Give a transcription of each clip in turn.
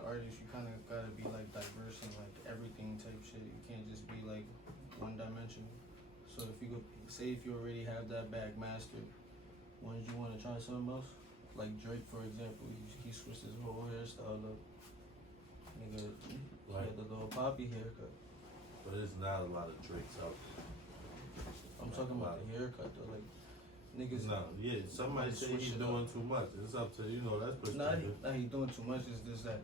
an artist, you kind of gotta be like diverse and like everything type shit. You can't just be like one dimensional. So if you go, say if you already have that bag mastered, wouldn't you want to try something else? Like Drake, for example, he switched his whole hairstyle up. Nigga, he had the little poppy haircut. But there's not a lot of Drakes out there. I'm talking about the haircut though, like niggas. No, yeah, somebody say he's doing too much. It's up to, that's perspective. Not he doing too much. It's just that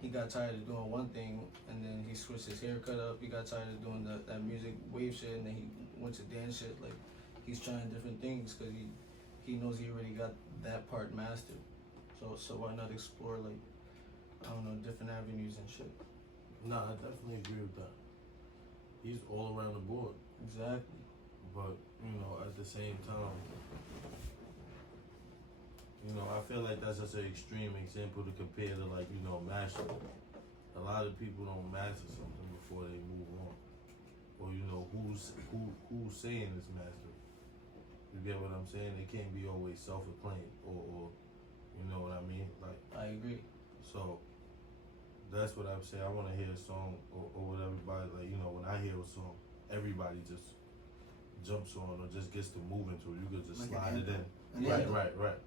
he got tired of doing one thing and then he switched his haircut up. He got tired of doing that music wave shit and then he went to dance shit. Like he's trying different things because he knows he already got that part mastered. So why not explore like I don't know different avenues and shit. No, I definitely agree with that. He's all around the board. Exactly. But at the same time, I feel like that's just an extreme example to compare to like master. A lot of people don't master something before they move on, or who's saying it's master. You get what I'm saying? It can't be always self-acclaimed, or you know what I mean? Like I agree. So that's what I'm saying. I want to hear a song or what everybody like. When I hear a song, everybody just jumps on or just gets to move into it. You could just like slide it in. Yeah. Right.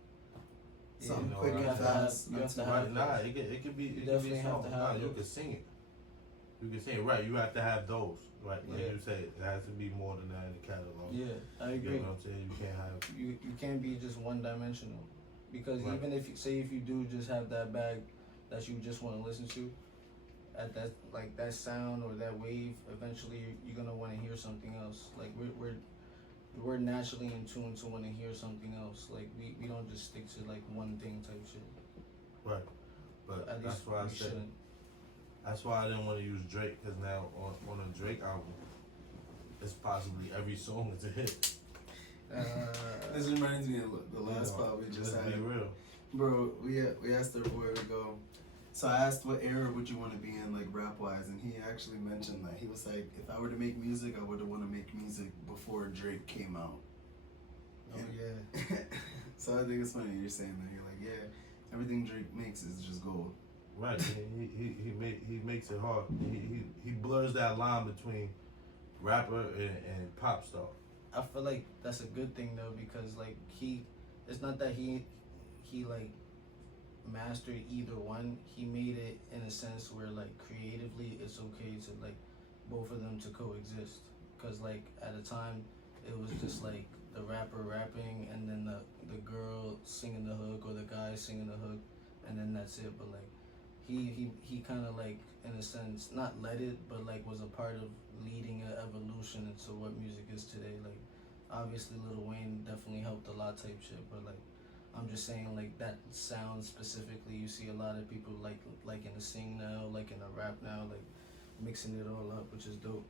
Something quick and fast. You have to have Nah, it could be. You It definitely could be a have song. to have Nah, you those. can sing it. You can sing it. Right. You have to have those. Right. Like Yeah. you say, it has to be more than that in the catalog. Yeah, I You agree. know what I'm saying? You can't have. You can't be just one dimensional because Right. even if you do just have that bag that you just want to listen to at that sound or that wave, eventually you're gonna want to hear something else. Like we're naturally in tune to want to hear something else. Like we don't just stick to like one thing type shit. Right. But At that's least why I we said. shouldn't. That's why I didn't want to use Drake, because now on a Drake album, it's possibly every song is a hit. This reminds me of the last pod we just Let's had. be real. Bro, we asked the boy to go. So I asked what era would you want to be in, like rap wise, and he actually mentioned that he was like, if I were to make music, I would want to make music before Drake came out. Oh yeah. So I think it's funny you're saying that. You're like, yeah, everything Drake makes is just gold. Right. He makes it hard. He blurs that line between rapper and pop star. I feel like that's a good thing though because like it's not that he like mastered either one. He made it in a sense where like creatively it's okay to like both of them to coexist. Cause like at a time it was just like the rapper rapping and then the girl singing the hook or the guy singing the hook and then that's it. But like he kind of like in a sense not led it but like was a part of leading an evolution into what music is today. Like obviously Lil Wayne definitely helped a lot type shit, but like I'm just saying like that sound specifically you see a lot of people like in the sing now, like in the rap now, like mixing it all up, which is dope.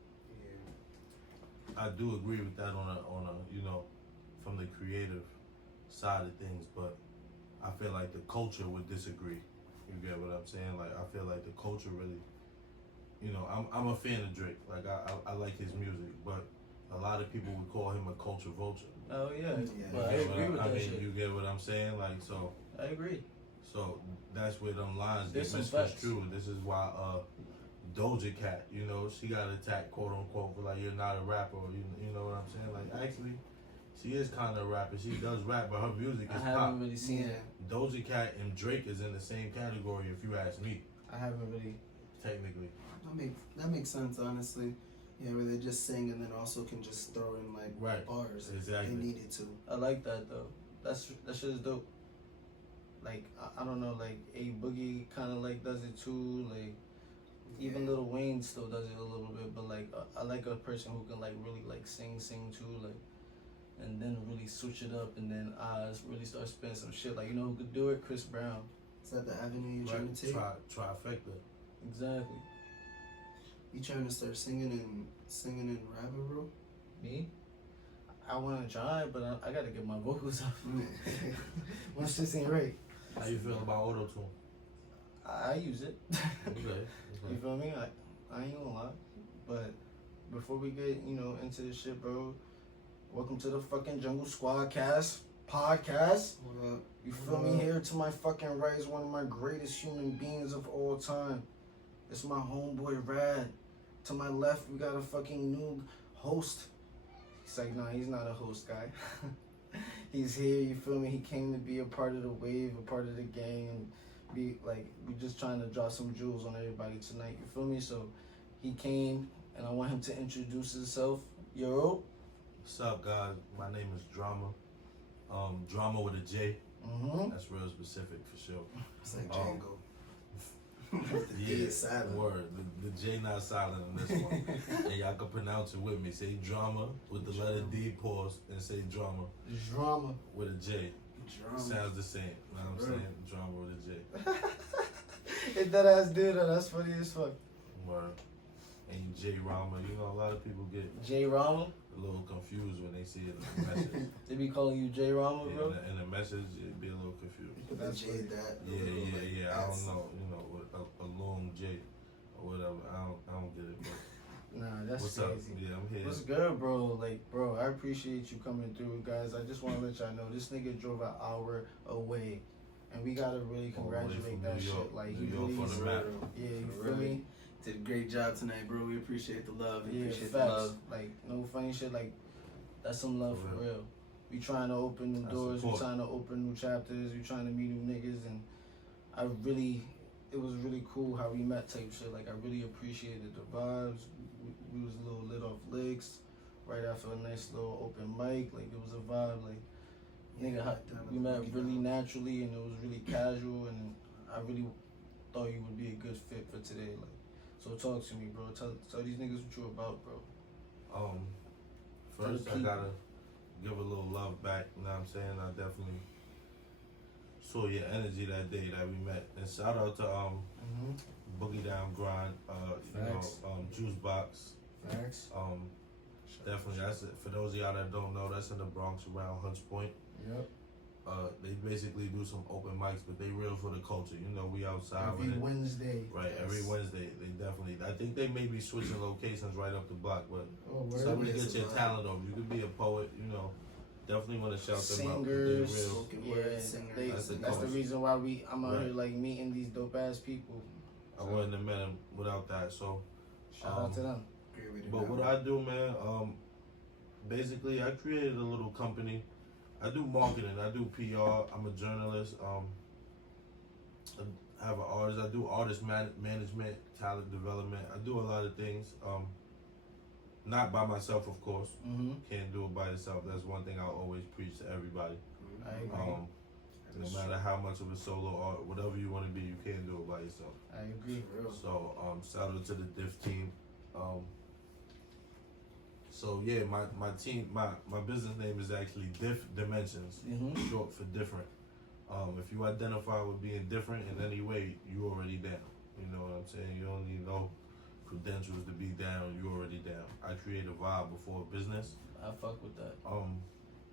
I do agree with that on a from the creative side of things, but I feel like the culture would disagree. You get what I'm saying? Like I feel like the culture really, I'm a fan of Drake. Like I like his music, but a lot of people would call him a culture vulture. Oh yeah, Yeah. but I agree with that shit. You get what I'm saying? Like so. I agree. So that's where them lines get There's some facts. misconstrued. This is why Doja Cat, she got attacked quote unquote for like you're not a rapper. Or you know what I'm saying? Like actually, she is kind of a rapper. She does rap, but her music I is haven't pop. really seen it. Doja Cat and Drake is in the same category if you ask me. I haven't really. Technically. That makes sense, honestly. Yeah, where they just sing and then also can just throw in like Right. bars Exactly. if they needed to. I like that though. That shit is dope. Like I don't know, like A Boogie kind of like does it too. Like even Lil Wayne still does it a little bit, but like I like a person who can like really like sing too, like, and then really switch it up and then really start spinning some shit. Like who could do it? Chris Brown. Is that the avenue you're trying to take? Trifecta. Exactly. You trying to start singing and rapping, bro? Me? I want to try, but I gotta get my vocals up. My shit ain't right. How you feel about auto-tune? I use it. Okay. You feel me? I ain't gonna lie. But before we get, into this shit, bro, welcome to the fucking Jungle Squad cast. podcast. What up? You feel me? Here to my fucking right is one of my greatest human beings of all time. It's my homeboy Rad. To my left, we got a fucking new host. He's like, nah, he's not a host guy. He's here, you feel me? He came to be a part of the wave, a part of the gang, and be like, we just trying to drop some jewels on everybody tonight, you feel me? So he came, and I want him to introduce himself. Yo. What's up, guys? My name is Jrama. Drama with a J. Mm-hmm. That's real specific for sure. It's like Um, Django. The D is silent. Word. The J not silent on this one. And y'all can pronounce it with me. Say drama with the letter D pause and say drama Drama. with a J. Drama. Sounds the same. You know what I'm saying? Drama with a J. If that ass dude, that's funny as fuck. Word. And you J Rama. You know, a lot of people get J Rama? a little confused when they see it in the message. They be calling you J Rama, Yeah, bro? in the message, it'd be a little confused. That's J funny. that. Yeah. I don't know. You know, with a long J or whatever. I don't get it. But Nah, that's what's crazy. up? Yeah, I'm here. What's good, bro? Like, bro, I appreciate you coming through, guys. I just want to let y'all know this nigga drove an hour away, and we gotta really All the way congratulate from that New York. shit. Like, New he York really, for the map. yeah, you For feel real. me? Did a great job tonight, bro. We appreciate the love. We Yeah, appreciate facts. the love. Like, no funny shit. Like, that's some love For for real. real. We trying to open new That's doors. We support. trying to open new chapters. We trying to meet new niggas, and it was really cool how we met type shit. Like, I really appreciated the vibes. We was a little lit off licks right after a nice little open mic. Like, it was a vibe. Like, nigga, we met really naturally, and it was really casual, and I really thought you would be a good fit for today. Like, so talk to me, bro. Tell these niggas what you about, bro. First For the I people. gotta give a little love back, you know what I'm saying? I definitely saw your energy that day that we met. And shout out to Boogie Down Grind, Facts. Juice Box. Facts. Definitely that's it. For those of y'all that don't know, that's in the Bronx around Hunts Point. Yep. They basically do some open mics, but they real for the culture. You know, we outside Every with it. Wednesday. Right, Yes. every Wednesday. They definitely, I think they may be switching locations right up the block, but Oh, word. somebody It's get a your vibe. talent over. You could be a poet, you know. Definitely want to shout them out. 'Cause they Singers. real. Spoken word Yeah, singers. that's the culture. reason why I'm out Right. here like meeting these dope ass people. I wouldn't have met him without that. So, Shout out to them. Great way to but go. what I do, man, basically, I created a little company. I do marketing. I do PR. I'm a journalist. I have an artist. I do artist management, talent development. I do a lot of things. Not by myself, of course. Mm-hmm. Can't do it by yourself. That's one thing I always preach to everybody. I agree. No matter how much of a solo art, whatever you want to be, you can't do it by yourself. I agree. So, shout out to the Diff team. So yeah, my team, my business name is actually Diff Dimensions, Mm-hmm. short for different. If you identify with being different in any way, you already down. You know what I'm saying? You don't need no credentials to be down. You already down. I create a vibe before a business. I fuck with that.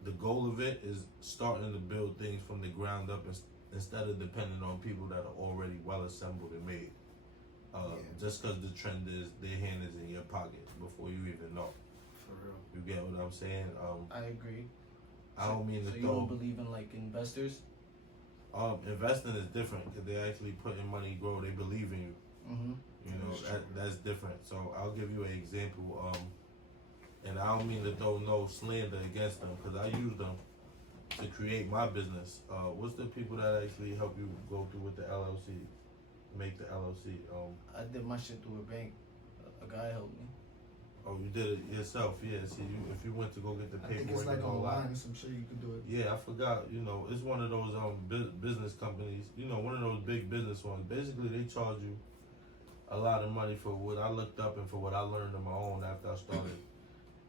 The goal of it is starting to build things from the ground up instead of depending on people that are already well assembled and made. Just because the trend is their hand is in your pocket before you even know. For real. You get what I'm saying? I agree. I don't mean So to you don't throw. believe in like investors? Investing is different because they actually put in money, grow. They believe in you. Mm-hmm. You know That's true. that's different. So I'll give you an example. And I don't mean to throw no slander against them because I use them to create my business. What's the people that actually help you go through with the LLC, make the LLC? I did my shit through a bank. A guy helped me. Oh, you did it yourself? Yeah. See, if you went to go get the I think paperwork, it's like and all that. online. Some shit you could do it. Yeah, I forgot. You know, it's one of those business companies. You know, one of those big business ones. Basically, they charge you a lot of money for what I looked up and for what I learned on my own after I started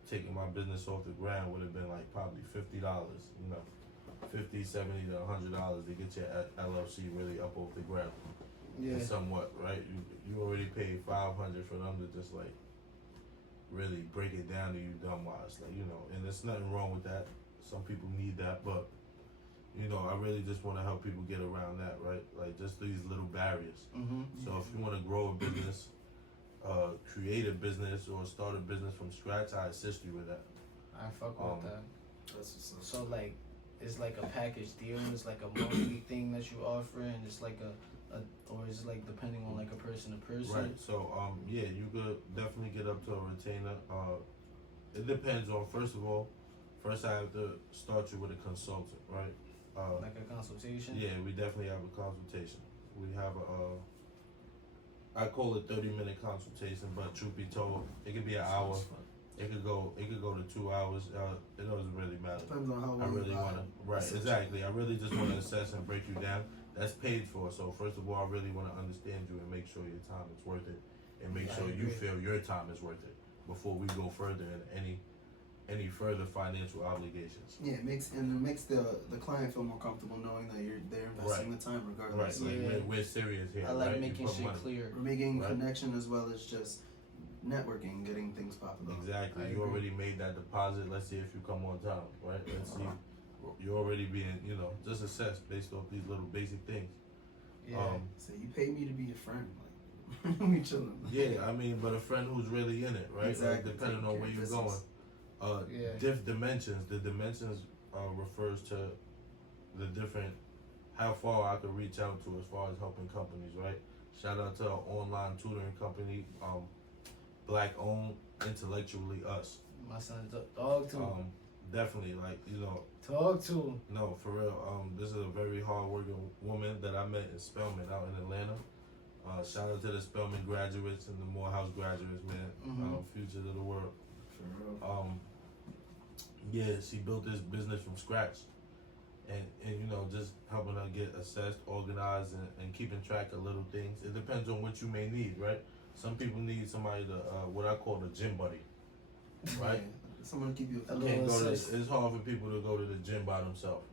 taking my business off the ground. Would have been like probably $50. You know, $50, $70 to $100 to get your LLC really up off the ground. Yeah. And somewhat, right? You already paid $500 for them to just like really break it down to you dumb wise, like, you know, and there's nothing wrong with that. Some people need that, but you know, I really just want to help people get around that, right? Like just these little barriers. Mm-hmm. So if you want to grow a business, create a business, or start a business from scratch, I assist you with that. I fuck with that. That's what's up. So like, it's like a package deal. It's like a monthly thing that you offer, and it's like or is it like depending on like a person to person? Right. So yeah, you could definitely get up to a retainer. It depends on, first of all, first I have to start you with a consultant, right? Like a consultation. Yeah, we definitely have a consultation. We have I call it 30-minute consultation, but truth be told, it could be an hour. It could go to 2 hours. It doesn't really matter. Depends on how I long really you want to, right, exactly. I really just want to assess and break you down. That's paid for. So first of all, I really want to understand you and make sure your time is worth it, and make sure you feel your time is worth it before we go further in any further financial obligations. Yeah, it makes the client feel more comfortable knowing that they're investing the time regardless. Right, Yeah. like we're serious here. I like right? making shit clear. We're making Right. connection as well as just networking, getting things popping off. Exactly. I You agree. already made that deposit. Let's see if you come on time, right? Let's see. You're already being, just assessed based off these little basic things. Yeah. So you paid me to be your friend, like we chilling. Yeah, I mean, but a friend who's really in it, right? Exactly. Like, depending on where you're going. Yeah. Dimensions. The dimensions refers to the different, how far I could reach out to as far as helping companies, right? Shout out to our online tutoring company, black owned, intellectually us. My son's a dog too. Definitely, like, Talk to. no, for real. This is a very hard-working woman that I met in Spelman out in Atlanta. Shout out to the Spelman graduates and the Morehouse graduates, man. Mhm. Future of the world. For real. Yeah, she built this business from scratch, and just helping her get assessed, organized, and keeping track of little things. It depends on what you may need, right? Some people need somebody to what I call the gym buddy, right? Yeah. Someone to keep you A You little can't go to, assist. it's hard for people to go to the gym by themselves.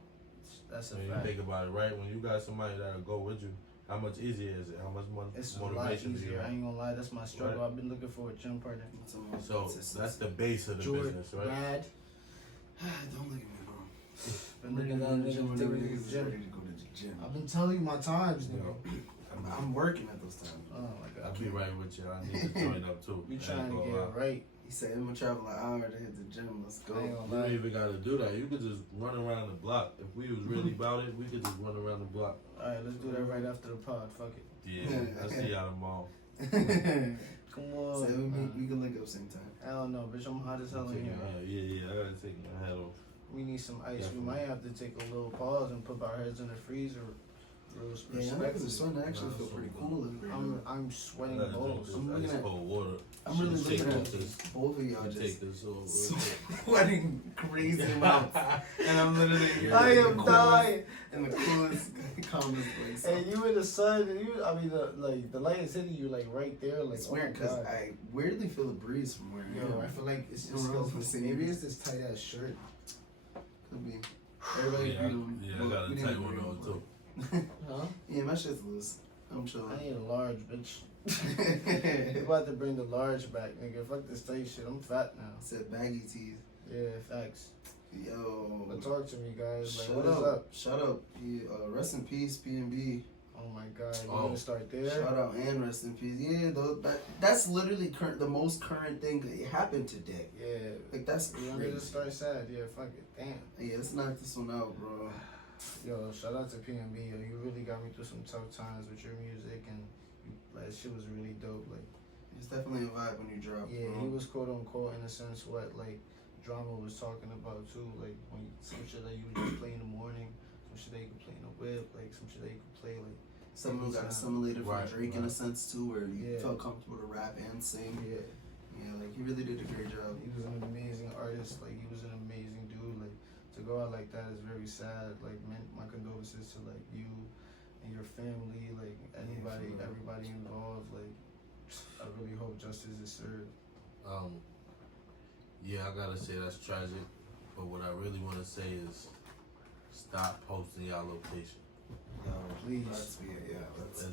That's a When you fact. think about it, right? When you got somebody that'll go with you, how much easier is it? How much more It's a lot motivation do you easier. I have? ain't gonna lie. That's my struggle. Right. I've been looking for a gym partner. Someone So consistency. that's the base of the business, right? Rad. Don't look at me, bro. Been looking down the gym niggas whenever digging niggas the is ready gym. to go to the gym. I've been telling you my times, You nigga. know, I'm working at those times. Oh my I'll god. be right with you. I need to join up too. We I ain't trying to gonna get lie. it right. He said I'm gonna travel an hour to hit the gym. Let's go. I ain't You gonna don't lie. even gotta do that. You could just run around the block. If we was really about it, we could just run around the block. Alright, let's do that right after the pod. Fuck it. Yeah, I'll see y'all tomorrow. Come So on. we can link up same time. I don't know, bitch. I'm hot as hell in here. Yeah, I gotta take my hat off. We need some ice. Definitely. We might have to take a little pause and put our heads in the freezer. Real Yeah, y'all niggas are respectfully. starting to actually Nah, feel so pretty good. cool in here. I'm I sweating gotta drink balls. this I'm looking ice at- cold water. I'm really Take looking off at this. both of y'all You just take this over. sweating crazy amounts, and I'm literally here I in the am coolest- dying. in the coolest, calmest place. And you in the sun, and the light is hitting you like right there. Like It's oh weird my because God. I weirdly feel a breeze from where I Yo, am. I feel like it's You don't know if it's the same. maybe it's this tight ass shirt. Could be. Everybody Yeah, agree I on- got a we tight didn't one agree on on too. Huh? Yeah, my shit's loose. I'm I chilling. need a large, bitch. You about to bring the large back, nigga. Fuck this tight shit. I'm fat now. Said baggy tees. Yeah, facts. Yo. But talk to me, guys. Like, Shut what is up. up? Shut up. Rest in peace, P&B. Oh my God, you Oh. gonna start there? Shout out and rest in peace. Yeah, that's literally the most current thing that happened today. Yeah. Like that's You want me to crazy. start sad? Yeah, fuck it. Damn. Yeah, let's knock this one out, bro. Yo, shout out to PNB. Yo, you really got me through some tough times with your music, and that shit was really dope. Like, It's definitely a vibe when you drop. yeah, bro. he was quote unquote in a sense what like Jrama was talking about too. Like when some shit that you would just play in the morning, some shit that you could play in the whip, like some shit that you could play like. Someone who got anytime. assimilated from Right, Drake in a right. sense too, where you Yeah. felt comfortable to rap and sing. Yeah, Yeah, like he really did a great job. he was an amazing artist. Like he was an amazing dude. Like to go out like that is very sad. Like my condolences to like you and your family. Like anybody, for real. everybody involved. Like I really hope justice is served. Yeah, I gotta say that's tragic. But what I really want to say is, stop posting y'all location. Please. Let's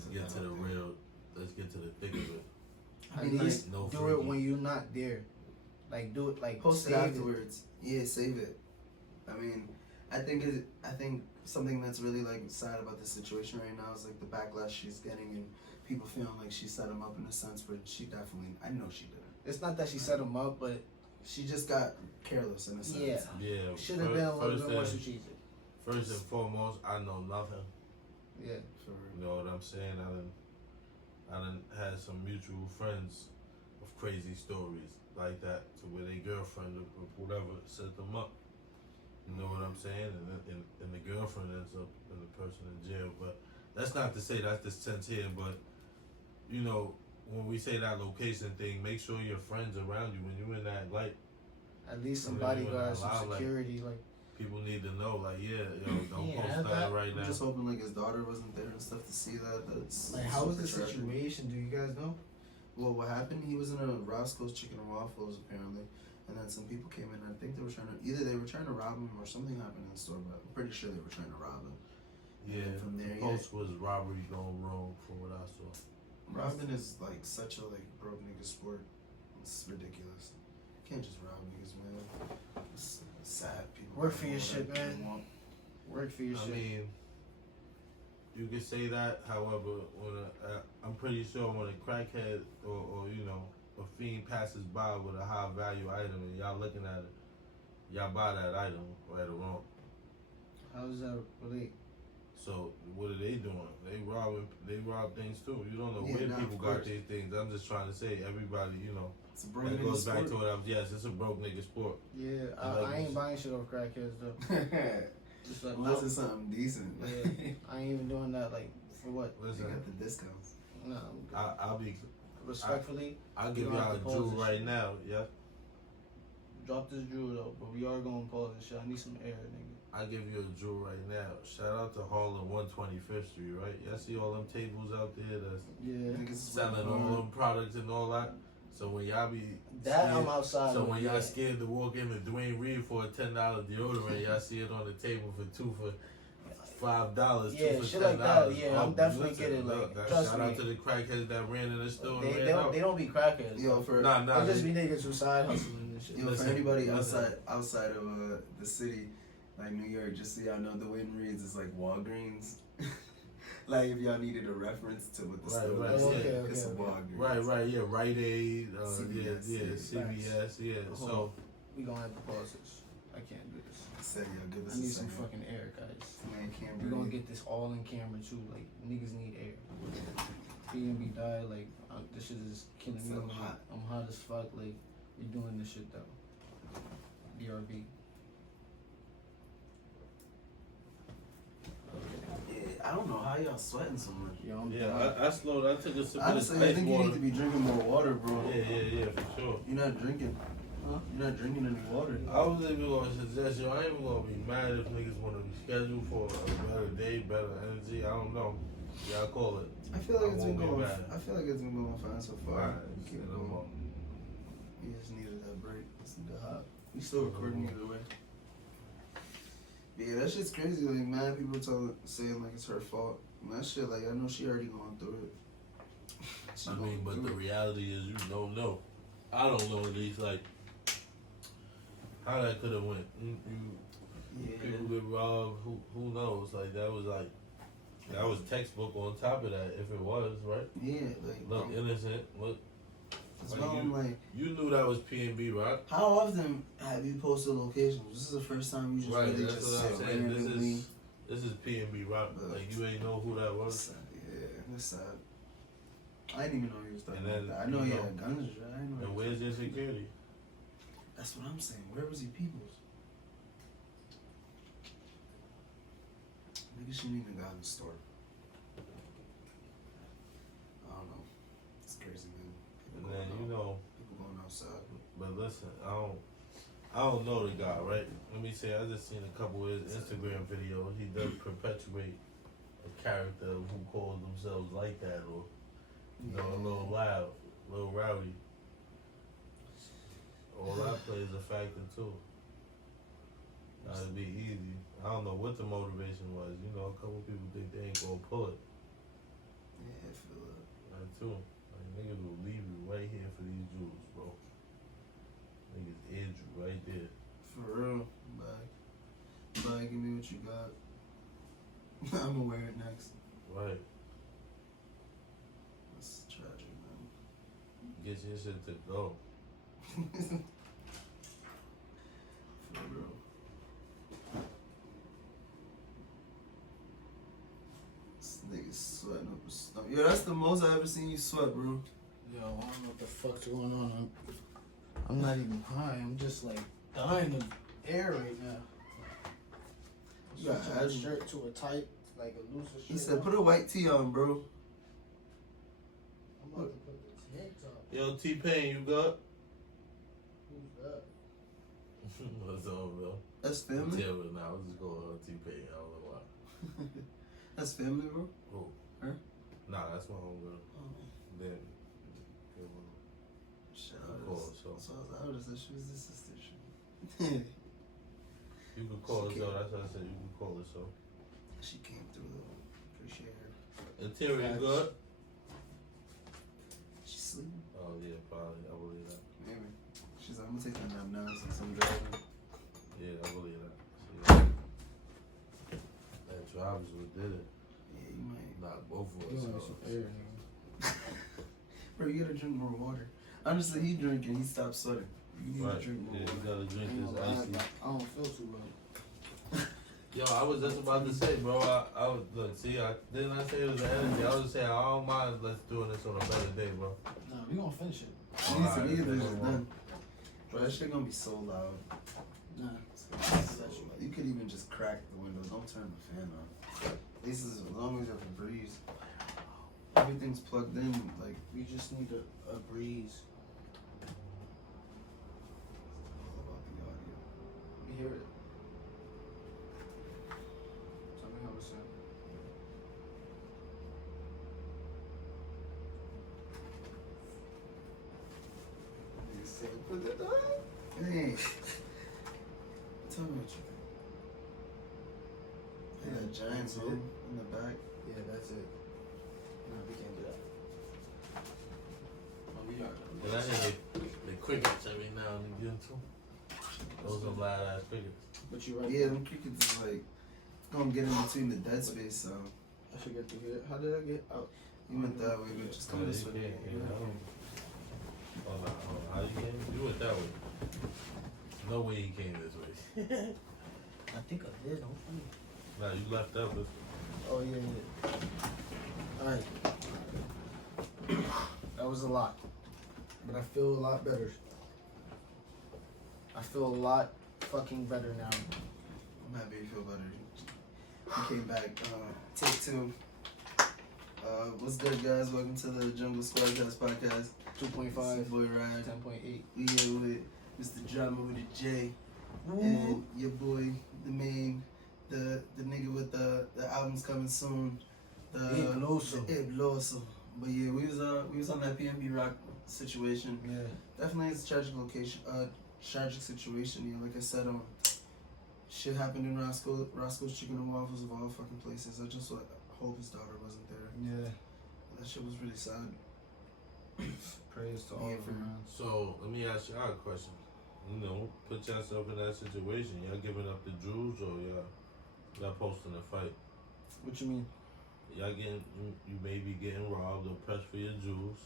get to the real. Let's get to the thick of it. I At mean, least no do freaking. it when you're not there. Like do it like Post it save afterwards. Yeah, save it. I mean, I think something that's really like sad about this situation right now is like the backlash she's getting and people feeling like she set him up in a sense, but she definitely, I know she didn't. It's not that she set him up, but She just got careless in a sense. yeah, Yeah, should have been a little first bit more and- strategic. First and foremost, I know nothing. Yeah. For real. You know what I'm saying? I done had some mutual friends of crazy stories like that, to where their girlfriend or whatever set them up. You know what I'm saying? And the girlfriend ends up and the person in jail. But that's not to say that's the sense here. But you know, when we say that location thing, make sure your friends around you when you're in that light. At least some When you're in bodyguards, that some loud, security, like. People need to know, like, yeah, yo, don't Yeah, post that right I'm now. just hoping like his daughter wasn't there and stuff to see that. That's Like, how was the super tragic. situation? Do you guys know? Well, what happened? He was in a Roscoe's Chicken and Waffles apparently, and then some people came in. I think they were trying to rob him or something happened in the store, but I'm pretty sure they were trying to rob him. Yeah, And from there, the post was robbery gone wrong from what I saw. robbing is like such a like broke nigga sport. It's ridiculous. You can't just rob niggas, man. It's sad. People Work for don't your know shit, what people man. want. Work for your I shit. mean, you could say that. However, when I'm pretty sure when a crackhead or you know a fiend passes by with a high value item and y'all looking at it, y'all buy that item, right or wrong. How does that relate? So what are they doing? They rob things too. You don't know Yeah, where nah, people of got course. these things. I'm just trying to say everybody, you know. It's a broke That nigga goes back to sport. what I was. Yes, it's a broke nigga sport. Yeah, I like I ain't this. buying shit off crackheads though. Just like, Unless it's something decent. yeah, I ain't even doing that. Like, for what? They Listen, got the discounts. No, I'm good. I'll be. Respectfully, I'll give You don't y'all have a to pause jewel this right shit. now. Yeah, drop this jewel though, but we are gonna pause this shit. I need some air, nigga. I'll give you a jewel right now. Shout out to Harlem 125th Street, right? Y'all see all them tables out there that's Yeah, Niggas is selling all them products and all that. So when y'all be that scared, I'm outside. so with, when y'all yeah. scared to walk into Dwayne Reed for a $10 deodorant, y'all see it on the table for $2 for $5, Yeah, $2 for shit $10. like that, yeah, I'm definitely listen, getting, like, look, trust shout me. out to the crackheads that ran in the store. and They ran don't out. they don't be crackheads. Yo, for Nah, They just they- be niggas who side hustling and shit. yo, Listen, for anybody listen. outside of the city, like New York, just so y'all know, the Wayne Reeds is like Walgreens. Like if y'all needed a reference to what the Right, store right, is, yeah. it's a Okay. Walgreens. Right, yeah, Rite Aid, CVS, yeah, yeah, CVS, yeah. Hold So We gonna have to pause this. I can't do this. Say, yo, give us I a need some second. fucking air, guys. Man, can't We gonna breathe. get this all in camera too. Like niggas need air. B&B died. Like this shit is killing me. So man. hot. I'm hot as fuck. Like we doing this shit though. BRB. Yeah, I don't know how y'all sweating so much. Yo, I'm yeah, done. I slowed. I took a sip of Honestly, this I ice think you water. need to be drinking more water, bro. Yeah, for sure. You're not drinking. Huh? You're not drinking any water. I was even gonna suggest you. I ain't even gonna be mad if niggas want to be scheduled for a better day, better energy. I don't know. Y'all call it. I feel like I it's been won't be going. mad. I feel like it's been going fine so far. Alright, Keep say it no going. more. We just needed that break. It's the hot. We still recording either way. But yeah, that shit's crazy. Like, mad people saying like it's her fault. And that shit, like, I know she already going through it. She I going mean, but through the it. reality is you don't know. I don't know at least like how that could have went. People Yeah. get robbed. Who knows? Like that was textbook on top of that. If it was right, Yeah, like, look innocent. Look, as like well, I'm like, you knew that was P&B, right? how often have you posted locations? This is the first time you just Right. really That's just what I'm said saying. randomly. This is P&B, right? Like you ain't know who that was. Sad. Yeah, that's sad. I didn't even know he was talking And about then, that. I know you he know, had guns. Right? I didn't know he And was where's talking your about security? That's what I'm saying. Where was he, peoples? Nigga shouldn't even got in the store. I don't know. It's crazy, man. And People then going you out. know. People going outside. But listen, I don't know the guy, right? Let me say, I just seen a couple of his Instagram videos. He does perpetuate a character who calls themselves like that, or you know, a little loud, a little rowdy. All that plays a factor too. It'd be easy. I don't know what the motivation was. You know, a couple people think they ain't gonna pull it. Yeah, I feel that. Right too. Like niggas will leave you right here for these jewels, bro. Niggas edge you right there. For real. Bye. Bye, give me what you got. I'm gonna wear it next. Right. That's tragic, man. Get your shit to go. For real. most I ever seen you sweat, bro. Yo, I don't know what the fuck's going on. I'm not even high. I'm just like dying of air right now. You got Switching my asthma. shirt to a tight, like a looser shirt. He said, put a white tee on, bro. I'm about to put the tank top. Yo, T-Pain, you good? Who's that? What's up, bro? That's family? Yeah, but now let's just go on T-Pain. I don't know why. That's family, bro. Oh. Her? Nah, that's my homegirl. Oh. Then, Shit, Cool, so so. I would have said she was the sister. you can call She her, so that's what I said. You can call her, so. She came through though. Appreciate her. Interior, good? She's sleeping. Oh, yeah, probably. I believe that. Maybe. She's like, I'm gonna take a nap now since I'm driving. Yeah, I believe that. So, yeah. That drivers what did it. Yeah, you might. Not both of You us. want so. some air, nigga. Bro, you gotta drink more water. Honestly, he drinking, he stopped sweating. You need Right. to drink more Yeah, you water. gotta drink Ain't this gonna lie, icy. I don't feel too well. Yo, I was just about to say, bro. I was look. See, didn't I say it was the energy? I was just saying I don't mind. Let's doing this on a better day, bro. Nah, we gonna finish it. Me Alright, neither, come it's on. done. Bro, that shit gonna be so loud. Nah. It's gonna be so loud. You could even just crack the windows. Don't turn the fan on. This is as long as you have a breeze. Everything's plugged in. Like, We just need a breeze. all about the audio. You hear it? Tell me how it sounds. Nigga said, put it on. Hey. Tell me what you think. Hey, that giant room in the back. Yeah, that's it. No, we can't do that. Oh, we are. And I hear the crickets every now and again too. Those are loud ass crickets. But you're right. Yeah, them crickets is like, it's gonna get in between the dead space, so. I should get through here. How did I get out? You went that way, but just come this way. Oh no, how you came? You went that way. No way he came this way. I think I did. Hopefully. Nah, you left that with. Oh yeah, yeah. All right. That was a lot, but I feel a lot better. I feel a lot fucking better now. I'm happy you feel better. You came back. Take two. What's good, guys? Welcome to the Jungle Squadcast podcast. 2.5, It's your boy Rad. 10.8. We here with Mr. Jrama with a J, and your boy, the main, the nigga with the albums coming soon. Ape Loso. The Ape Loso. But yeah, we was on that PNB Rock situation. Yeah. Definitely, it's a tragic situation. You know, like I said, shit happened in Roscoe's Chicken and Waffles of all fucking places. I just hope his daughter wasn't there. Yeah. That shit was really sad. Praise to all Yeah, of for them. So let me ask y'all a question. You know, put yourself in that situation. Y'all giving up the jewels or y'all posting a fight? What you mean? Y'all you may be getting robbed or pressed for your jewels.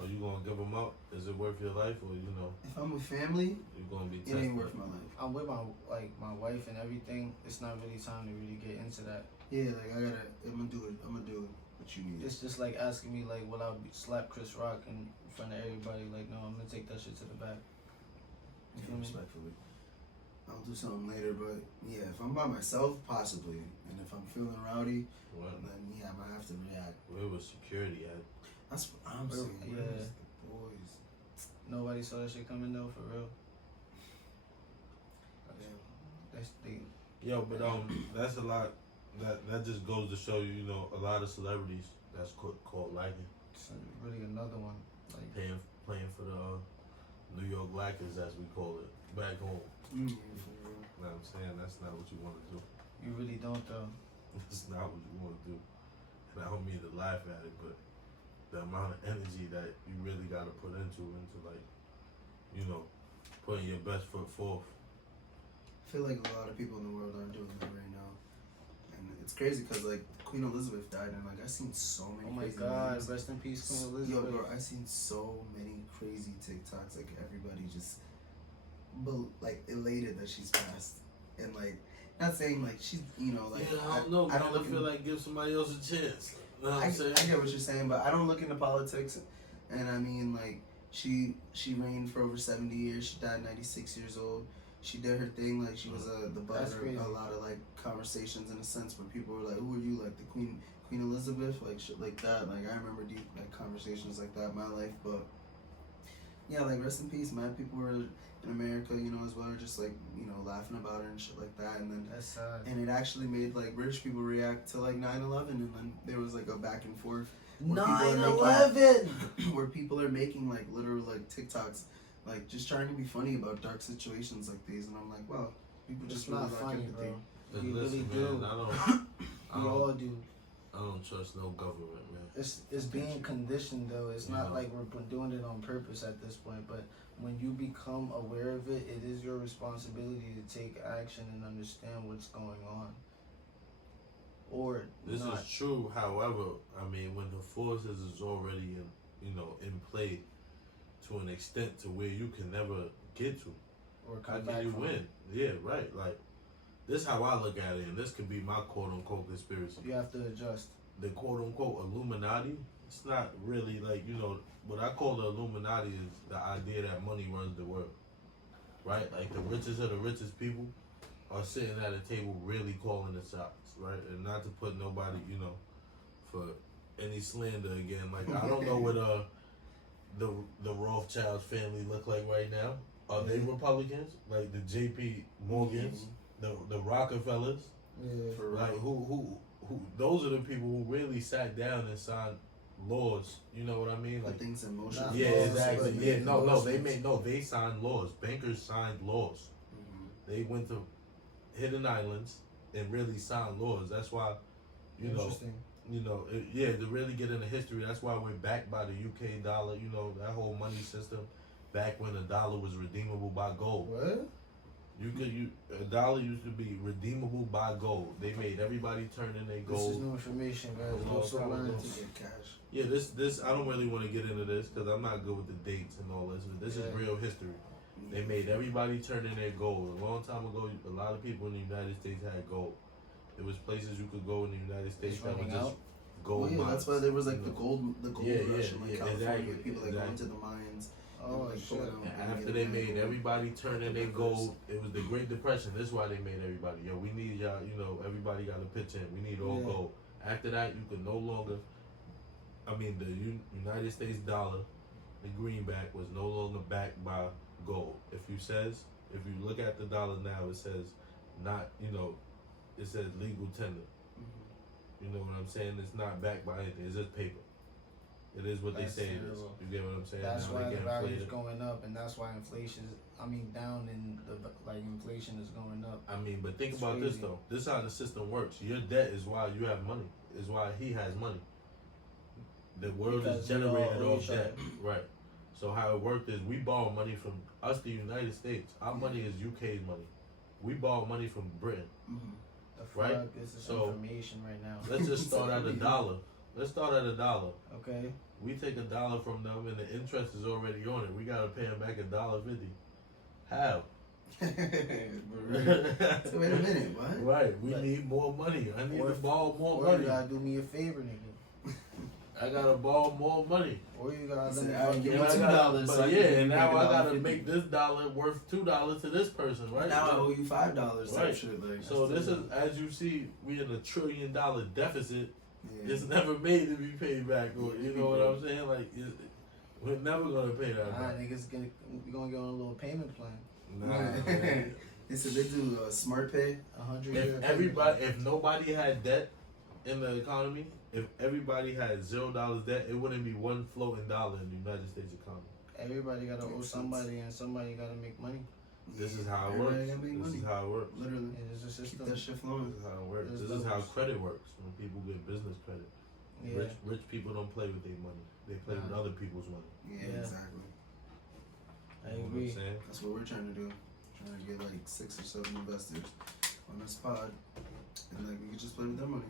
Are you gonna give them up? Is it worth your life, or you know If I'm with family, you gonna be it tested? ain't worth my life. I'm with my wife and everything. It's not really time to really get into that. Yeah, like I'm gonna do it. I'm gonna do what you need. It's just like asking me like, will I slap Chris Rock in front of everybody? Like, no, I'm gonna take that shit to the back. You feel me? Respectfully. I'll do something later, but yeah, if I'm by myself, possibly. And if I'm feeling rowdy, What? then yeah, I might have to react. Where was security at? That's what I'm Where- saying. yeah. Where's the boys? Nobody saw that shit coming though, for real. Damn. That's the Yo, but that's a lot. That just goes to show you, you know, a lot of celebrities that's caught liking, it's really another one. Like, playing for the New York Lakers, as we call it, back home. Yeah, for real. You know what I'm saying? That's not what you want to do. you really don't though. That's not what you want to do. And I don't mean to laugh at it, but the amount of energy that you really got to put into like, you know, putting your best foot forth. I feel like a lot of people in the world aren't doing that right now. And it's crazy because, like, Queen Elizabeth died, and, like, I've seen so many Oh my crazy God! memes. Rest in peace, Queen Yo, Elizabeth. bro, I've seen so many crazy TikToks, like, everybody just, like, elated that she's passed. And, like, not saying, like, she's, you know, like, yeah, I don't know. I don't Man. look I feel at- like give somebody else a chance. know what I I'm saying? get what you're saying, but I don't look into politics, and I mean, like, she reigned for over 70 years. She died 96 years old. She did her thing, like, she was the butt That's of crazy. a lot of, like, conversations in a sense where people were like, who are you, like, the Queen Elizabeth, like, shit like that. Like, I remember deep, like, conversations like that in my life, but, yeah, like, rest in peace, man. People were in America, you know, as well, just, like, you know, laughing about her and shit like that, and then, That's sad. and it actually made, like, British people react to, like, 9/11, and then there was, like, a back and forth. Where people are 9/11. where people are making like literal like TikToks, like just trying to be funny about dark situations like these, and I'm like, wow, people It's just not really lack funny, empathy. bro. You really Listen, do. man, I We all do. don't trust no government, man. It's being conditioned though. It's not Yeah. like we're doing it on purpose at this point. But when you become aware of it, it is your responsibility to take action and understand what's going on. Or This not. is true. However, I mean, when the forces is already in play to an extent to where you can never get to, Or how come can back you from win? it. Yeah, right. Like this, how I look at it, and this could be my quote unquote conspiracy. You have to adjust. The quote unquote Illuminati. It's not really like what I call the Illuminati is the idea that money runs the world, right? Like the richest of the richest people are sitting at a table really calling the shots, right? And not to put nobody, for any slander again. Like I don't know what the Rothschild family look like right now. Are they Republicans? Like the J.P. Morgans, the Rockefellers? Yeah. For Like real. who? Those are the people who really sat down and signed laws. You know what I mean? Put Like things in motion. Not yeah, laws, exactly. but Yeah, no, motions. they signed laws. Bankers signed laws. Mhm. They went to hidden islands and really signed laws. That's why, Interesting. to really get into history. That's why we're backed by the UK dollar. You know that whole money system. Back when the dollar was redeemable by gold. What? A dollar used to be redeemable by gold. They made everybody turn in their This is gold. new information, guys. Oh, Also no, learned. no. To get cash. Yeah, this I don't really want to get into this because I'm not good with the dates and all this. But this is Yeah. real history. They made everybody turn in their gold. A long time ago, a lot of people in the United States had gold. There was places you could go in the United States that were running just out? gold Well, yeah, mines. that's why there was like you the know. gold Yeah, rush yeah, in like yeah, California. exactly, People like going exactly. to the mines. Oh and, like, shit. pulling out And and after getting they made gold. everybody turn in their Rivers. gold, it was the Great Depression. That's why they made everybody. Yo, we need y'all. Everybody got to pitch in. We need all Yeah. gold. After that, you could no longer. I mean, the United States dollar, the greenback, was no longer backed by gold. If you look at the dollar now, it says not. It says legal tender. Mhm. You know what I'm saying? It's not backed by anything. It's just paper. It is what That's they say it is. terrible. You get what I'm saying? That's Now why they the get value is inflated. going up, and that's why down, and inflation is going up. I mean, but think It's about this crazy. though. This is how the system works. Your debt is why you have money. Is why he has money. The world Because is we all generated owe off each other. debt, right? So how it worked is we borrow money from us, the United States. Our money is UK's money. We borrow money from Britain. Mhm. The fuck? Right? This is So- information right now. Let's just start at $1. Let's start at $1. Okay. We take $1 from them, and the interest is already on it. We gotta pay them back $1.50. How? So wait a minute, what? Right. We Right. need more money. I need Or to if- borrow more Or you money. gotta do me a favor, nigga. I gotta borrow more money. Or you gotta He let me said, "Alright, fucking give And me I $2 gotta, so but I yeah, can and make now I gotta $1.50. make this dollar worth $2 to this person, right? Now I owe you $5 type Right. shit. Like, So that's this is, as you see, we in $1 trillion deficit. yeah. It's never made to be paid back, or you know what I'm saying? Like we're never gonna pay that Nah, back. niggas we gonna get on a little payment plan. Nah, man. They said they do smart pay. 100 year If nobody had debt in the economy, if everybody had $0 debt, it wouldn't be one floating dollar in the United States economy. Everybody gotta owe Makes somebody, and somebody gotta make money. This is how it Everybody works. gotta make This money. is how it works. Literally. It is a Keep system. that shit flowing. This is how it works. There's This is how levels. credit works. When people get business credit, Yeah. rich people don't play with their money. They play with Nah. other people's money. Yeah, Yeah. exactly. I You know what agree. I'm saying? That's what we're trying to do. Trying to get like 6 or 7 investors on this pod, and like we could just play with their money.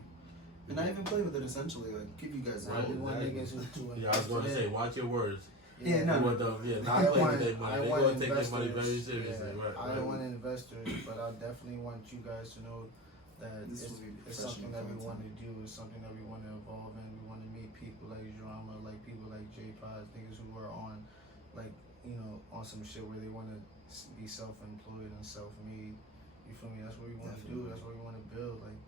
And not even play with it essentially, like give you guys I Right, do want exactly. niggas to Yeah, I was gonna invest say, in. watch your words. Yeah, no. You want them, I not play want- with their money. I They're want gonna take their money very investors, seriously, yeah. right? I right. want investors, but I definitely want you guys to know that This it's, will be it's something that we professional want to do. It's something that we want to evolve in. We want to meet people like Jrama, like people like J-Pods, niggas who are on, like, you know, on some shit where they want to be self-employed and self-made. You feel me? That's what we want to do. That's what we want to build. Like,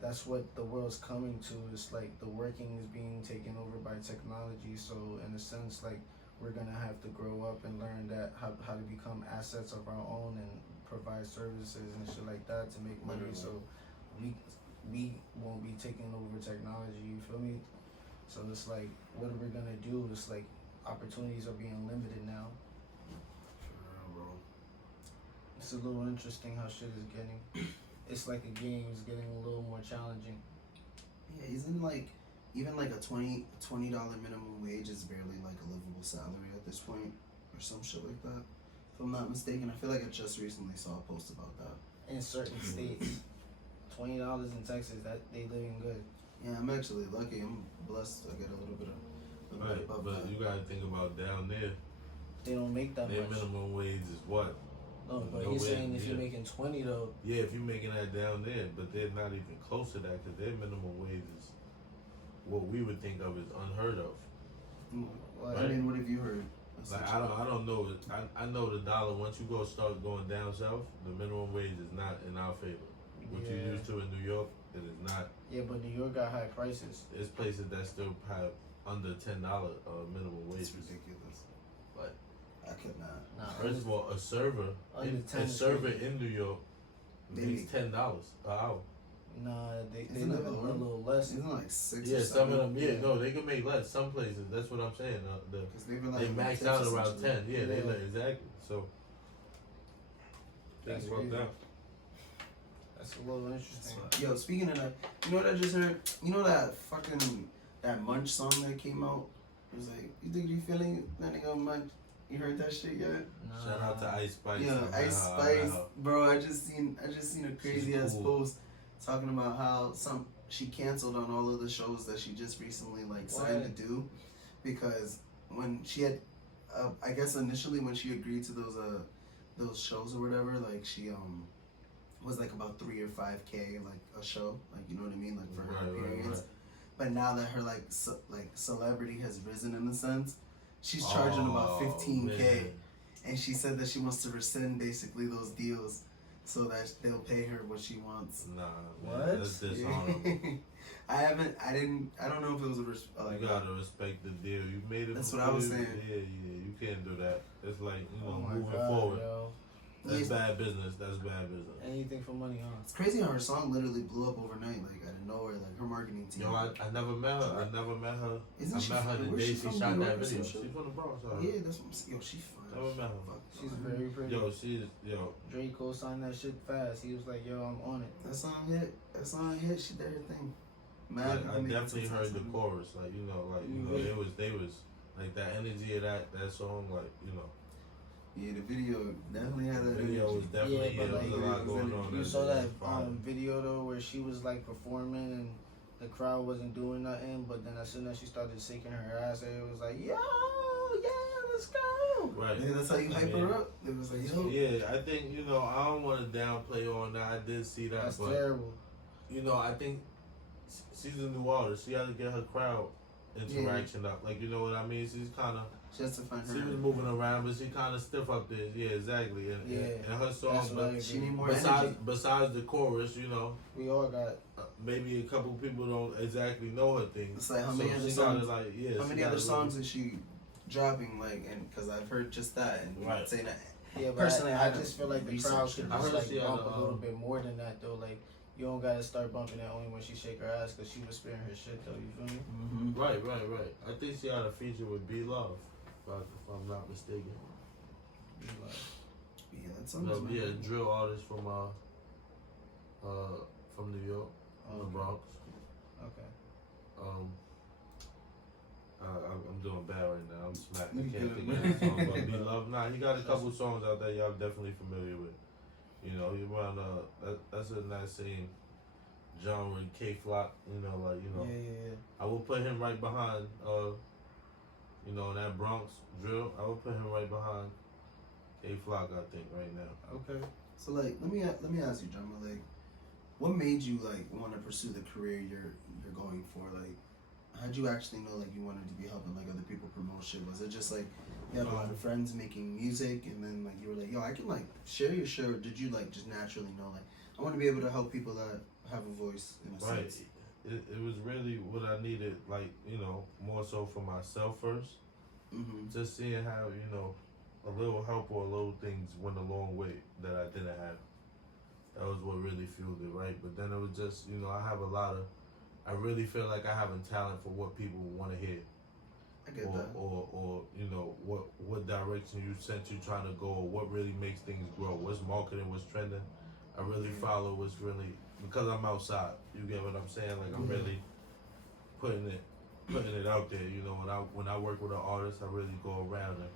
that's what the world's coming to. It's like the working is being taken over by technology. So in a sense, like, we're gonna have to grow up and learn that how to become assets of our own and provide services and shit like that to make money. So we won't be taking over technology. You feel me? So it's like, what are we gonna do? It's like opportunities are being limited now. For real, bro. It's a little interesting how shit is getting. It's like a game. It's getting a little more challenging. Yeah, isn't like even like a $20 minimum wage is barely like a livable salary at this point, or some shit like that. If I'm not mistaken, I feel like I just recently saw a post about that. In certain states, $20 in Texas, that they living good. Yeah, I'm actually lucky. I'm blessed. I get a little bit Right, above but that. you gotta think about down there. They don't make that Their much. minimum wage is what? No, but Nowhere he's saying if near. you're making 20 though, Yeah, if you're making that down there, but they're not even close to that because their minimum wage is what we would think of as unheard of. what? I mean, what have you heard? Like I don't know. I know the dollar. Once you start going down south, the minimum wage is not in our favor. What you Yeah. used to in New York, it is not. Yeah, but New York got high prices. There's places that still have under $10 minimum wage. It's ridiculous. But I could not. Nah, first of all, a server under 10 a is server crazy. in New York They makes make- $10 an hour. Nah, they Isn't live it a lower? little less. Isn't it like 6 Yeah, or some 7? of them. Yeah, no, they can make less. Some places. That's what I'm saying. Because they've been They like max tips out around essentially. 10. Yeah, they Yeah. like exactly. So That's think about crazy. that. That's a little interesting. Yo, speaking of that, you know what I just heard? You know that fucking that Munch song that came out? It was like, you think you feeling that nigga Munch? You heard that shit yet? Nah. Shout out to Ice Spice. Yeah, I met Ice her, I Spice, met her. bro. I just seen a crazy ass cool. post talking about how she canceled on all of the shows that she just recently like signed What? to do, because when she had, I guess initially when she agreed to those shows or whatever, like she was like about 3 or 5K like a show, like you know what I mean, like for her appearance. Right. But now that her like celebrity has risen in a sense, she's charging about 15K. Man. And she said that she wants to rescind basically those deals so that they'll pay her what she wants. Nah, What? man, that's dishonorable. I don't know if it was You gotta respect the deal. You made it. That's for what I was you. saying. Yeah, you can't do that. It's like, Oh my moving God, forward. yo. That's Yeah. bad business. That's bad business. Anything for money, huh? It's crazy how her song literally blew up overnight, like out of nowhere, like her marketing team. Yo, I never met her. I never met her. Isn't I she met her from- the where's day she she from, shot New that York or some video. shit? She's from the Bronx. Yeah, that's what I'm saying. Yo, she fine. Never met her. Fuck. She's very pretty. Yo, yo. Drake co-signed that shit fast. He was like, yo, I'm on it. That song hit. She did her thing. Like, I made definitely sense. heard the chorus. Like, they was like that energy of that song. Like, Yeah, the video definitely had the that video energy. was definitely Yeah, but there was a like, lot going on. You That saw day. that It was fire. video though where she was like performing and the crowd wasn't doing nothing, but then as soon as she started shaking her ass, it was like, yo, yeah, let's go. Right. Yeah, that's how you hype her up. It was like, yo. Yeah, I think I don't want to downplay on that. I did see that, That's but terrible. I think she's a new artist. She had to get her crowd interaction up. Like, you know what I mean? She's kind of. Just to find her. She was moving around, but she kind of stiff up there. Yeah, exactly. And her That's song, what I but agree. She need more besides energy. besides the chorus, We all got. maybe a couple people don't exactly know her thing. It's like how So many other she songs? gotta, like, yeah, How she many gotta other really- songs is she dropping? Like, and because I've heard just that, and Right. saying that. Yeah, but Personally, I I just feel like the researched crowd it. could I just heard like she had bump a, a little bit more than that though. Like you don't gotta start bumping it only when she shake her ass because she was sparing her shit though. You feel me? Mm-hmm. Right. I think she had a feature with B Love, if I'm not mistaken. Yeah, that sounds. Yeah, a drill artist from New York, from the Bronx. Okay. I'm doing bad right now. I'm smacked. I You can't good, think man. of that song, but B Love. Nah, he got a couple songs out there y'all definitely familiar with. You run that's a nice same genre, K Flock. Yeah. I will put him right behind. That Bronx drill. I will put him right behind K Flock. I think right now. Okay. So like, let me ask you, Jrama, like, what made you like want to pursue the career you're going for? Like, how'd you actually know like you wanted to be helping like other people promote shit? Was it just like you had a lot of friends making music, and then like you were like, yo, I can like share your shit? Or did you like just naturally know like I want to be able to help people that have a voice in a Right. sense? It was really what I needed, like, you know, more so for myself first. Mm-hmm. Just seeing how, you know, a little help or a little things went a long way that I didn't have. That was what really fueled it, right? But then it was just, you know, I really feel like I have a talent for what people want to hear. I get that. Or you know, what direction you trying to go, or what really makes things grow. What's marketing, what's trending. I really follow what's really, because I'm outside. You get what I'm saying? Like I'm really putting it out there. You know, when I work with an artist, I really go around and,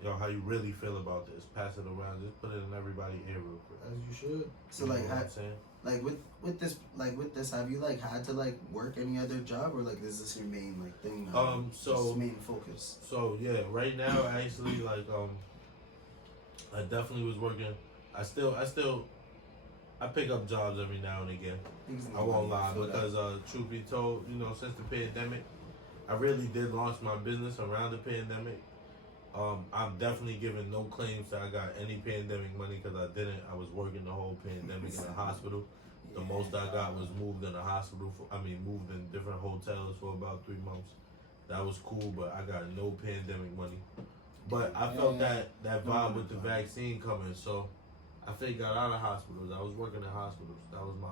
you know, how you really feel about this, pass it around, just put it in everybody's ear real quick. As you should. So You like, know what I'm saying? like with this, have you like had to like work any other job, or like is this your main like thing now? So Just main focus. So yeah, right now actually like I definitely was working. I pick up jobs every now and again. I won't lie, because truth be told, you know, since the pandemic, I really did launch my business around the pandemic. I'm definitely giving no claims that I got any pandemic money, because I didn't. I was working the whole pandemic in a hospital. The most I got was moved in a hospital moved in different hotels for about 3 months. That was cool, but I got no pandemic money. But I felt that vibe with the vaccine coming, so I got out of hospitals. I was working in hospitals. That was my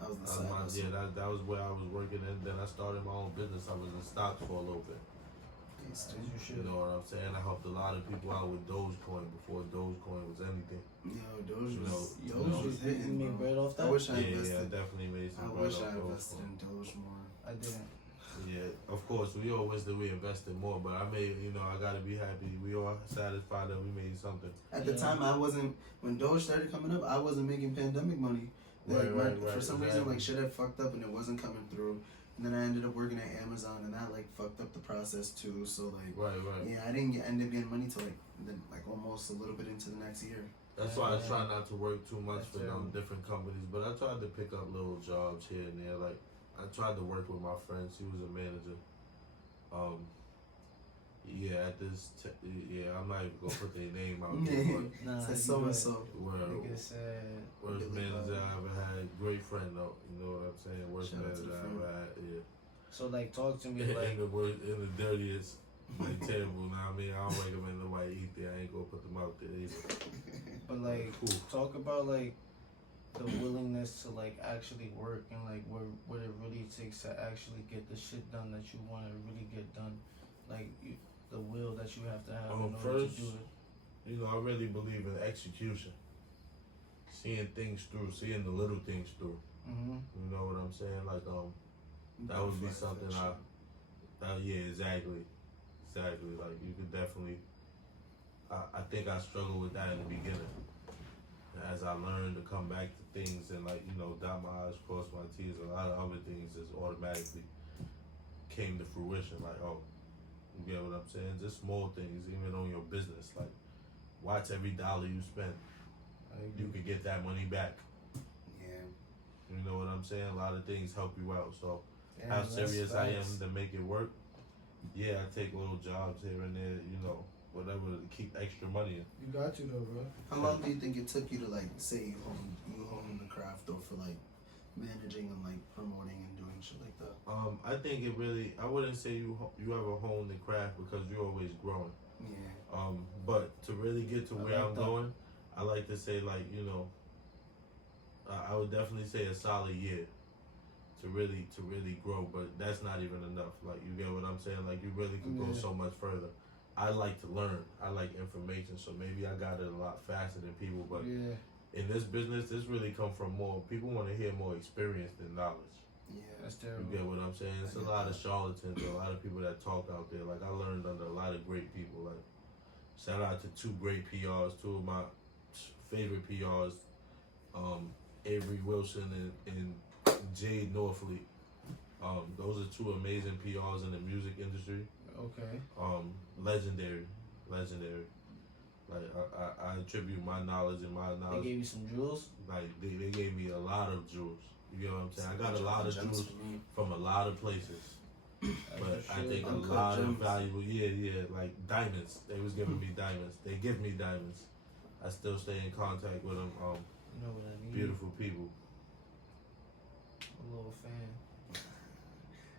that was where I was working, and then I started my own business. I was in stocks for a little bit. As you should. You know what I'm saying? I helped a lot of people out with Dogecoin before Dogecoin was anything. Yo, Doge was You made bread off that? I wish I Yeah, invested. I definitely made some I bread wish off I invested Dogecoin. in Doge more. I didn't. Yeah, of course, we all wish that we invested more, but I gotta be happy. We all satisfied that we made something. At the time, I wasn't, when Doge started coming up, I wasn't making pandemic money. Like, for some reason, like shit had fucked up and it wasn't coming through. And then I ended up working at Amazon, and that like fucked up the process too. So like, Right. yeah, I didn't end up getting money till like almost a little bit into the next year. That's why I try not to work too much That's for different companies, but I tried to pick up little jobs here and there. Like I tried to work with my friend. She was a manager. I'm not even gonna put their name out there, but Nah, Says so and so. Nigga said. worst manager I ever had. Great friend though, you know what I'm saying? Worst Shout out to manager the I friend. ever had, yeah. So like, talk to me In like. the dirtiest, like terrible. Now I mean, I don't recommend nobody eat there. I ain't gonna put them out there either. But like, Cool. talk about like the willingness to like actually work, and like what it really takes to actually get the shit done that you want to really get done. Like the will that you have to have in order First, to do it. you know, I really believe in execution. Seeing things through, seeing the little things through. Mm-hmm. You know what I'm saying? Like that would be something exactly. Like you could definitely. I think I struggled with that in the beginning. As I learned to come back to things and like, you know, dot my I's, cross my T's, a lot of other things just automatically came to fruition. Like, oh, you get what I'm saying? Just small things, even on your business. Like, watch every dollar you spend. You could get that money back. Yeah. You know what I'm saying? A lot of things help you out. So, Yeah, how that's serious I am facts. to make it work? Yeah, I take little jobs here and there, you know, whatever to keep extra money in. You got you though, bro. How long do you think it took you to like say you hone the craft though, for like managing and like promoting and doing shit like that? I think it really. I wouldn't say you ever hone the craft, because you're always growing. Yeah. But to really get to where like I'm that. going, I like to say, like, you know, I would definitely say a solid year to really grow. But that's not even enough. Like, you get what I'm saying? Like, you really could go so much further. I like to learn. I like information, so maybe I got it a lot faster than people. But in this business, this really come from more. People want to hear more experience than knowledge. Yeah. That's You terrible. get what I'm saying? It's a lot of charlatans, a lot of people that talk out there. Like, I learned under a lot of great people. Like, shout out to two great PRs, two of my favorite PRs, Avery Wilson and Jade Norfleet. Those are two amazing PRs in the music industry. Okay. Legendary. Like I attribute my knowledge and my They knowledge. gave you some jewels. Like they gave me a lot of jewels. You get what I'm saying? I got a Some lot of gems jewels for me. from a lot of places. But I think a Uncut lot of gems. valuable, like diamonds. They was giving me diamonds. They give me diamonds. I still stay in contact with them. You know what I mean? Beautiful people. A little fan.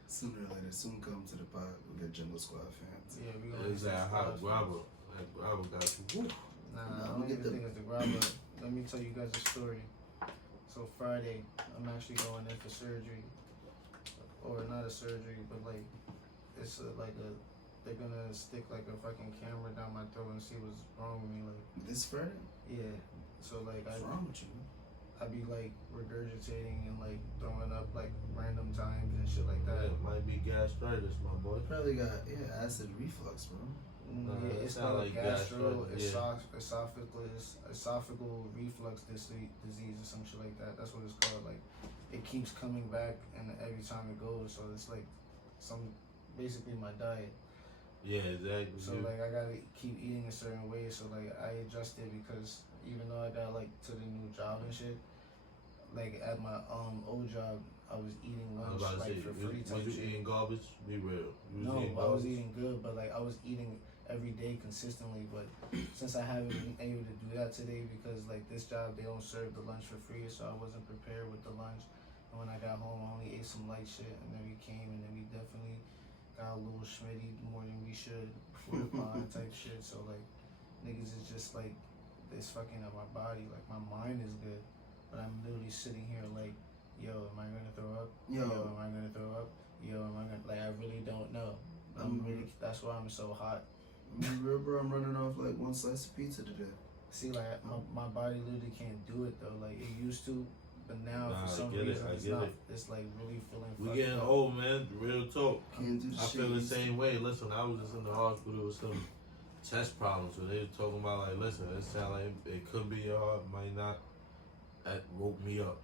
Sooner or later, soon come to the pod. We'll get Jungle Squad fans. Yeah, we gonna It's get that some hot squad grabber. fans. That grabber got you. Woo. Nah, Nah, I we don't get even the- think it's the grabber. Let me tell you guys a story. So Friday, I'm actually going in for surgery, or not a surgery, but like it's they're gonna stick like a fucking camera down my throat and see what's wrong with me. Like, This Friday? yeah. So like What's wrong with you? I be like regurgitating and like throwing up like random times and shit like that. That might be gastritis, my boy. Probably got acid reflux, bro. Nah, Yeah, it it's sound called like gastro gastro, esophageal reflux disease or some shit like that. That's what it's called. Like, it keeps coming back, and every time it goes, so it's like basically my diet. Yeah, exactly. So like I gotta keep eating a certain way. So like I adjusted because even though I got like to the new job and shit, like at my old job, I was eating I was lunch about to like say, for free type was you shit. eating garbage? Be real. You No, eating I was garbage? eating good, but like I was eating every day consistently. But since I haven't been able to do that today because like this job they don't serve the lunch for free, so I wasn't prepared with the lunch. And when I got home, I only ate some light shit, and then we came, and then we definitely got a little schmitty more than we should before the pod type shit. So like niggas is just like it's fucking up my body. Like my mind is good, but I'm literally sitting here like, yo, am I gonna throw up? Yo. Am I gonna throw up? Yo, am I gonna, like, I really don't know. That's why I'm so hot. Remember, I'm running off like one slice of pizza today. See, like, my body literally can't do it, though. Like, it used to, but now Nah, for some I get it, reason, I it's get not. it. It's, like, really feeling We fucked getting up. old, man. Real talk. Can't do the I shit feel the you used to. same way. Listen, I was just in the hospital with some chest problems, so they were talking about like, listen, it sound like it could be your heart, might not. That woke me up.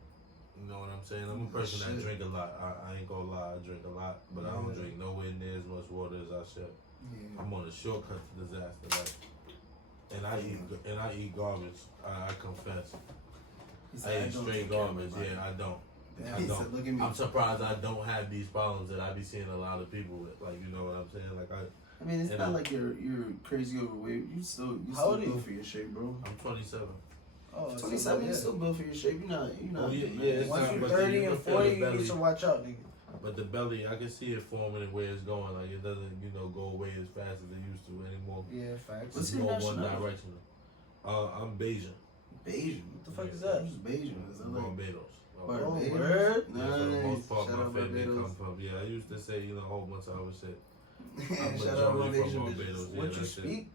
You know what I'm saying? I'm a person that Shit. drink a lot. I ain't gonna lie, I drink a lot, but I don't Yeah. drink nowhere near as much water as I should. Yeah. I'm on a shortcut to disaster, like, and I eat garbage. I confess. He I said, eat don't straight take care of garbage. my Yeah, body. I don't. Damn, I he don't. said, look at me. I'm surprised I don't have these problems that I be seeing a lot of people with. Like, you know what I'm saying? Like I mean, it's and not I- like you're crazy overweight. You still How old are built you? for your shape, bro. I'm 27. Oh, it's 27, yeah. you still built for your shape. You're not. Oh, yeah, man. yeah, it's Once not- you're but 30 you and can feel 40, the you belly. need to watch out, nigga. But the belly, I can see it forming and where it's going. Like, it doesn't, go away as fast as it used to anymore. Yeah, facts. What's It's your more one nationality? directional. I'm Bayesian. Bayesian. What the fuck is that? Who's Bayesian? Is that like Barbados. Barbados? word? Yeah, for the most part, Shout my out family Barbados. come from. Yeah, I used to say, a whole bunch of other shit. I'm Shout out all majority Asian from bitches. Barbados. Yeah, What you that's it. speak?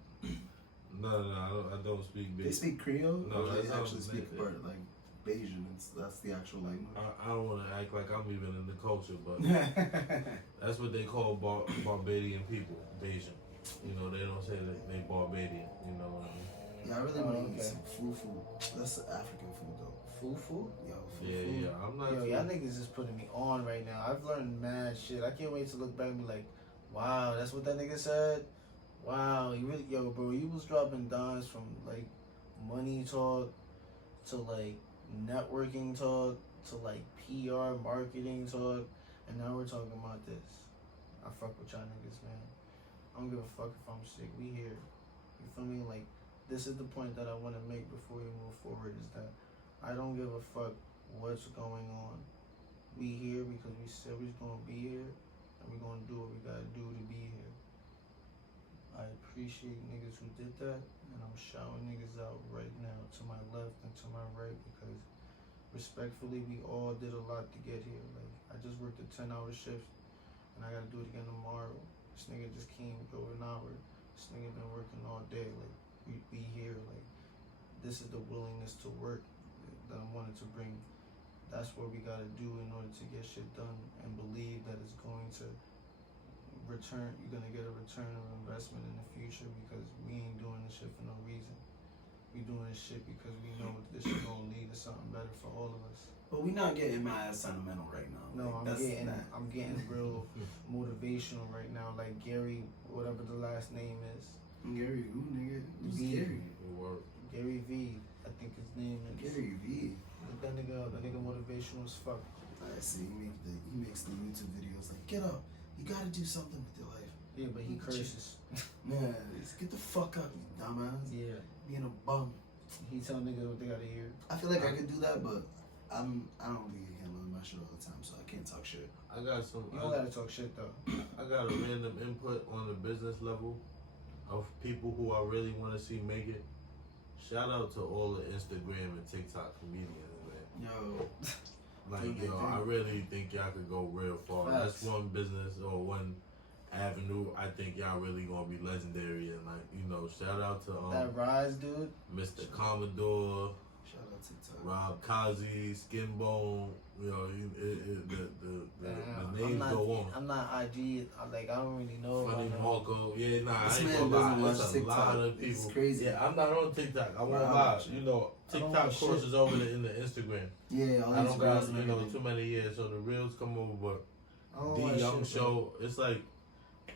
No, I don't speak They Bayesian. speak Creole, No, or they that's actually not- speak they- part like Bayesian. That's the actual language. I don't want to act like I'm even in the culture, but that's what they call Barbadian people, Bayesian. They don't say that they Barbadian. You know what I mean? Yeah, I really want to eat okay. some fufu. That's African food though. Fufu? Yo, fufu. Yeah. I'm not. Yo, y'all niggas is putting me on right now. I've learned mad shit. I can't wait to look back and be like, wow, that's what that nigga said? Wow, he really, yo, bro, you was dropping dimes from, like, money talk to, like, networking talk to, like, PR marketing talk, and now we're talking about this. I fuck with y'all niggas, man. I don't give a fuck if I'm sick. We here. You feel me? Like, this is the point that I want to make before we move forward is that I don't give a fuck what's going on. We here because we said we was gonna be here, and we gonna do what we gotta do to be here. I appreciate niggas who did that, and I'm shouting niggas out right now to my left and to my right because respectfully, we all did a lot to get here. Like, I just worked a 10-hour shift, and I gotta do it again tomorrow. This nigga just came over an hour. This nigga been working all day. Like, we here. Like, this is the willingness to work that I wanted to bring. That's what we gotta do in order to get shit done and believe that it's going to return. You're gonna get a return of investment in the future because we ain't doing this shit for no reason. We doing this shit because we know this shit gonna lead to something better for all of us. But we not getting mad sentimental right now. No, Like, I'm getting real motivational right now. Like Gary, whatever the last name is. Gary who, nigga? Who's V. Gary? Gary V. I think his name is. Gary V. Look that nigga up. That nigga motivational as fuck. I see. He makes the YouTube videos like, get up. You gotta do something with your life. Yeah, but he curses. Man, just get the fuck up, you dumbass. Yeah. Being a bum. He tell niggas what they gotta hear. I feel like I could do that, but I don't be handling my shit all the time, so I can't talk shit. I got some. You don't gotta talk shit though. I got a random input on the business level of people who I really want to see make it. Shout out to all the Instagram and TikTok comedians, man. Yo. Like, yo, I really think y'all could go real far. Facts. That's one business or one avenue. I think y'all really gonna be legendary. And like, you know, shout out to That Rise dude. Mr. Commodore, Shout out TikTok. Rob Kazi, Skinbone. You know, the names I'm not, go on. I'm not IG. I don't really know. Funny about Marco. Yeah, nah, This I ain't man gonna lie. doesn't watch It's a TikTok. lot of It's people. crazy. Yeah, I'm not on TikTok. I won't Wow. lie. You know, I don't TikTok watch crosses shit. over in the Instagram. Yeah, all I these don't got, reels and you know, everything. too many years, so the reels come over, but I don't The watch Young shit, Show, it's like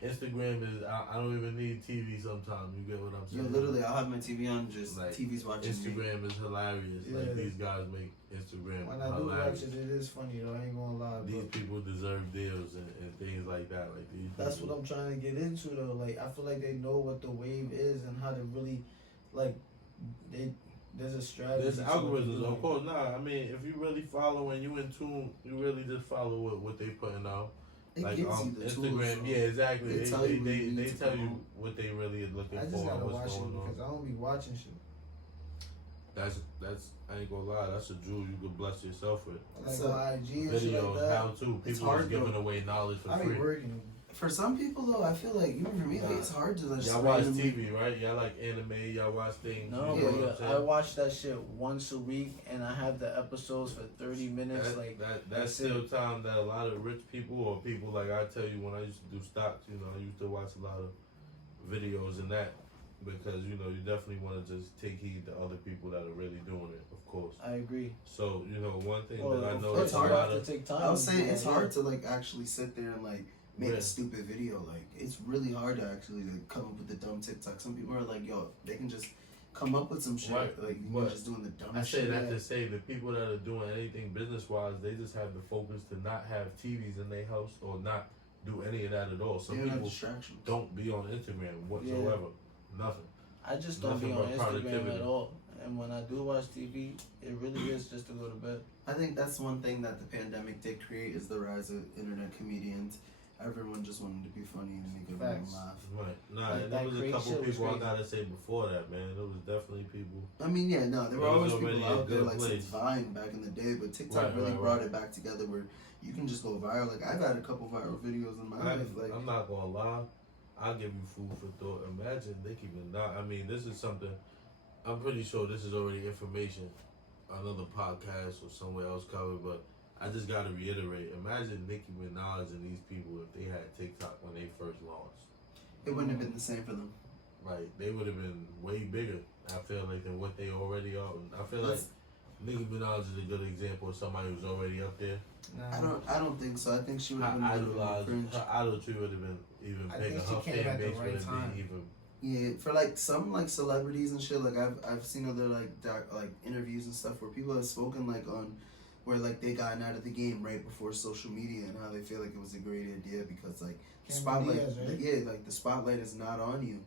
Instagram is, I don't even need TV sometimes, you get what I'm Yo, saying? literally, I'll have my TV on, just Like, TV's watching me. Instagram is hilarious. Yeah. Like, these guys make Instagram When I do hilarious. watch it, it is funny though. I ain't gonna lie. These But people deserve deals and things like that. Like these that's people, what I'm trying to get into though. Like I feel like they know what the wave is and how to really, like, there's a strategy. there's to what they're algorithms, doing. of course. Nah, I mean, if you really follow and you in tune, you really just follow what they putting out. It Like gives you the Instagram, tools, yeah, exactly. They tell you what you need They to tell you promote. what they really are looking I just for gotta and watch what's it going on. because I don't be watching shit. That's I ain't gonna lie, that's a jewel you could bless yourself with. Like So, on IG and shit Videos, like that. how to. It's People hard, is giving though. away knowledge for I be free. working. For some people though, I feel like even for me, like, Nah. it's hard to just Y'all watch randomly- TV, right? Y'all like anime, y'all watch things. No, you know Yeah. what I'm but saying? I watch that shit once a week, and I have the episodes for 30 minutes. That's that's still it. time that a lot of rich people or people like I tell you when I used to do stocks, you know, I used to watch a lot of videos and that because you know you definitely want to just take heed to other people that are really doing it, of course. I agree. So you know one thing Well, that I know it's is a hard lot to of take time. I was saying to it's do hard that. to like actually sit there and like make Yeah. a stupid video. Like it's really hard to actually like come up with the dumb TikTok. Some people are like, yo, they can just come up with some shit. Right, Like you're but just doing the dumb I say shit. that yeah. to say the people that are doing anything business wise, they just have the focus to not have TVs in their house or not do any of that at all. Some They don't have people distractions. don't be on Instagram whatsoever. Nothing. I just don't be Nothing on but Instagram productivity. at all. And when I do watch TV, it really is just to go to bed. I think that's one thing that the pandemic did create is the rise of internet comedians. Everyone just wanted to be funny and make everyone Facts. laugh. Right. Nah, Like, and that there was a crazy couple shit was people I crazy. gotta say before that, man. There was definitely people. I mean, yeah, no, there were It was always already people a out there good like place. since Vine back in the day, but TikTok Right, really right, brought right. it back together where you can just go viral. Like I've had a couple viral videos in my life. Like I'm not gonna lie. I'll give you food for thought. Imagine Nicki Minaj. I mean, this is something. I'm pretty sure this is already information on another podcast or somewhere else covered, but I just gotta reiterate. Imagine Nicki Minaj and these people if they had TikTok when they first launched. it wouldn't have been the same for them. Right, they would have been way bigger. I feel like than what they already are. I feel like That's- Nicki Minaj is a good example of somebody who's already up there. Nah, I don't think so. I think she would have Her been a little bit more idolized, cringe. her idolatry would have been even I bigger. think she Her came fan at the base right would have time. been even. Yeah, for like some like celebrities and shit. Like I've seen other like like interviews and stuff where people have spoken like on where like they gotten out of the game right before social media and how they feel like it was a great idea because like the Cameron spotlight, Diaz, right? yeah, like the spotlight is not on you.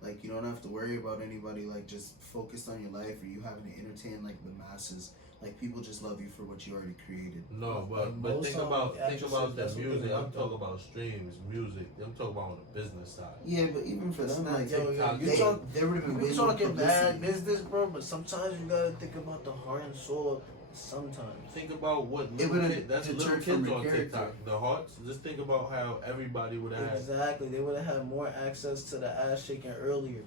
Like you don't have to worry about anybody like just focused on your life or you having to entertain like the masses. Like people just love you for what you already created. No, Like, but most think of about actresses, the that's what they music. I'm want, talking though. about streams, music. I'm talking about on the business side. Yeah, but even for them, like Yo, TikTok, you they, talk- there would have been way We more talking bad publicity. business, bro, but sometimes you gotta think about the heart and soul. Sometimes. Think about what It little would've kid, that's deterred little from kids your on character. TikTok. The hearts. Just think about how everybody would have. Exactly. They would have had more access to the ass shaking earlier.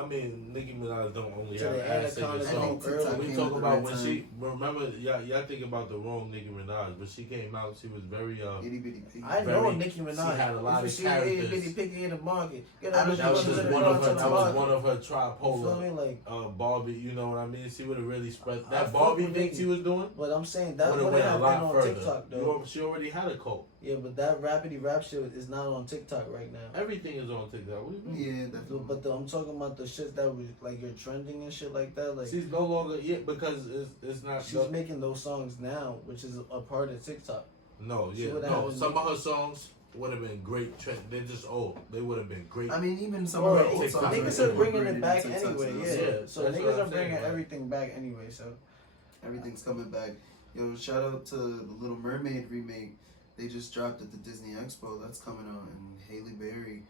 I mean, Nicki Minaj don't only To have the ass anaconda singers. I think So TikTok we came talk at the about right when time. she. Remember, y'all think about the wrong Nicki Minaj, but she came out. She was very Itty bitty pig. I know Very- Nicki Minaj. she had a lot If of you see a itty characters. bitty piggy in the market, get I out don't of think That was she just was one of her. the That was market. one of her You feel tripolar. me? Like, Barbie, you know what I mean? She would have really spread I that fuck Barbie with thing Nicki. she was doing. but I'm saying that Would have would went a have been lot on further. TikTok though. She already had a cult. Yeah, but that rapidy rap shit is not on TikTok right now. Everything is on TikTok. What do you mean? Yeah, definitely. But I'm talking about the shit that was like you're trending and shit like that. Like She's no longer because it's not. she's making those songs now, which is a part of TikTok. No, She yeah, would've no. had Some of her songs would have been great. They're just old. They would have been great. I mean, even some Or of the old TikTok. songs. niggas are are bringing incorporated it back in TikTok anyway. songs. Yeah, Yeah, so that's what niggas I'm are bringing saying, man. everything back anyway. So Everything's coming back. Yo, shout out to the Little Mermaid remake. They just dropped at the Disney Expo. That's coming out, and Halle Berry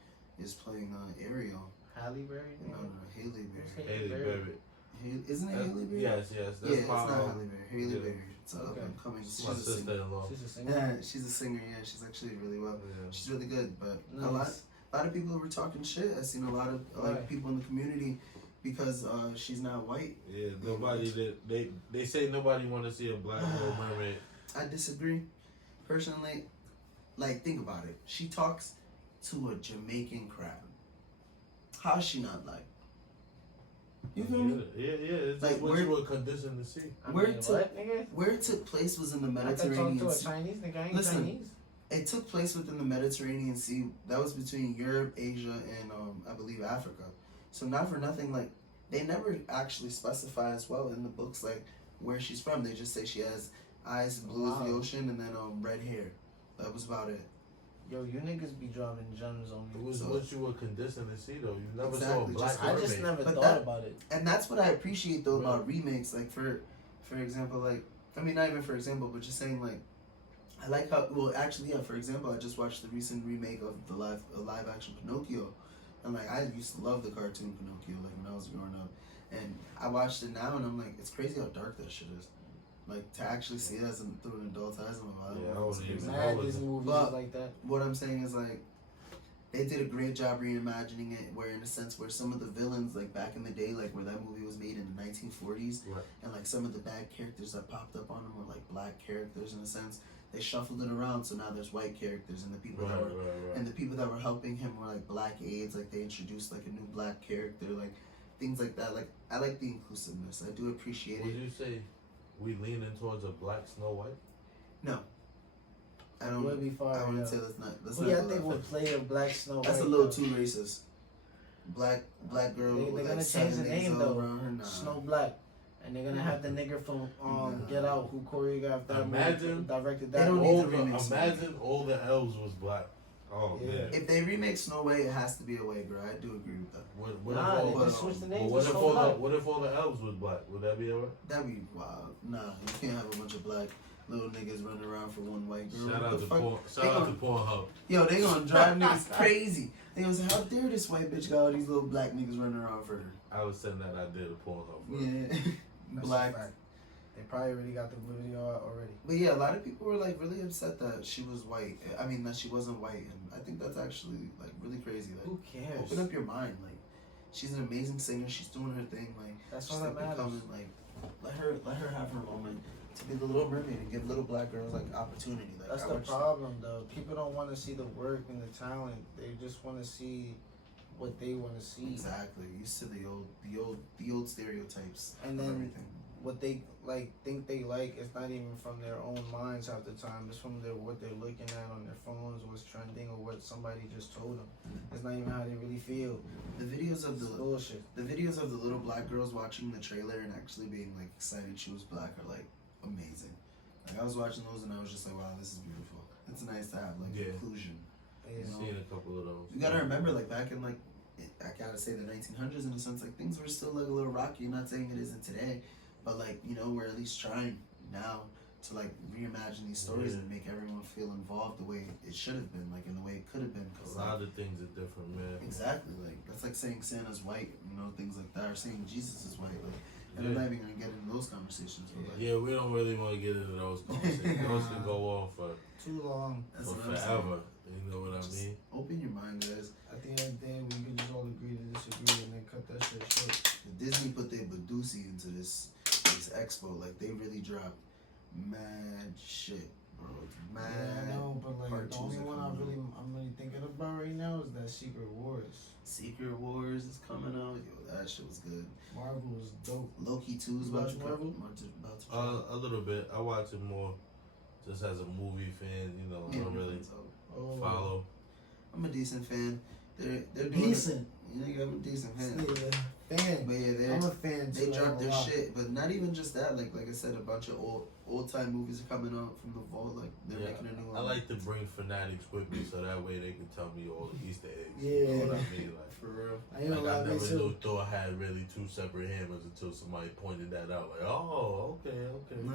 is playing Ariel. Halle Berry. No, Halle Berry. Haley Berry. Isn't it Halle Berry? Yes. Yeah, That's it's my not Halle Berry. Halle yeah. Berry. It's Okay. upcoming. my She's a singer. sister-in-law. She's a singer. Yeah, she's a singer. Yeah, she's actually really well. Yeah. She's really good, but Nice. a lot of people were talking shit. I seen a lot of Right. people in the community because she's not white. Yeah, nobody did. They say nobody want to see a black Little Mermaid. I disagree. Personally, like, think about it. She talks to a Jamaican crowd. How's she not like? You feel me? Yeah. It's Like, like what where- you were conditioned to see. I Where mean, to- what, nigga? Where it took place was in the I can talk Mediterranean to a Sea. Chinese nigga. I ain't Listen. Chinese. It took place within the Mediterranean Sea. That was between Europe, Asia, and I believe Africa. So not for nothing, like, they never actually specify as well in the books like where she's from. They just say she has eyes blue as the Wow. ocean and then red hair. That was about it. Yo, you niggas be dropping gems on It me. was So- what you were conditioned to see, though. You never saw a Exactly, black I just mermaid. never But thought that- about it. And that's what I appreciate though about remakes. Like for example, like I mean not even for example, but just saying like I like how well actually yeah. For example, I just watched the recent remake of the live action Pinocchio, and like I used to love the cartoon Pinocchio like when I was growing up, and I watched it now and I'm like it's crazy how dark that shit is. Like to actually see it as through an adult's eyes, I'm like, Yeah, I wow, wouldn't it's even- crazy. Mad Disney movies But- like that. What I'm saying is like they did a great job reimagining it where in a sense where some of the villains like back in the day like where that movie was made in the 1940s Right. and like some of the bad characters that popped up on them were like black characters in a sense they shuffled it around so now there's white characters and the people that were and the people that were helping him were like black aides like they introduced like a new black character like things like that like I like the inclusiveness I do appreciate Would it you say we leaning towards a black Snow White? no I don't Would be fire. I wouldn't yo. say that's Who not y'all the think left. would play a black Snow That's a White, little though? too racist. Black girl. They're with, gonna like, change the 7 niggas name all though. around her, nah. Snow Black. And they're gonna have the nigga from Nah. Get Out who choreographed that Imagine- movie, directed They that don't movie. need All to the, remix Snow imagine all the elves was black. Oh Yeah. man. If they remake Snow White, it has to be a white girl. I do agree with that. What Nah, if they all, just switched the name what to if Snow all the Black. what if all the elves was black? Would that be alright? That'd be wild. Nah, you can't have a bunch of black little niggas running around for one white girl. Shout What out the to fuck? Pornhub. Yo, they gonna drive niggas crazy. They gonna say, how dare this white bitch got all these little black niggas running around for her? I would send that idea to Pornhub. Bro. Yeah, That's black. a fact. They probably already got the video out already. But yeah, a lot of people were like really upset that she was white. I mean that she wasn't white, and I think that's actually like really crazy. Like, Who cares? open up your mind. Like, she's an amazing singer. She's doing her thing. Like, That's she's all that like matters. becoming like, let her have her moment to be the Little Mermaid and give little black girls like opportunity. Like, That's I the watched- problem, though. People don't want to see the work and the talent. They just want to see what they want to see. Exactly. Used to the old stereotypes And of then everything. what they think they like is not even from their own minds half the time. It's from what they're looking at on their phones, what's trending, or what somebody just told them. It's not even how they really feel. The videos of It's the bullshit. videos of the little black girls watching the trailer and actually being like excited she was black are like amazing. Like I was watching those and I was just like, wow, this is beautiful. It's nice to have like Yeah. inclusion. You I've know? seen a couple of those. You gotta remember, like back in like, I gotta say the 1900s in a sense, like things were still like a little rocky. I'm not saying it isn't today, but like we're at least trying now to like reimagine these stories Yeah. and make everyone feel involved the way it should have been, like in the way it could have been. A Cause lot of things are different, man. exactly, like that's like saying Santa's white, things like that, or saying Jesus is white. Like, and I'm Yeah. not even gonna get into those conversations. But like, Yeah, we don't really want to get into those conversations. Those can go on for Too long. that's for what I'm saying. forever. You know what I Just mean? open your mind, guys. At the end of the day, we can just all agree to disagree and then cut that shit short. Disney put their Badusi into this expo. Like they really dropped mad shit, bro. Mad. Yeah, I know, but like part the twos only are one coming I'm really thinking about right now is that Secret Wars. Secret Wars is coming out. Yo, that shit was good. Marvel is dope. Loki 2 is You about watch to Marvel? about to drop. A little bit. I watch it more just as a movie fan, you know, I Yeah, don't really Oh. follow. I'm a decent fan. They're doing Decent. Yeah, I'm a decent fan. Yeah, fan. But yeah, I'm a fan too. they dropped their I ain't gonna lie. shit, but not even just that. Like I said, a bunch of old time movies are coming out from the vault. Like they're Yeah, making a new one. I like to bring fanatics with me so that way they can tell me all the Easter eggs. Yeah. You know what I mean? Like, For real. I ain't like gonna I lie, me never too. knew Thor had really two separate hammers until somebody pointed that out. Like, oh, okay. Nah.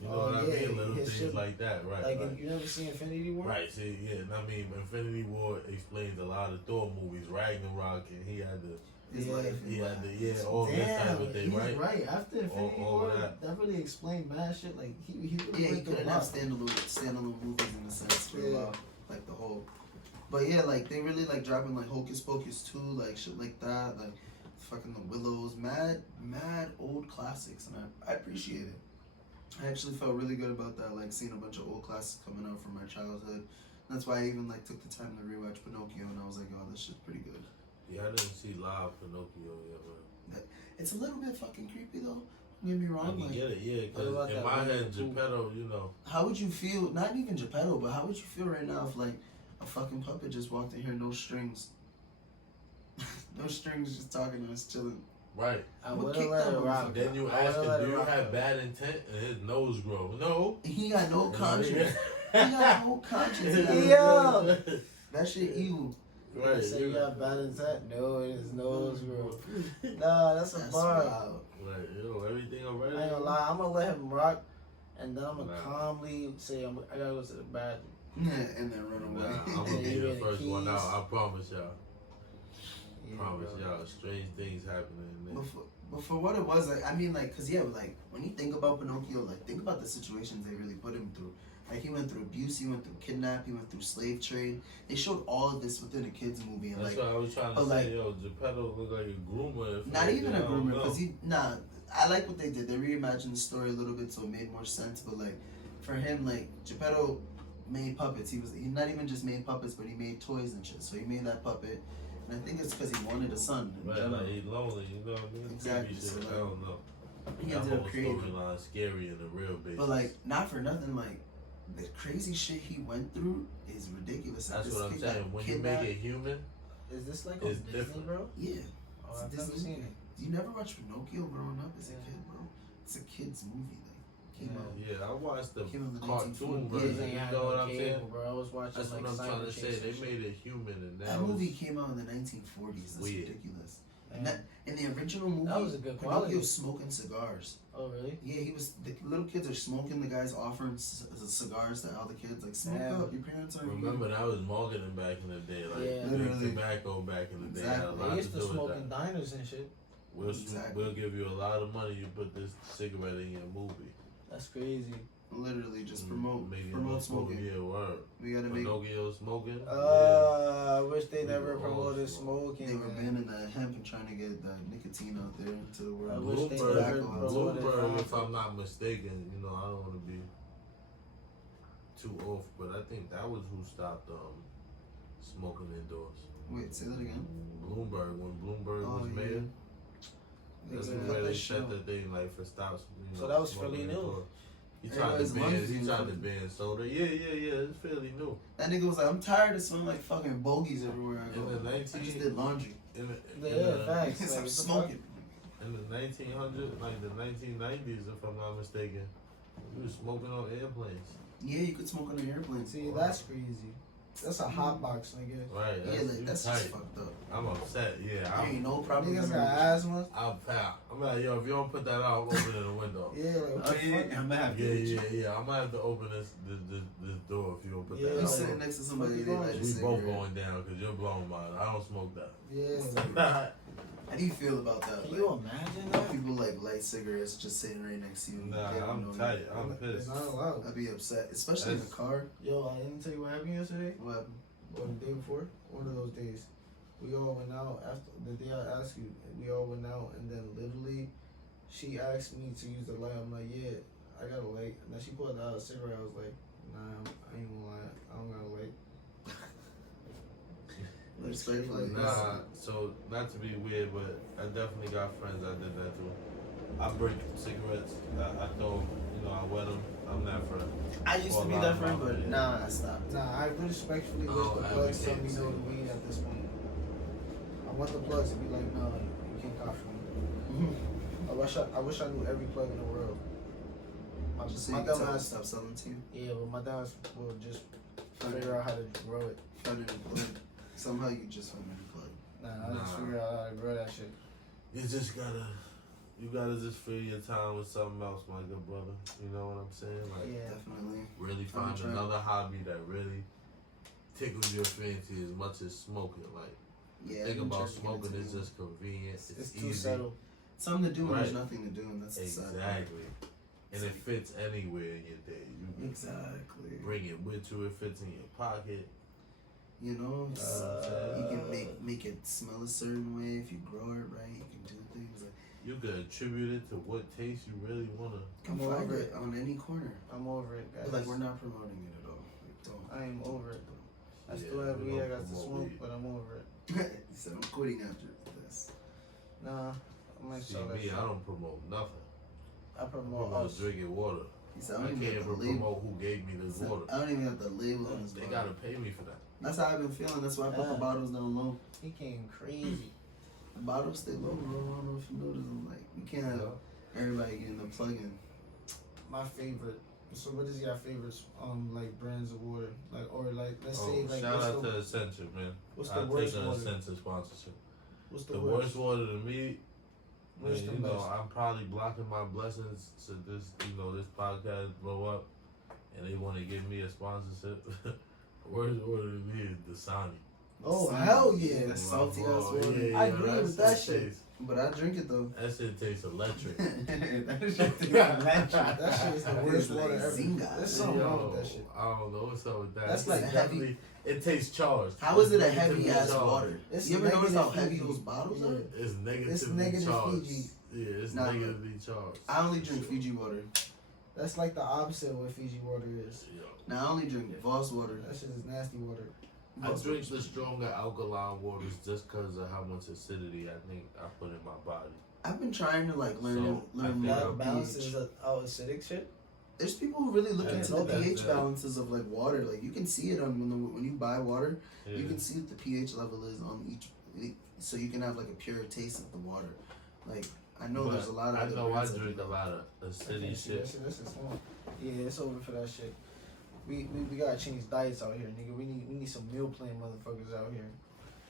You know Oh, what I yeah, mean? Little his things shit- like that, right? Like, right. you never see Infinity War? Right, see, yeah, and I mean, Infinity War explains a lot of Thor movies, Ragnarok, and he had the, His Yeah. life. he had the, all this type Damn, of thing, he's right? right. After Infinity all War, of that really explained mad shit. Like, he Yeah, would've he went through a couldn't lot. have standalone movies in a sense for a Yeah. while, like the whole. But yeah, like they really like dropping like Hocus Pocus 2, like shit like that, like fucking The Willows, mad old classics, and I appreciate it. I actually felt really good about that, like seeing a bunch of old classics coming out from my childhood. That's why I even like took the time to rewatch Pinocchio, and I was like, oh, this shit's pretty good. Yeah, I didn't see live Pinocchio yet, but It's a little bit fucking creepy though. Don't get me I wrong. can Like, get it, yeah, What about because in that my one head, with Pooh? Geppetto, you know, how would you feel? Not even Geppetto, but how would you feel right now if like a fucking puppet just walked in here, no strings, no strings, just talking to us, chilling? right. I I'ma would've kick let that it rock. motherfucker. Then you I ask would've let him, do it you rock, have though. bad intent? And his nose grow. No. He got no You know, conscience. yeah. He got no conscience. He got Yo. that shit evil. Right. Say you got bad intent? No, his nose bro. That's Nah, that's a bar. wild. Like, yo, everything alright? I ain't gonna lie, I'm gonna let him rock, and then I'm gonna Nah. calmly say I gotta go to the bathroom. Yeah, and then run away. Nah, I'm gonna be You the in the first one keys. out. I promise y'all. Yeah, Promise bro. y'all. Strange things happening in there. But for what it was, like, I mean, like, cause yeah, like when you think about Pinocchio, like think about the situations they really put him through. Like he went through abuse, he went through kidnap, he went through slave trade. They showed all of this within a kids movie, and That's like what I was trying to but, say. like- Yo, Geppetto looked like a groomer. not even a I don't groomer, know. cause I like what they did. They reimagined the story a little bit, so it made more sense. But like for him, like Geppetto made puppets. He not even just made puppets, but he made toys and shit. So he made that puppet, and I think it's because he wanted a son. in Right, general. like he's lonely, you know what I mean? Exactly, Maybe shit, so, I don't know. He That ended up whole creating. storyline scary in the real basis. But like, not for nothing, like the crazy shit he went through is ridiculous. Like, that's this what I'm kid got saying. When you kidnapped. make it human, Is this like on It's Disney, different. bro? Yeah, Oh, it's I've a never Disney seen movie. it. You never watched Pinocchio growing up as a Yeah. kid, bro? It's a kid's movie. Like, came out. yeah, I watched the Came in the cartoon 1940s. version. Disney You had know no what I'm cable, saying? bro. I was watching That's like what I'm trying to Cyber say. Chase They and made shit. it human, and That was movie came out in the 1940s. That's Weird. ridiculous. Yeah. And that in the original movie, That was a good quality. Pinocchio's smoking cigars. Oh really? Yeah, he was. The little kids are smoking. The guy's offering cigars to all the kids. Like, smoke Damn. up. Your parents are. Remember that was marketing back in the day, like Yeah. big Literally. tobacco back in the day had a Exactly. lot They used to to do smoke with in that. diners and shit. Exactly. We'll give you a lot of money. You put this cigarette in your movie. That's crazy. Literally, just promote Make it promote look cool. smoking. Yeah, word. We gotta make. Pinocchio smoking. I wish they We never were all promoted smoking. smoking. They were man. banning the hemp and trying to get the nicotine out there into the I world. wish they Bloomberg, never Tobacco. promoted Bloomberg, if Fanta. I'm not mistaken, you know, I don't want to be too off, but I think that was who stopped smoking indoors. Wait, say that again. Bloomberg, when Bloomberg Oh, was yeah. mayor, that's They the cut way that they shit set out. the thing like for stops. You know, So that was smoking fairly new. indoors. He tried to Everybody's ban. lungs He being tried to open. ban soda. Yeah. It's fairly new. That nigga was like, I'm tired of smelling like fucking bogeys everywhere I go. In the I just 19, did laundry. in the, Yeah, in the, facts. I'm Like, what the smoking. in the 1900s, like the 1990s, if I'm not mistaken, we was smoking on airplanes. Yeah, you could smoke on an airplane. See, that's crazy. That's a hot box, nigga. Right. Yeah, like, you that's tight. just fucked up. I'm upset. Yeah. There ain't no problem. Niggas got asthma. I'm like, yo, if you don't put that out, I'm opening the window. Yeah, like, what Oh the yeah, fuck? I'm gonna have to. Yeah. I'm gonna have to open this door if you don't put Yeah, that You out. sitting next to somebody, Fuck they you light a We cigarette. both going down because you're blowing mine. I don't smoke that. Yeah. How do you feel about that? Can Like, you imagine that? people like light cigarettes just sitting right next to you. Nah, They don't I'm know tight. you. I'm It's pissed. not allowed. I'd be upset, especially in That's- the car. Yo, I didn't tell you what happened yesterday. What happened? Or the day before. One of those days. We all went out after the day I asked you. We all went out, and then literally, she asked me to use the light. I'm like, yeah, I got a light. And then she pulled out a cigarette. I was like, nah, I ain't gonna lie, I don't got a light. Respectfully. Nah, so not to be weird, but I definitely got friends that did that too. I break cigarettes. I throw, I wet them. I'm that friend. I used to be that friend, but nah, I stopped. Nah, I respectfully wish Oh, the every plugs day tell me the no to same. weed at this point. I want the plugs to be like, no, you can't cop from me. I wish I knew every plug in the world. Just say My you can dumbass, stop selling to you. yeah, but my dumbass will just Find figure out how to grow it. Find an plug. Somehow you just find a plug. Nah, I just Nah. figure out how to grow that shit. You gotta just fill your time with something else, my good brother. You know what I'm saying? Like, Yeah. Definitely. really I'm find trying- another hobby that really tickles your fancy as much as smoking. Like, Yeah. think I'm about trying to get smoking into is it. just convenient. It's It's too easy. subtle. Something to do when there's Right. nothing to do, and that's the sad part. Exactly. And it fits anywhere in your day. You can Exactly. bring it with you. It fits in your pocket. You know, Uh, you can make it smell a certain way if you grow it right. You can do things like You could attribute it to what taste you really wanna. come I'm find over it on any corner. I'm over it, guys. But like we're not promoting it at all. Like, don't. I am over it. I Yeah, still have we weed I don't got to promote smoke, weed. but I'm over it. He said I'm quitting after this. Nah, I might See sell that me, shit. I don't promote nothing. I I promote promote us. drinking water. He said I I don't can't even have even the label. promote who gave me He this said, water. I don't even have the label on this They bottle. gotta pay me for that. That's how I've been feeling. That's why I put the bottles down low. He came crazy. The bottles stay low, bro. I don't know if you noticed them. Like we can't have everybody getting the plug-in. My favorite. So what is your favorites? Like brands of water, like or like let's Oh, say like shout what's out the, to Essential, man. what's the I'll take worst an water? Essential sponsorship. What's The worst water to me, What's man, the you know, best? I'm probably blocking my blessings to this, this podcast blow up, and they want to give me a sponsorship. Worst water to me is Dasani. Oh Sun- hell yeah! That's salty ass Oh, water. yeah, I yeah, agree with that shit. tastes- But I drink it though. That shit tastes electric. That shit That shit is the It worst tastes water like ever. Zinga. There's something wrong with that shit. I don't know what's up with that. That's It's like definitely- It tastes charged. How is it a It's heavy negatively ass charged. water? It's You ever notice how negative heavy Fiji. those bottles Yeah. are? It's negatively It's negative charged. Fiji. Yeah, it's Nah, negatively charged. I only drink Fiji water. That's like the opposite of what Fiji water is. Yo, Now I only drink Voss water. That shit is nasty water. I Voss drink water. the stronger alkaline waters just because of how much acidity I think I put in my body. I've been trying to like learn So, I learn think more I'll That about balances pH. out acidic shit. There's people who really look Yeah, into I know the that, pH yeah. balances of like water. Like you can see it on when you buy water. Yeah. You can see what the pH level is on each, so you can have like a pure taste of the water. Like I know But there's a lot of. I other know I brands that drink do a that. lot of acidic That shit. This is on. Yeah, it's over for that shit. We gotta change diets out here, nigga. We need some meal plan motherfuckers out here.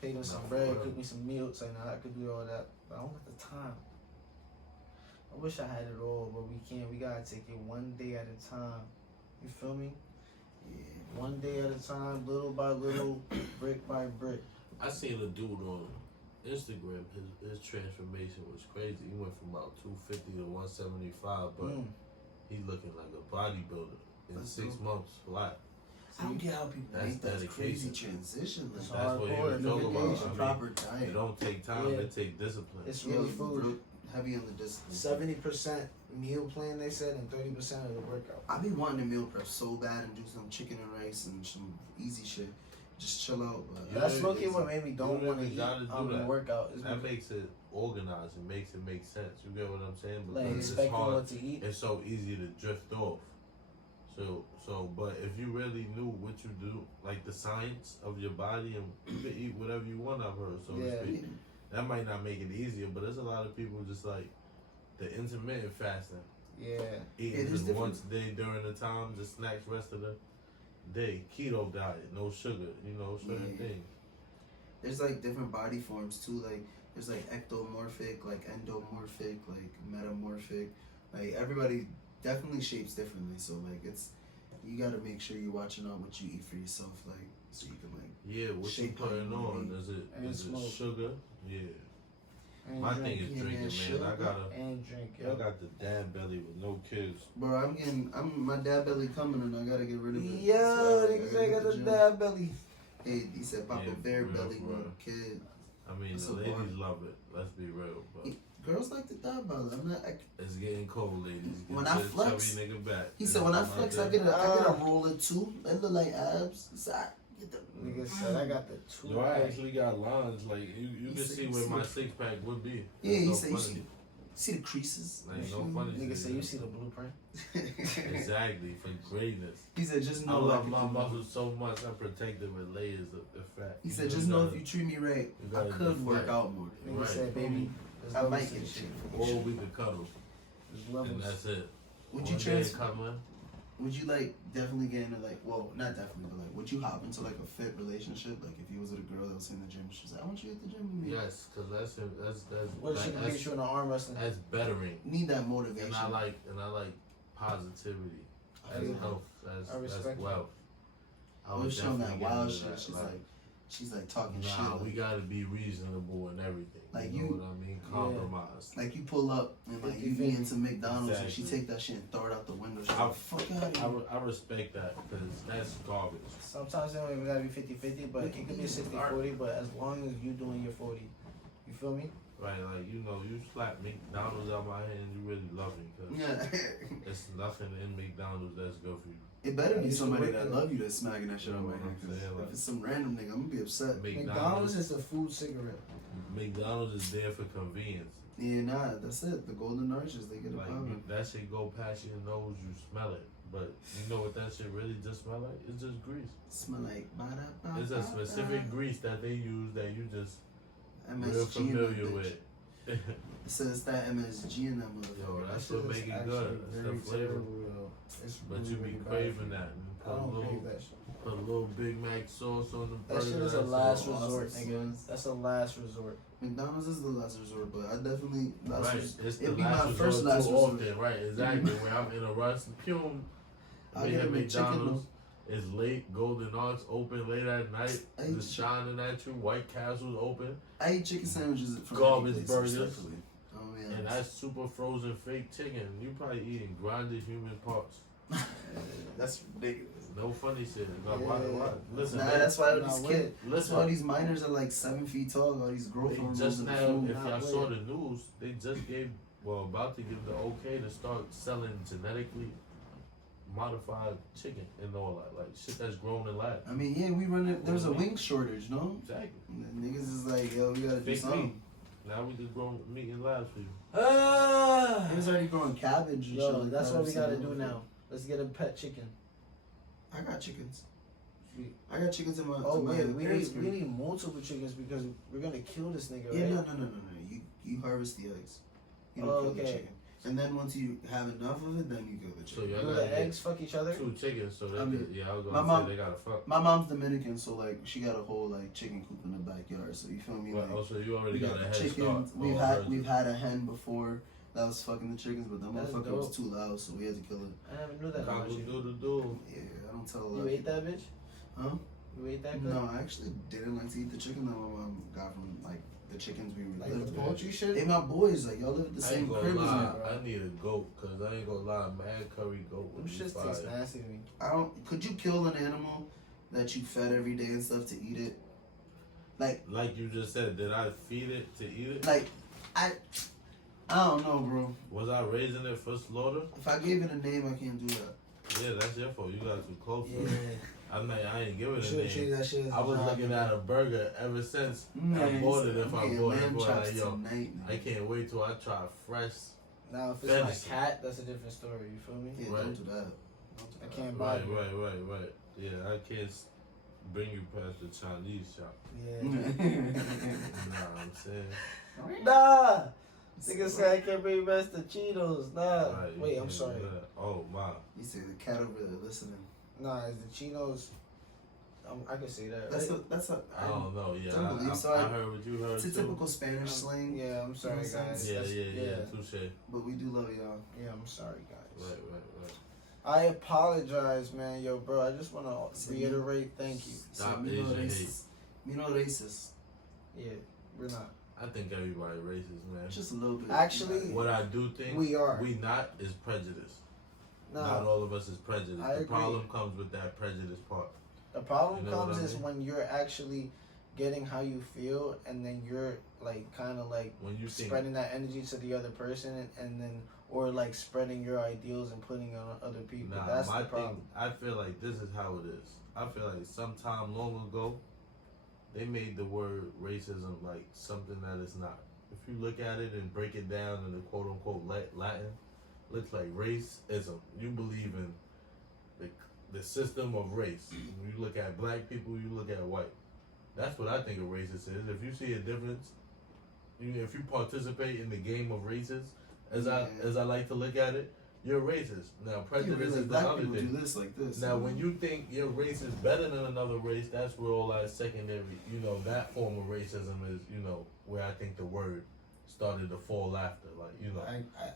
Pay them some Nah, bread, for real. cook me some meals. I know I could do all that, but I don't got the time. I wish I had it all, but we can't. We gotta take it one day at a time. You feel me? Yeah. One day at a time, little by little, brick by brick. I seen a dude on Instagram. His transformation was crazy. He went from about 250 to 175, but he's looking like a bodybuilder in That's 6 dope. months flat. I don't get how people That's make that crazy dedication. transition. It's Like, That's what he hardcore, was talking about. dedication, I mean, proper it diet. don't take time. Yeah. It take discipline. It's Yeah, real you food. real heavy on the distance. 70% meal plan they said, and 30% of the workout. I be wanting to meal prep so bad and do some chicken and rice and some easy shit. Just chill out. But Yeah, That's low-key it's- what made me don't you want to really eat gotta do on the that. workout. Is That makes it organized. It makes it make sense. You get what I'm saying? like Because it's expecting hard. what to eat. It's so easy to drift off. But if you really knew what you do, like the science of your body, and you can eat whatever you want, I've heard, so Yeah. to speak. That might not make it easier, but there's a lot of people just like the intermittent fasting, Yeah. eating It is just different. once a day during the time, just snacks rest of the day. Keto diet, no sugar, certain Yeah. things. there's like different body forms too. Like there's like ectomorphic, like endomorphic, like metamorphic. Like everybody definitely shapes differently. So like you gotta make sure you're watching out what you eat for yourself, like so you can like. Yeah, what you Shape how you putting wanna on? eat. And Is it smoke. sugar? Yeah. And My drink. thing is Yeah, drinking, man. sugar. I got And drink. I Yep. got the dad belly with no kids. Bro, I'm my dad belly coming and I gotta get rid of it. Yo, So, niggas say I got the gym. dad belly. Hey, he said Papa Yeah, Bear for real, belly for with real. a kid. I mean, That's the a ladies bar. love it. Let's be real, but Girls like the dad belly. I'm not. it's getting cold, ladies. Get When I your flex, chubby nigga back. He said when I It's flex, out I there. get a roller too. They look like abs. He said, I get the. Nigga said I got the two. Yo, I actually got lines. Like you He can said- see he where my said- 6-pack would be. Yeah, he It's said so you funny. See the creases? Like no funny Nigga shit. say you see the blueprint. Exactly, for greatness. He said, just I know love like my if you- muscles so much, I protect them with layers of fat. He You said, know, just you know gotta- if you treat me right, you I gotta could work deflect. out more. Nigga Right. said, baby, there's I levels might to get this shit. shit. Or we could cuddle, There's and levels. that's it. Would One you day trans? cuddling? Would you like definitely get into like, well, not definitely, but like, would you hop into like a fit relationship? Like if you was with a girl that was in the gym, she's like, I want you at the gym with me. Yes, because that's What if she can beat you in the arm wrestling? that's bettering. Need that motivation. And I like positivity. I As feel health, I that's respect that. wealth. I What would if she on that definitely get wild into shit? that. She's like talking shit. Nah, Like, we gotta be reasonable in everything. Like you know you- what I mean? Yeah. Compromise. like you pull up and like you be 50-50. into McDonald's and she Exactly. take that shit and throw it out the window. She's I- like, fuck out of here. I respect that because that's garbage. Sometimes it don't even gotta be 50-50, but it could be 60-40, but as long as you doing your 40. You feel me? Right, like, you know, you slap McDonald's out my hand, you really love me because Yeah. there's nothing in McDonald's that's good for you. It better I be used to somebody work that there. love you that's smacking that shit on my You know hand. what I'm 'Cause saying? if Like- it's some random nigga, I'm gonna be upset. McDonald's is a food cigarette. McDonald's is there for convenience. Yeah, nah, that's it. The golden arches, they get it Like, poppin'. that shit go past your nose, you smell it. But you know what that shit really just smell like? It's just grease. Smell like ba-da-ba-ba-ba. It's a specific grease that they use that you just MSG real in familiar that bitch. with. It says that MSG in that motherfucker. Yo, that's shit what is make it actually good. That's the very flavor. terrible, yo. It's But really, you be really bad for craving you. that. And I put a don't little, crave that shit. put a little Big Mac sauce on the That burger. shit is a that's last all resort, awesome. nigga. That's a last resort. McDonald's is the last resort, but I definitely Right, it's the it'd be last my resort first too last resort. often. Right, exactly. Where I'm in a rush, pum. I'll We get at a McChicken. McDonald's. It's late. Golden Arch open late at night. I eat Just shining at you. White Castle's open. I eat chicken sandwiches from Garbage any place, burgers. respectfully. Oh yeah. And that's super frozen fake chicken. You probably eating grinded human parts. That's ridiculous. No funny shit. Like, Yeah. why? Listen, Nah, man, that's why all Nah, these wait. kids, that's why all listen. these minors are like 7 feet tall. All these growth They hormones just in the now, food. if Nah, y'all saw wait. the news, they just gave, about to give the okay to start selling genetically modified chicken and all that, like shit that's grown in lab. I mean, yeah, we run it. There's a wing shortage, no? Exactly. And the niggas is like, yo, we gotta do Fake something. meat. Now we just grow meat in labs for you. They was already growing cabbage and shit. Yo, like that's that. what we I've seen gotta it do before. now. Let's get a pet chicken. I got chickens. Sweet. I got chickens in my. Oh in my wait, we parents' need crib. multiple chickens because we're gonna kill this nigga, Yeah, right? no. You harvest the eggs. You don't Oh, kill the okay. chicken. And then once you have enough of it, then you kill the So chicken. y'all Do gotta the get eggs fuck each other? 2 chickens, so they I mean, yeah, I was my gonna mom- say they gotta fuck. My mom's Dominican, so like she got a whole like chicken coop in the backyard. So you feel me? Well, Like also, you already we got a got head chickens. start. We've had a hen before that was fucking the chickens, but that That's motherfucker was dope. too loud, so we had to kill it. I never knew that about Cockle you. doodle doo. Yeah, I don't tell a You lot. ate that bitch? Huh? You ate that good? No, I actually didn't like to eat the chicken that my mom got from like the chickens we Like lived the with. poultry shit? They my boys, like y'all live at the I ain't same gonna crib as me. lie, bro. I need a goat, cause I ain't gonna lie, mad curry goat would Them be shits fire. taste nasty to me. I don't. Could you kill an animal that you fed every day and stuff to eat it? Like you just said, did I feed it to eat it? Like, I don't know, bro. Was I raising it for slaughter? If I gave it a name, I can't do that. Yeah, that's your fault. You got too close. Yeah. I ain't give You it a should have treated name. that shit as I was a job, looking man. at a burger ever since I Man, bought it. If I I'm bought it, lamb boy, chops like, yo, tonight, I nigga. can't wait till I try fresh. Now, if it's Fantasy. my cat, that's a different story. You feel me? Yeah, Right. don't do that. Don't do I that. can't buy Right, it. right. Yeah, I can't bring you past the Chinese shop. Yeah. Nah, I'm saying. Nah! Nigga said I can't bring back the Cheetos. Nah. Right, you Wait, I'm can't do sorry. that. Oh my. You see the cat over there listening. Nah, is the Cheetos. I can say that. That's Right? that's a. I don't know. Yeah, don't believe so. I heard what you heard It's a too. typical Spanish slang, Yeah, I'm sorry, You know what I'm guys. saying? Yeah, That's- touche. but we do love y'all. Yeah, I'm sorry, guys. Right. I apologize, man. Yo, bro, I just want to So reiterate thank you. Stop me no Asian hate. racist. Me no racist. Yeah, we're not. I think everybody racist, man. Just a little bit. Actually, What I do think We are. we not is prejudice. Not Nah, all of us is prejudiced. I The agree. problem comes with that prejudice part. the problem You know what comes I is mean? when you're actually getting how you feel and then you're like kind of like When you think spreading that energy to the other person and then or like spreading your ideals and putting it on other people. nah, That's my the problem. thing, I feel like this is how it is. I feel like sometime long ago, they made the word racism like something that it's not. if you look at it and break it down in the quote unquote Latin, looks like racism. You believe in the system of race. When you look at black people, you look at white. That's what I think a racist is. If you see a difference, if you participate in the game of races, as I like to look at it, you're racist. Now prejudice is the other thing. Do this like this. Now when you think your race is better than another race, that's where all that secondary, that form of racism is, where I think the word started to fall after,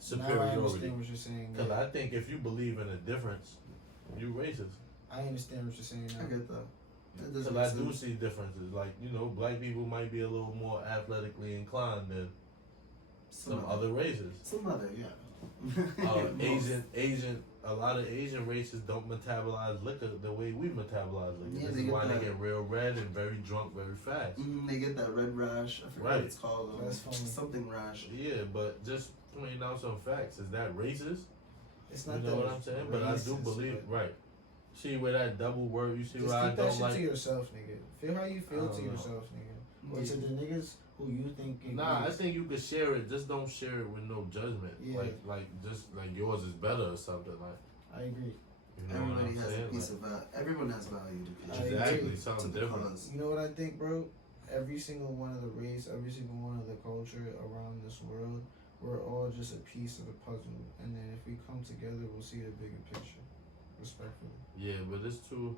superiority. Now I understand what you're saying. Because I think if you believe in a difference, you racist. I understand what you're saying now. I get that. Because I do see differences. Black people might be a little more athletically inclined than some other races. Some other, yeah. Asian, a lot of Asian races don't metabolize liquor the way we metabolize liquor. Yeah, this is why they get real red and very drunk very fast. They get that red rash. I forget what it's called. That's funny. Something rash. Yeah, but just pointing out some facts. Is that racist? It's not. You know what I'm saying? But I do believe, right. See where that double word, you see just where I keep that don't shit like. to yourself, nigga. Feel how you feel to yourself, nigga. Or to the niggas who you think. Nah, I think you could share it. Just don't share it with no judgment. Yeah. Like just like yours is better or something. Like I agree. you know what Everybody I'm has saying? a piece of value. Everyone has value to contribute Exactly, to something the different. cause. You know what I think, bro? Every single one of the race, every single one of the culture around this world, we're all just a piece of the puzzle. And then if we come together, we'll see the bigger picture. Respectfully. Yeah, but it's too.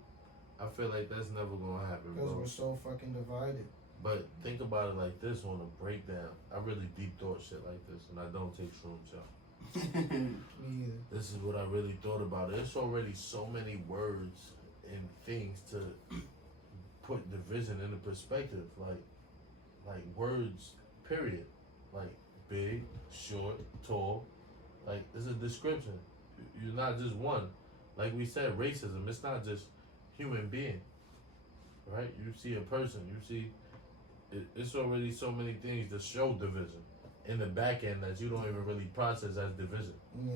I feel like that's never gonna happen, Because bro. we're so fucking divided. But think about it like this on a breakdown. I really deep thought shit like this, and I don't take shrooms, y'all. Me either. This is what I really thought about it. It's already so many words and things to put division into perspective. Like words, period. Like big, short, tall. Like it's a description. You're not just one. Like we said, racism. It's not just human being, right? You see a person. You see. It's already so many things to show division in the back end that you don't even really process as division. Yeah.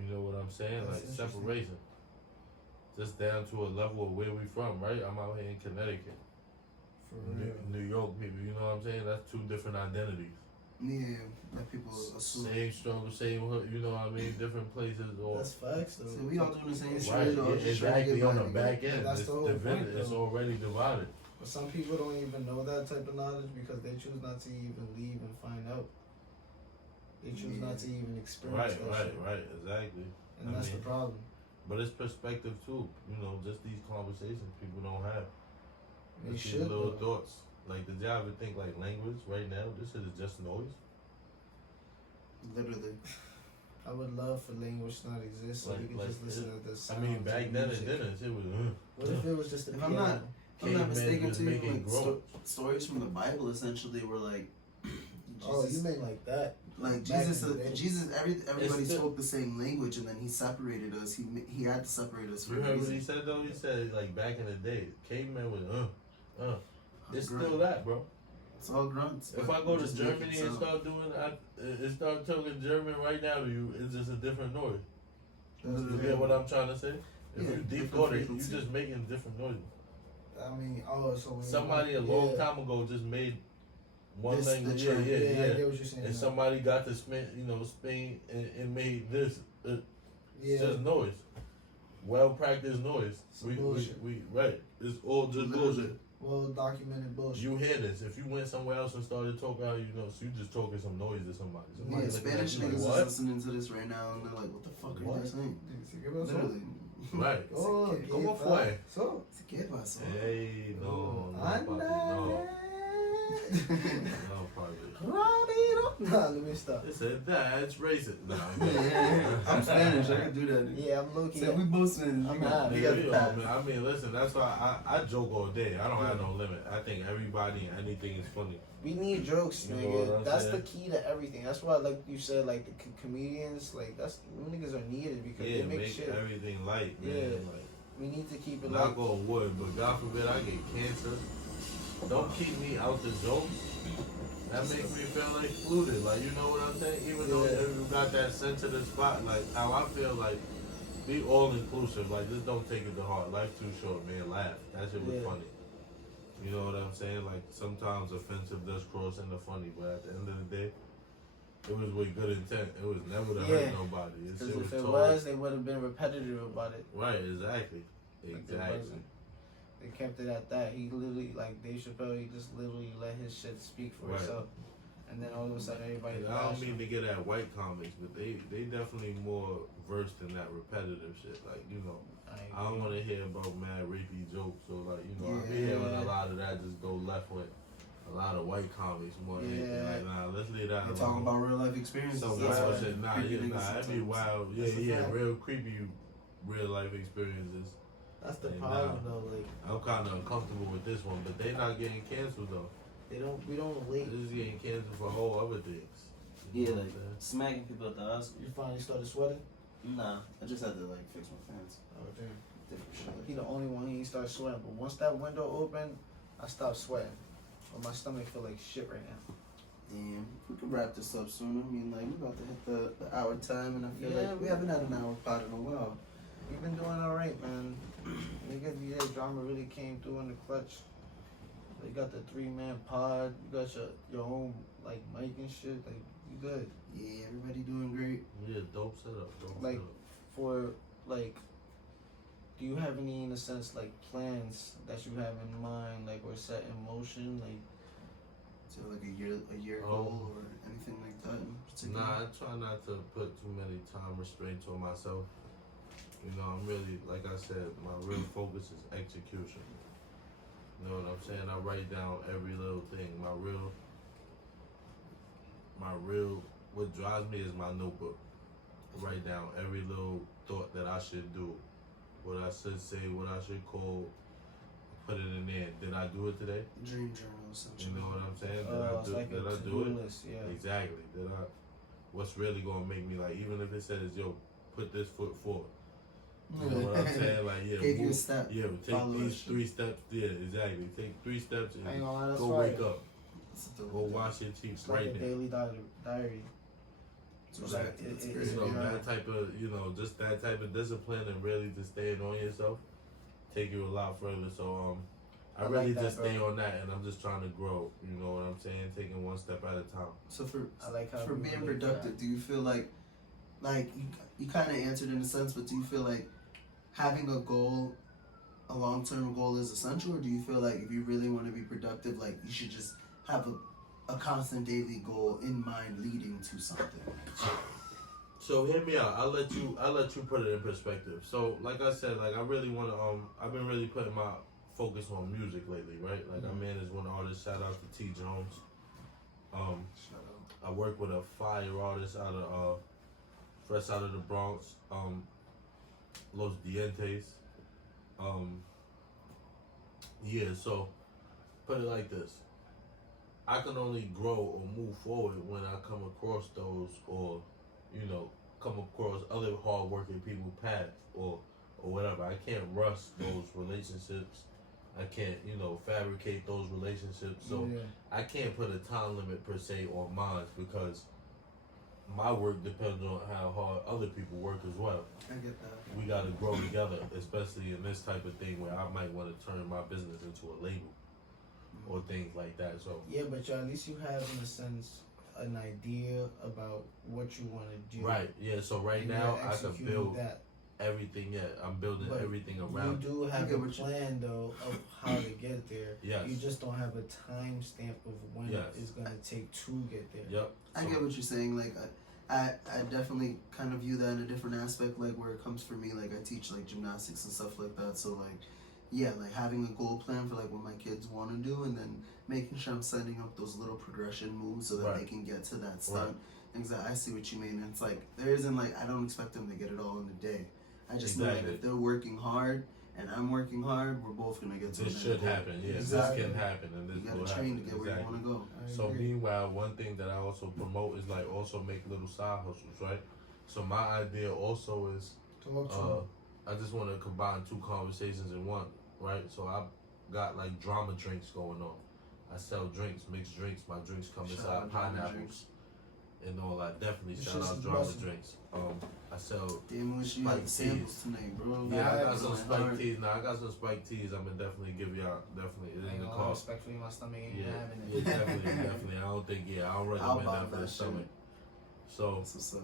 You know what I'm saying? That's Like separation. Just down to a level of where we from, right? I'm out here in Connecticut. For real. New York people, you know what I'm saying? That's two different identities. Yeah, that people assume. Same struggle, same hood, you know what I mean? Different places or That's facts, though. So we all doing the same shit. right, or yeah, just trying to exactly get on the by back end. That's It's the whole divided, point, it's though. already divided. But some people don't even know that type of knowledge because they choose not to even leave and find out. They choose not to even experience that shit. Right, exactly. And that's the problem. But it's perspective too, just these conversations people don't have. They Just these should, little though. thoughts. Like, did y'all ever think like language right now? This shit is just noise. Literally. I would love for language to not exist so we could just listen to the I sounds mean, back of then music. it didn't. It was. What if it was just a If piano? I'm not Cavemen mistaken was too, making like growth. stories from the Bible essentially were like Oh, Jesus, you mean like that? like Back Jesus. in the day. Jesus, everybody still- spoke the same language, and then he separated us. He had to separate us for You a heard what reason. he said though? He said like back in the day, cavemen was It's Grunt. still that, bro. It's all grunts. If but I go to just make it Germany and sound. start doing, and start talking German right now to you, it's just a different noise. You get what I'm trying to say? If Yeah, you deep different thought it, you frequency. just making different noises. I mean, so when Somebody a long time ago just made one This, language. the Yeah, trend. yeah, I yeah. get what you're saying. And now. somebody got to Spain and made this. It's Yeah. just noise. Well practiced noise. Some bullshit. We right. It's all just Literally. bullshit. Well documented bullshit. You hear this. If you went somewhere else and started talking how so you just talking some noise to somebody. Yeah, looking Spanish at you niggas is like, listening to this right now, and they're like, "What the fuck are What? you saying?" Literally. Literally. Right. Oh, ¿Cómo fue? So. ¿Qué pasó? Hey, no, papi, no. No, papi. Nah, let me stop. They said that's racist. Nah, I'm Spanish. I can do that. Yeah, I'm looking. So we both Spanish. I'm We got- not. we Yeah, got we the all, pass. man. I mean, listen, that's why I joke all day. I don't have no limit. I think everybody and anything is funny. We need jokes, You know nigga. what I'm That's saying? the key to everything. That's why, like you said, like the comedians, like them niggas are needed because Yeah, they make make shit. everything light, man. Yeah. Like, We need to keep it knock like. on wood, but God forbid I get cancer. Don't keep me out the joke. That makes me feel like fluted. Like, you know what I'm saying? Even though Yeah. you got that sensitive spot, like how I feel like be all inclusive. Like, just don't take it to heart. Life's too short, man. Laugh. That shit was Yeah. funny. You know what I'm saying? Like sometimes offensive does cross into funny, but at the end of the day, it was with good intent. It was never to hurt nobody. It Because if it told- was, they would have been repetitive about it. right, exactly. But they Exactly. wasn't. They kept it at that. He literally, like Dave Chappelle, he just literally let his shit speak for Right. itself. And then all of a sudden, everybody. And I don't mean to get at white comics, but they definitely more versed in that repetitive shit. Like, you know, I don't want to hear about mad rapey jokes. So, like, you know, I be hearing a lot of that just go left with a lot of white comics more than anything. Like, nah, let's leave that They alone. talk about real life experiences. So That's wild why shit. Nah, creepy yeah, niggas nah, that'd be sometimes. wild. Yeah, That's a yeah, fact. real creepy real life experiences. That's the Like, problem, nah. though. Like I'm kind of uncomfortable with this one, but they not getting canceled though. we don't They're wait. just getting canceled for whole other things. You Yeah, know what like I'm saying? smacking people at the Oscars. You finally started sweating. Nah, I just had to like fix my fans. Oh damn. Different shit. He the only one. He ain't start sweating. But once that window opened, I stopped sweating. But my stomach feel like shit right now. Damn, we can wrap this up soon. I mean, like, we're about to hit the hour time, and I feel Yeah, like we haven't had an hour pod in a while. We've been doing all right, man. Nigga, DJ Jrama really came through in the clutch. They got the 3-man pod. You got your own like mic and shit. Like you good. Yeah, everybody doing great. Yeah, dope setup. Dope Like setup. for like, do you have any in a sense like plans that you have in mind, like or set in motion, like? So like a year Oh. goal or anything like that in particular? Nah, I try not to put too many time restraints on myself. You know, I'm really, like I said, my real focus is execution. You know what I'm saying? I write down every little thing. My real, what drives me is my notebook. I write down every little thought that I should do, what I should say, what I should call, put it in there. Did I do it today? Dream journal, essentially. You know what I'm saying? It's like Did a I do to-do it? list, yeah. Exactly. What's really gonna make me like, even if it says, yo, put this foot forward. You know what I'm saying? Like, yeah, Give you a move- step. yeah, Follow take that these shit. 3 steps. Yeah, exactly. Take 3 steps I ain't and gonna lie, that's go right. wake up. It's a dope Go thing. wash your teeth It's like right a now. daily diary. It's It's like, like- it's it- great. You know, Yeah. that type of, just that type of discipline and really just staying on yourself take you a lot further. So, I I like really that, just stay bro. on that, and I'm just trying to grow. You know what I'm saying? Taking one step at a time. So for I like how for we being relate to productive, do you feel like you kind of answered in a sense, but do you feel like having a goal, a long-term goal is essential, or do you feel like if you really want to be productive, like you should just have a constant daily goal in mind leading to something? So hear me out. I'll let you put it in perspective. So like I said, like I really want to I've been really putting my focus on music lately, right? Like I manage one artist. Shout out to T Jones. Shout out. I work with a fire artist out of fresh out of the Bronx, Los Dientes. Yeah. So put it like this. I can only grow or move forward when I come across those, or come across other hardworking people path or whatever. I can't rush those relationships. I can't, fabricate those relationships. So Yeah. I can't put a time limit per se on mine because my work depends on how hard other people work as well. I get that. We gotta grow together, especially in this type of thing where I might want to turn my business into a label or things like that. So Yeah, but at least you have, in a sense, an idea about what you want to do. right, yeah. So right And now you're I can executing build that. everything. Yeah, I'm building But everything You around. do I have get a what you- plan though of how to get there. Yes. You just don't have a time stamp of when Yes. it's gonna take to get there. Yep. I get what you're saying. Like, I definitely kind of view that in a different aspect. Like, where it comes for me, like I teach like gymnastics and stuff like that. So like, yeah, like having a goal plan for like what my kids want to do, and then making sure I'm setting up those little progression moves so that Right. they can get to that stunt. Exactly. I see what you mean. And it's like there isn't like I don't expect them to get it all in a day. I just know that Exactly. if they're working hard and I'm working hard, we're both gonna get to This an should end goal. happen. Yeah, Exactly. this can happen, and You this gotta will train happen. to get where you want to go. I So agree. meanwhile, one thing that I also promote is like also make little side hustles, right? So my idea also is Talk to uh, me. I just want to combine 2 conversations in one, right? So I got like drama drinks going on. I sell drinks, mixed drinks. My drinks come Shout inside out Jrama pineapples. drinks. and all that. Definitely This shout shit's out a Jrama blessing. drinks. I sell. Damn, wish you Spike had the samples teas. tonight, bro. Yeah, I got It was some my spike heart. teas. Now I got some spike teas. I'm gonna definitely give y'all definitely I in ain't the gonna car. lie, respectfully, my stomach ain't Yeah, having yeah, it. definitely. I don't think I don't I'll recommend buy that for that the shit. stomach. So That's what's up.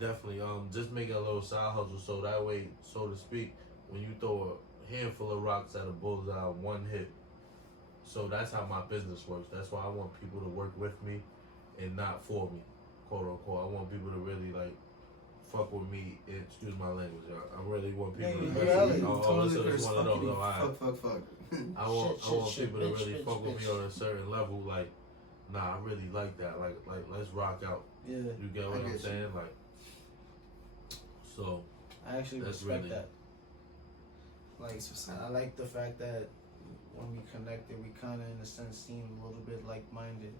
definitely, just make it a little side hustle so that way, so to speak, when you throw a handful of rocks at a bullseye, one hit. So that's how my business works. That's why I want people to work with me and not for me, quote unquote. I want people to really like fuck with me. Excuse my language, y'all. I really want people to Yeah, really. reality. Listen, it's one of those. All right. Fuck. I want Shit, people to bitch, really bitch, fuck with me bitch. on a certain level. Like, nah, I really like that. Like let's rock out. Yeah, You get what I I'm get you. saying? Like, so I actually That's respect really- that. Like, That's what's up. I like the fact that when we connected, we kind of, in a sense, seem a little bit like-minded.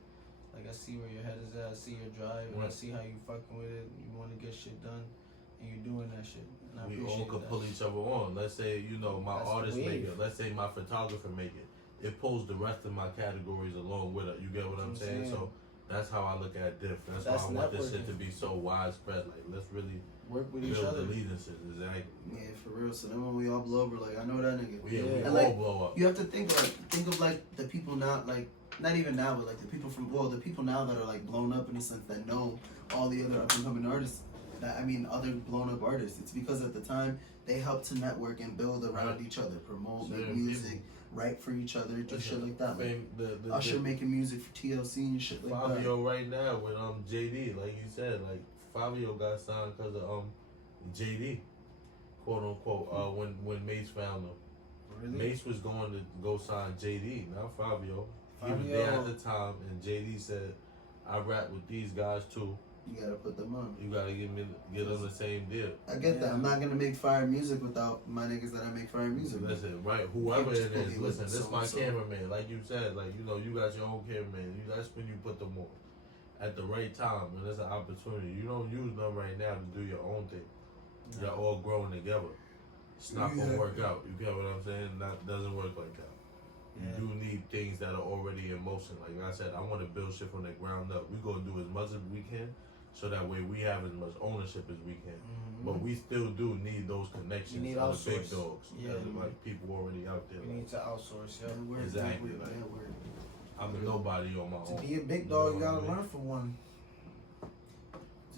Like, I see where your head is at, I see your drive, and I Right. see how you fucking with it. You want to get shit done, and you're doing that shit. And I we all appreciate could that. pull each other on. Let's say, my That's the artist make wave. it. Let's say my photographer make it. It pulls the rest of my categories along with it. You get what I'm saying? So that's how I look at diff. That's That's why I want this shit networking. to be so widespread. Like, let's really Work with each build other. allegiances. Exactly. Yeah, for real. So then when we all blow over, like I know that nigga. We Yeah. all like, blow up. You have to think of like the people now, like not even now, but like the people the people now that are like blown up in a sense that know all the other up and coming artists. Other blown up artists. It's because at the time they helped to network and build around Right. each other, promote, So make there music, write for each other, do shit like that. Like The Usher making music for TLC and shit like that. Fabio right now with JD, like you said, like Fabio got signed because of JD, quote unquote. When Mace found him, Really? Mace was going to go sign JD, not Fabio. He was there at the time, and JD said, "I rap with these guys too. You gotta put them on. You gotta get them the same deal." I get that. Yeah. I'm not gonna make fire music without my niggas that I make fire music with. Listen, right? Whoever Can't it just put is, me with listen. This my so-and-so. cameraman, like you said, like you got your own cameraman. That's when you put them on at the right time when there's an opportunity. You don't use them right now to do your own thing. You're all growing together. It's not gonna work out. You get what I'm saying? That doesn't work like that. You Yeah. do need things that are already in motion. Like I said, I want to build shit from the ground up. We're gonna do as much as we can, so that way we have as much ownership as we can. Mhm. But we still do need those connections You need of the big outsource. dogs. Yeah. As in, like people already out there. We Like, need to outsource, yeah. That work, Exactly, that work, like- that work. I'm a nobody on my To own. be a big You dog, know you what I gotta mean? learn from one.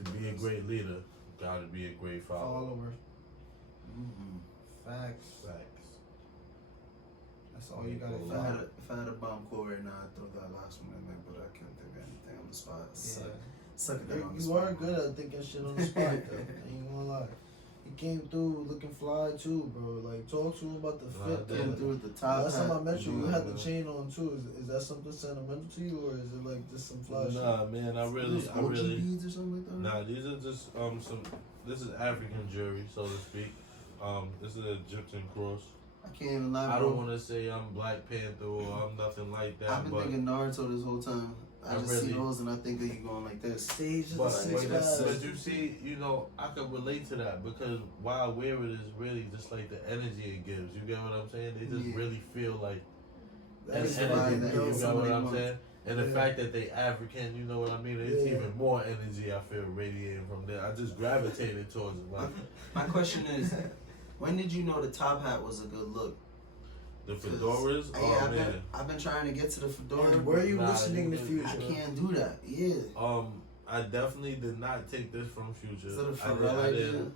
To be a great leader, gotta be a great follower. Follower. Mm-hmm. Facts. Facts. That's all you gotta If do. I had a bomb quote right now, I'd throw that last one in there, but I can't think of anything on the spot. Suck it down on the You spot. are good at thinking shit on the spot, though. I ain't gonna lie. You came through looking fly too, bro. Like, talk to him about the Nah, fit. I did. Came though. through with the top Last time I hat. met you, you Yeah, had the man. chain on too. Is that something sentimental to you, or is it like just some fly shit? Nah, man, I Those really. OG beads or something like that. Nah, these are just some. This is African jewelry, so to speak. This is an Egyptian cross. I can't even lie, I bro. don't want to say I'm Black Panther or I'm nothing like that, I've been but thinking Naruto this whole time. I I just see really- those and I think of you going like this. Stage of But, the six like, guys. but you see, I can relate to that because why I wear it is really just like the energy it gives. You get what I'm saying? They just Yeah. really feel like That an is That's energy. why fine. that You is got what somebody I'm wants. saying? And the Yeah. fact that they African, you know what I mean? It's Yeah. even more energy I feel radiating from there. I just gravitated towards it. Like My question is, when did you know the top hat was a good look? the fedoras, Yeah, oh I've man. I've been trying to get to the fedora. And where are you Nah, listening you to can- Future? I can't do that. Yeah. I definitely did not take this from Future. Is that a I Pharrell idea? didn't.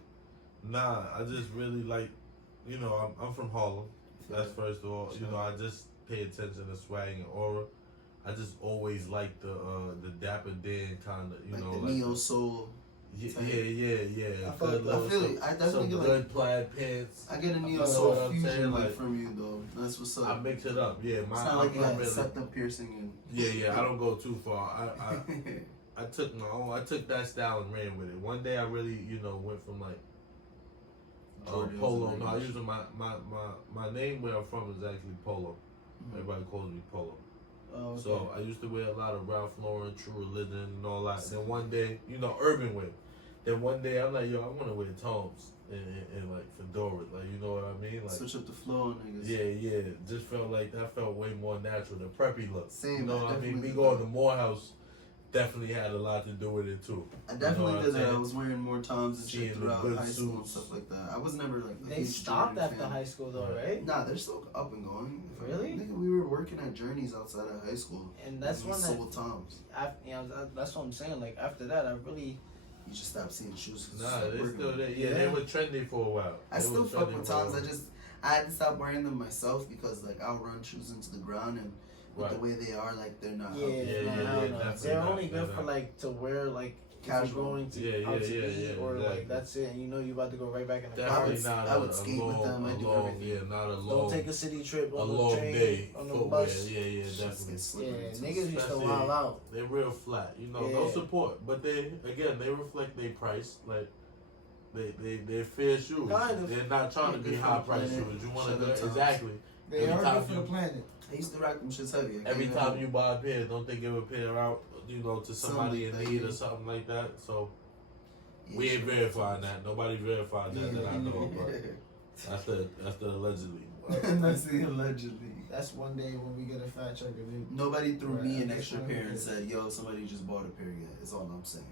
Nah, I just really like, I'm from Harlem. That's first of all. I just pay attention to swag and aura. I just always liked the Dapper Dan kind of, like the like neo soul. yeah, type. yeah. I Good feel little- it. I definitely some get like good plaid pants. I get a neo feel soul what I'm fusion saying, like like- from you though. That's what's up. I mix it up. Yeah, It's not like you I got really, septum piercing yeah. I don't go too far. and. I took my own. I took that style and ran with it. One day I really, went from like Jordans polo. and No, I Nike. usually my name where I'm from is actually Polo. Everybody calls me Polo. Oh, okay. So I used to wear a lot of Ralph Lauren, True Religion, and all that. Then one day, urban wear. Then one day I'm like, yo, I want to wear Toms and like fedora, like you know what I mean, like. Switch up the flow, niggas. Yeah. Just felt like that felt way more natural. The preppy look. Same, You know I what I mean? definitely Me do going that. to Morehouse definitely had a lot to do with it too. I definitely what did I'm that. I saying? was wearing more Toms and Seeing shit the throughout good high school and suits. stuff like that. I was never like a They huge stopped Jordan after fan. high school though, Right. right? Nah, they're still up and going. Really? Nigga, we were working at Journeys outside of high school. And that's we when sold Toms. that's what I'm saying. Like after that, I really You just stopped seeing shoes. 'cause you Nah, stopped they working still with there. them. Yeah, they were trendy for a while. I They still were fuck trendy with for a Toms. while. I had to stop wearing them myself because like I'll run shoes into the ground and with Right. the way they are, like they're not yeah, healthy. Yeah, nah, yeah, hell yeah, no. definitely They're not, only good they're for not. like to wear like Casual. if you're going to Yeah, out to yeah, eat yeah, or exactly. like that's it. And you know you about to go right back in the car. Definitely not I would a skate with long, them, I a do long, everything. yeah, not a long, Don't take a city trip a on the long train, day on the footwear. bus. Yeah, yeah, Shit definitely. gets Yeah, slippery, too. niggas used to Especially- wild out. They're real flat, you know. No Yeah. support, but they reflect their price. Like they're fair shoes. Kind of. They're not trying Yeah, to be good for high the price planet. shoes. You want Shout to out to exactly. They Every are time good for the you- planet. I used to rock them shits heavy. I Every can't time even- you buy a pair, don't they give a pair out? You know, to somebody in Something like need that, or yeah. something like that. So Yeah, we ain't sure. verifying that. Nobody verified that that I know. But that's the allegedly. That's the allegedly. That's one day when we get a fact checker, dude. Nobody threw Right, me I an just extra wanted pair to- and said, "Yo, somebody just bought a pair yet." Is all I'm saying.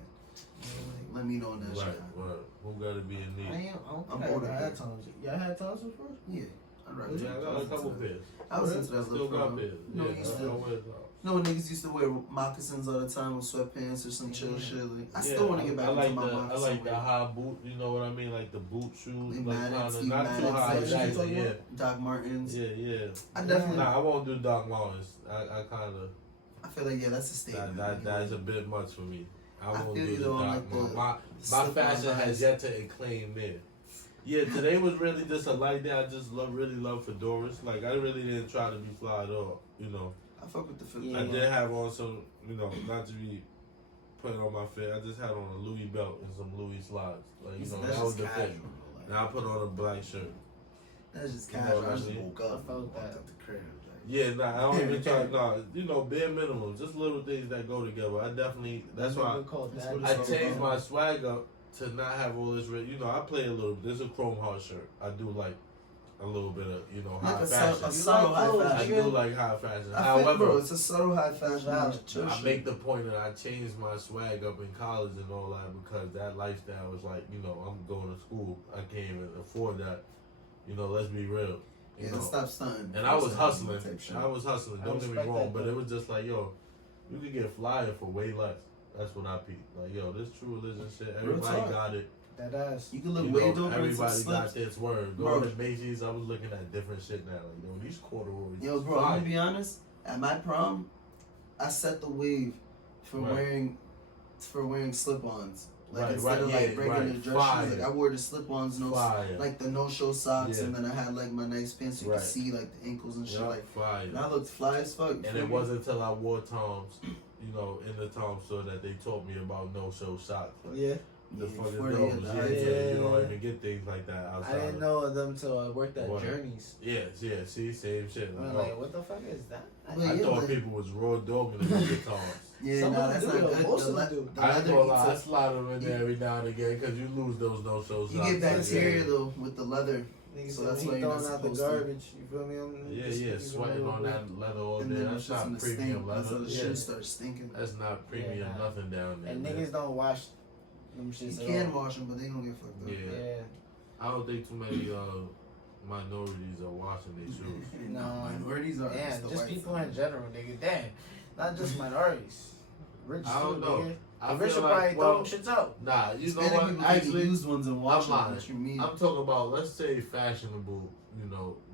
Like, let me know when that Right, shit. right. Who gotta be in I need? don't I'm think I older ever had here. Toms. Y'all had Toms before? Yeah, I rock. Would Yeah, I got a couple pairs. I was into that Still look for got a- pairs. No, Yeah, you used I to. wear those. No, niggas used to wear moccasins all the time with sweatpants or some chill Yeah. shit. Like, I Yeah, still want to get back I like into my the I moccasin. like the wear. high boot. You know what I mean? Like the boot shoes. The Like Maddens, kinda the not too Maddens, high. like Exactly. Yeah. Doc Martens. Yeah, yeah. I definitely. Nah, I won't do Doc Martens. I kind of I feel like that's a statement. that's a bit much for me. I I won't feel do you the though, on, Doc like, the Martens. My slip-on fashion vibes. has yet to acclaim there. Yeah, today was really just a light day. I just really love fedoras. Like I really didn't try to be fly at all. You know, I fuck with the fit. Yeah. I did have on some. You know, not to be putting on my fit. I just had on a Louis belt and some Louis slides. Like you know, That's that was just the casual. fit. Like, And I put on a black shirt. that's just You know casual. what I I just mean? woke up. I and felt walked that. up the crib. Like, Yeah, nah, I don't even try. Nah, you know, bare minimum, just little things that go together. I definitely. That's why we call That's that. what I it's changed about. my swag up to not have all this. You know, I play a little. This is a chrome heart shirt. I do like a little bit of high like a fashion. subtle high clothes, I fashion. do like high fashion. I feel, However, bro, it's a subtle high fashion. Valid. chill I shit. make the point that I changed my swag up in college and all that because that lifestyle was like, you know, I'm going to school. I can't even afford that. You know, let's be real. You Yeah, know. stop stunting. And I was hustling. Type shit. I was hustling. I Don't get me respect wrong, that, but though. it was just like, yo, you could get flyer for way less. That's what I peeped. Like, yo, this true religion shit. Everybody talk. got it. That ass. You can look You way know, doper in some everybody got slips. this word. Bro. Going to Macy's, I was looking at different shit now. Like, yo, these corduroys. Yo, is bro, I'm fire. gonna be honest. At my prom, I set the wave for Right. wearing slip-ons. Like Right, instead right, of yeah, like regular right. dress Fire. shoes, like I wore the slip-ons, Fire. like the no-show socks, Yeah. and then I had like my nice pants so you Right. could see like the ankles and shit. Yup, Like, fire. and I looked fly as fuck. And it wasn't until I wore Toms, you know, in the Tom store that they taught me about no-show socks. Like, Yeah. the Yeah, fucking before they those. had the Yeah, high- yeah, you don't Yeah. even get things like that outside. I didn't know of them till I worked at What? Journeys. Yes, yeah, see, same shit. I'm Like, like, what the fuck is that? But I yeah, thought like- people was raw dogging them with the Toms. Yeah, Some no, of that's them not do, good. most the of them do. the I ain't leather gonna lie, I eats slide them in You- there every now and again because you lose those no-show up. socks. You get Like, bacteria yeah. though with the leather, Niggas So so that's he why you're throwing not out the supposed to. garbage. You feel me? Yeah, sweating on that leather all and day. then That's it's just not gonna premium stink until leather. the Yeah, shoes start stinking. that's not premium Yeah, nah. nothing down there. And man. niggas don't wash them You shits at can all. wash them, but they gonna get fucked up. Yeah. Yeah. I don't think too many minorities are washing their shoes. No, No. minorities are Damn, the just white people side. in general, nigga. Damn. Not just minorities. Rich I don't too, know. nigga. I The rich feel will like, probably well, throw them shits out. nah, you know Hispanic what? people take the Actually, used ones and wash I'm them. lying. What you mean? I'm talking about, let's say, fashionable,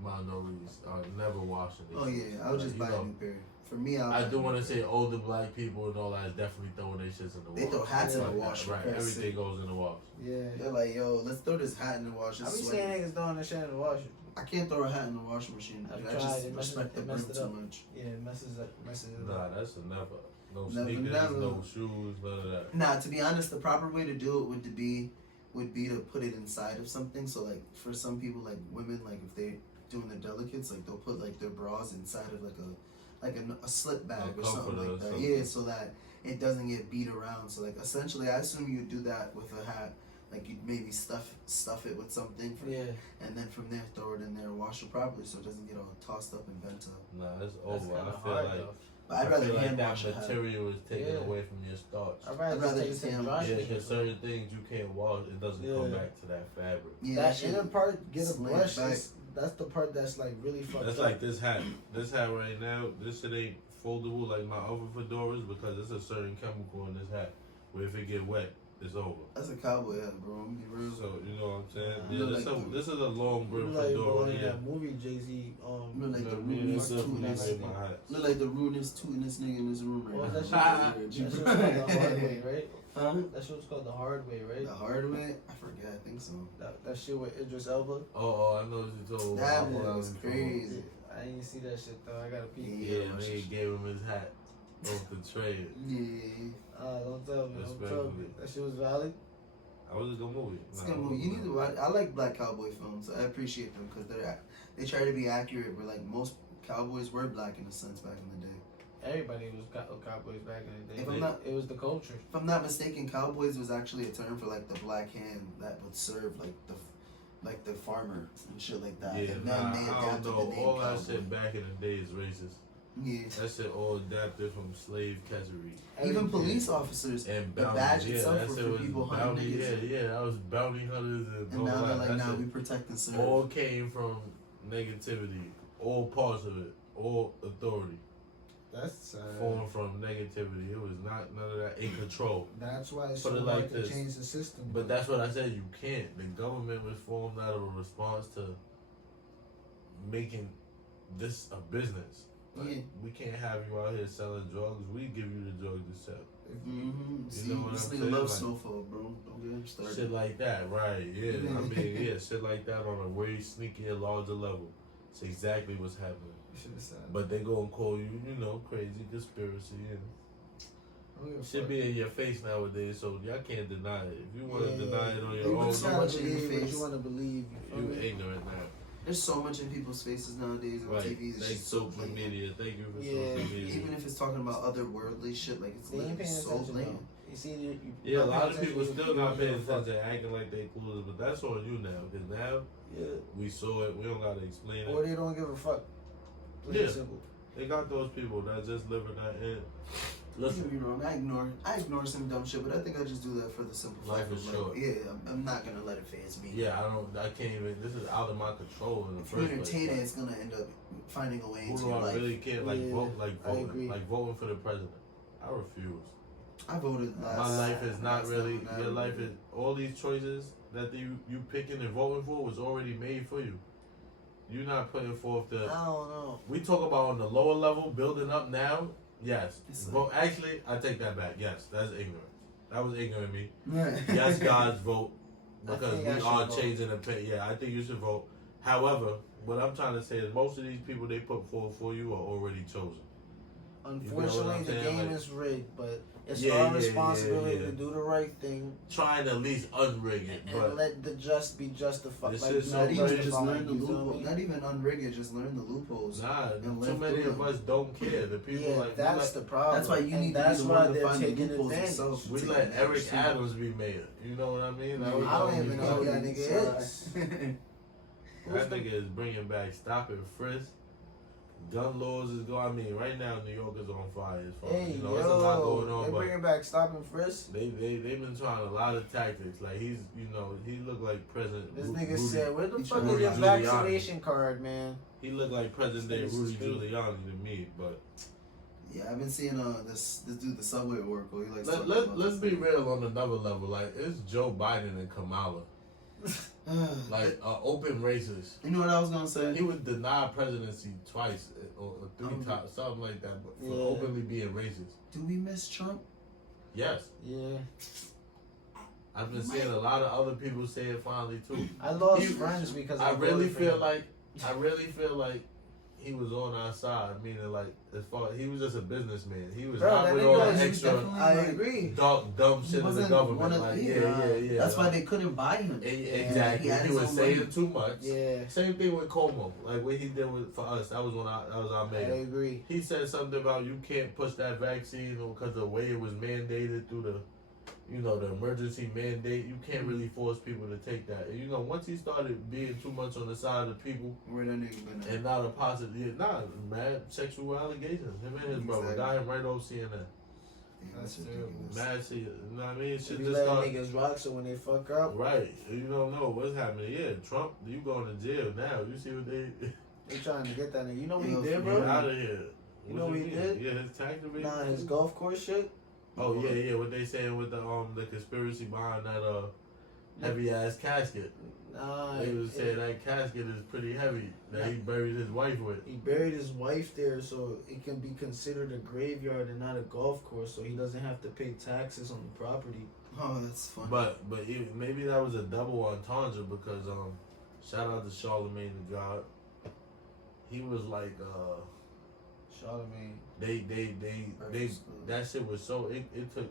minorities are never washing their Oh shoes. yeah, I'll just Like, buy you a know, new pair. For me, I do want to say older black people and all that is definitely throwing their shits in the wash. They throw hats in the Like that, wash, for Right, Christ's everything sake. goes in the wash. Yeah. They're like, yo, let's throw this hat in the wash. I It's be sweaty. seeing niggas throwing that shit in the washer. I can't throw a hat in the washing machine. I've I tried, just it respect the messed brim it too up. much. Yeah, it messes it Nah, up. that's a never. No Never, sneakers, never. no shoes, none of that. Nah, to be honest, the proper way to do it would be to put it inside of something. So like for some people, like women, like if they doing the delicates, like they'll put like their bras inside of like a slip bag A or something comforter like or that. something. Yeah, so that it doesn't get beat around. So like essentially, I assume you'd do that with a hat. Like you'd maybe stuff it with something, Yeah. and then from there throw it in there, wash it properly so it doesn't get all tossed up and bent up. Nah, it's That's over. kinda I feel hard, like though. But I'd I rather feel like hand that wash a hat. material is taken Yeah. away from your starch. I'd rather I'd rather just just take it to hand dry wash Yeah, clean, because bro. certain things you can't wash, it doesn't come Yeah. back to that fabric. Yeah, that shit inner part, get a slant brush. back. That's the part that's like really fucked That's up. like this hat. This hat right now, this shit ain't foldable like my other fedoras because there's a certain chemical in this hat where if it get wet, it's over. That's a cowboy hat, bro. I'm gonna be real. So you know what I'm saying? Nah. Yeah, Like this is a long You brim like fedora. boy in Yeah. that movie Jay-Z. You look like the You know what I mean? ruinest It's tooting definitely this. like my hat. Look like the ruinest tooting this nigga in this room right What now. was that Ah. shit? That shit was called The Hard Way, right? Huh? That shit was called The Hard Way, right? The hard way? I forget. I think so. That shit with Idris Elba. Oh, I know what you told me. That about. one was crazy. I didn't see that shit though. I gotta peek. Yeah, nigga gave him his hat off the trade. Yeah. Don't tell me. Don't tell me. Respectfully. That shit was valid. I was a good movie. It's a good movie. You need to watch. I like black cowboy films. I appreciate them because they try to be accurate. But like most cowboys were black in a sense back in the day. Everybody was cowboys back in the day. If I'm not- It was the culture. If I'm not mistaken, cowboys was actually a term for like the black hand that would serve like the farmer and shit like that. Yeah, And nah, then they I adapted don't the know. name All that cowboy. shit back in the day is racist. Yeah. That shit all adapted from slave catchery. Even police officers, And the bounty, badge yeah, itself that were shit for was people hunting bounty, niggas. yeah, that was bounty hunters and And all now they're that. like, That nah, shit we protect and serve. all came from negativity. All parts of it, all authority That's formed from negativity. It was not none of that in control. That's why it's Put so it hard like to this. change the system. But that's what I said. You can't. The government was formed out of a response to making this a business. Like, Yeah. we can't have you out here selling drugs. We give you the drugs to sell. Mm-hmm. See, know what this I'm nigga saying? loves Like- Snowfall, bro. Don't get him started. Shit like that, right? Yeah. I mean, yeah, shit like that on a way sneakier, larger level. It's exactly what's happening. You should have said. But they gonna call you, you know, crazy conspiracy and I don't give a shit fuck. be in your face nowadays. So y'all can't deny it. If you want to Yeah, deny it on they your would own, so gotta much in your believe what face. you want to believe. You you feel me? ignorant now. There's so much in people's faces nowadays on Right. TV. It's Thanks just so social blatant. media. Thank you for Yeah. social media. Even if it's talking about otherworldly shit, like it's They ain't like paying so attention. blatant. Though. You see, you Yeah, a not lot paying of people attention, still you not don't paying give a fuck. attention, acting like they clueless, but that's on you now. Because now Yeah. we saw it, we don't gotta explain Or it. they don't give a fuck. Plain Yeah. and simple. They got those people that just live in that end. Don't Listen, get me wrong, I ignore some dumb shit, but I think I just do that for the simple Life fact is of short. like, yeah, I'm not gonna let it phase me. yeah, I can't even. This is out of my control in the If you first entertain place. it, it's gonna end up finding a way Who into do your I life. really care? Like Yeah, vote, I agree. like voting for the president. I refuse. I voted last. My life is not last really. time Your I life voted. is all these choices that you picking and voting for was already made for you. You're not putting forth the. I don't know. We talk about on the lower level, building up now. Yes. It's Vote. Actually, I take that back. Yes, that's ignorant. That was ignorant of me. Right. Yes, guys, vote I because think we I should are vote. changing the pay. Yeah, I think you should vote. However, what I'm trying to say is most of these people they put forward for you are already chosen. Unfortunately, the saying? game Like- is rigged, but it's Yeah, our yeah, responsibility yeah. to do the right thing Trying to at least unrig it, and but let the just be justified. This Like, is no Not even just justifying, learn the you feel loophole. me? Not even unrig it. Just learn the loopholes. nah, And too live many through of them. us don't care. The people Yeah, like we that's let, the problem. That's why you And need to that's be the why one to they're find the taking loopholes advantage. yourself. we Take let advantage Eric too. Adams be mayor. You know what I mean? No, we I don't don't even know who that nigga is. That nigga is bringing back stop and frisk. Gun laws is going. I mean, right now New York is on fire. As far Hey, as, there's a lot going yo, on, they but bringing back stop and frisk. they've been trying a lot of tactics. Like he looked like President. This Ru- nigga Rudy- said, "Where the Rudy fuck is your Giuliani. vaccination card, man?" he looked like President Day This is Rudy crazy. Giuliani to me. But Yeah, I've been seeing this dude, the subway oracle. He likes talking let's about be this. real on another level. Like it's Joe Biden and Kamala, like open racist. You know what I was gonna say? He was denied presidency twice or three times, something like that, but for Yeah. openly being racist. Do we miss Trump? Yes, Yeah, I've been seeing a lot of other people say it finally too. I lost He- friends because I really voted for feel him. like he was on our side, meaning like as far he was just a businessman. He was Bro, not that with nigga all was- the he was extra definitely- I like, agree. dark dumb He shit in the wasn't government. one of Like the- yeah. That's why they couldn't buy him. Exactly. He had He his was own saying money. too much. Yeah, Same thing with Como, like what he did for us. That was our I mayor. agree. He said something about you can't push that vaccine because of the way it was mandated through the you know, the emergency mandate. You can't really force people to take that. And, you know, once he started being too much on the side of the people, Where that nigga been at? and not a positive, mad sexual allegations. Him and his brother Exactly. got him right on CNN. Damn, that's That's ridiculous. Mad shit, you know what I mean? Shit Be just letting start. niggas rock, so when they fuck up, Right, you don't know what's happening. Yeah, Trump, you going to jail now. You see what they they trying to get that nigga. You know what Yeah, he did, for bro? real. out of here. You know what he did? Yeah, his tax evasion. Nah, his golf course shit. Oh yeah, what they saying with the conspiracy behind that heavy ass casket. Nah, They was saying that casket is pretty heavy that he buried his wife with. he buried his wife there, so it can be considered a graveyard and not a golf course, so he doesn't have to pay taxes on the property. Oh, that's funny. But maybe that was a double entendre because shout out to Charlemagne the God. He was like Charlemagne. they that shit was so it took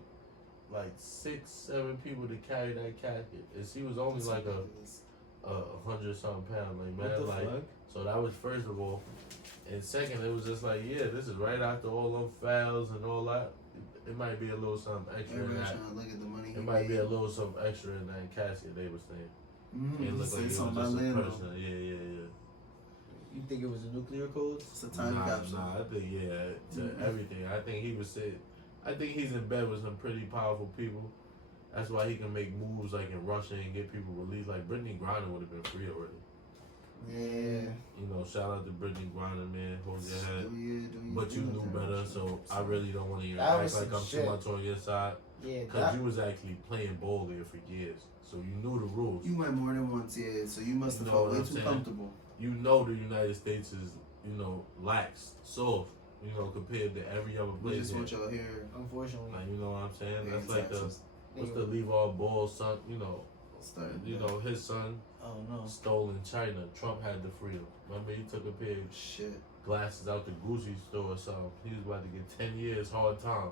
like 6-7 people to carry that casket, and she was only like a 100-something pound, like What man, the like fuck? so that was first of all, and second it was just like this is right after all them fouls and all that. It might be a little something extra in Everybody that. trying to look at the money. It might be a little something extra in that casket. They was saying Mm-hmm. it looked like it was just something a about land. person. Yeah. You think it was a nuclear code? It's a time capsule. Nah, I think to Mhm. everything. I think he was saying. I think he's in bed with some pretty powerful people. That's why he can make moves like in Russia and get people released. Like Brittany Griner would have been free already. Yeah. You know, shout out to Brittany Griner, man. Hold your head. But you do knew better, so I really don't want to even That act was like some I'm shit. too much on your side. Yeah, Because that, you was actually playing ball there for years. So you knew the rules. You went more than once, yeah. So you must have You know felt what way I'm too saying? comfortable. You know the United States is, lax, soft, compared to every other We place. just here. want y'all here. unfortunately. Like, you know what I'm saying? paying That's like taxes. what's the leave all ball son, Starting. his son Oh no. stole in China. Trump had the freedom. Remember he took a pair of Shit. glasses out the Gucci store or something. He was about to get 10 years hard time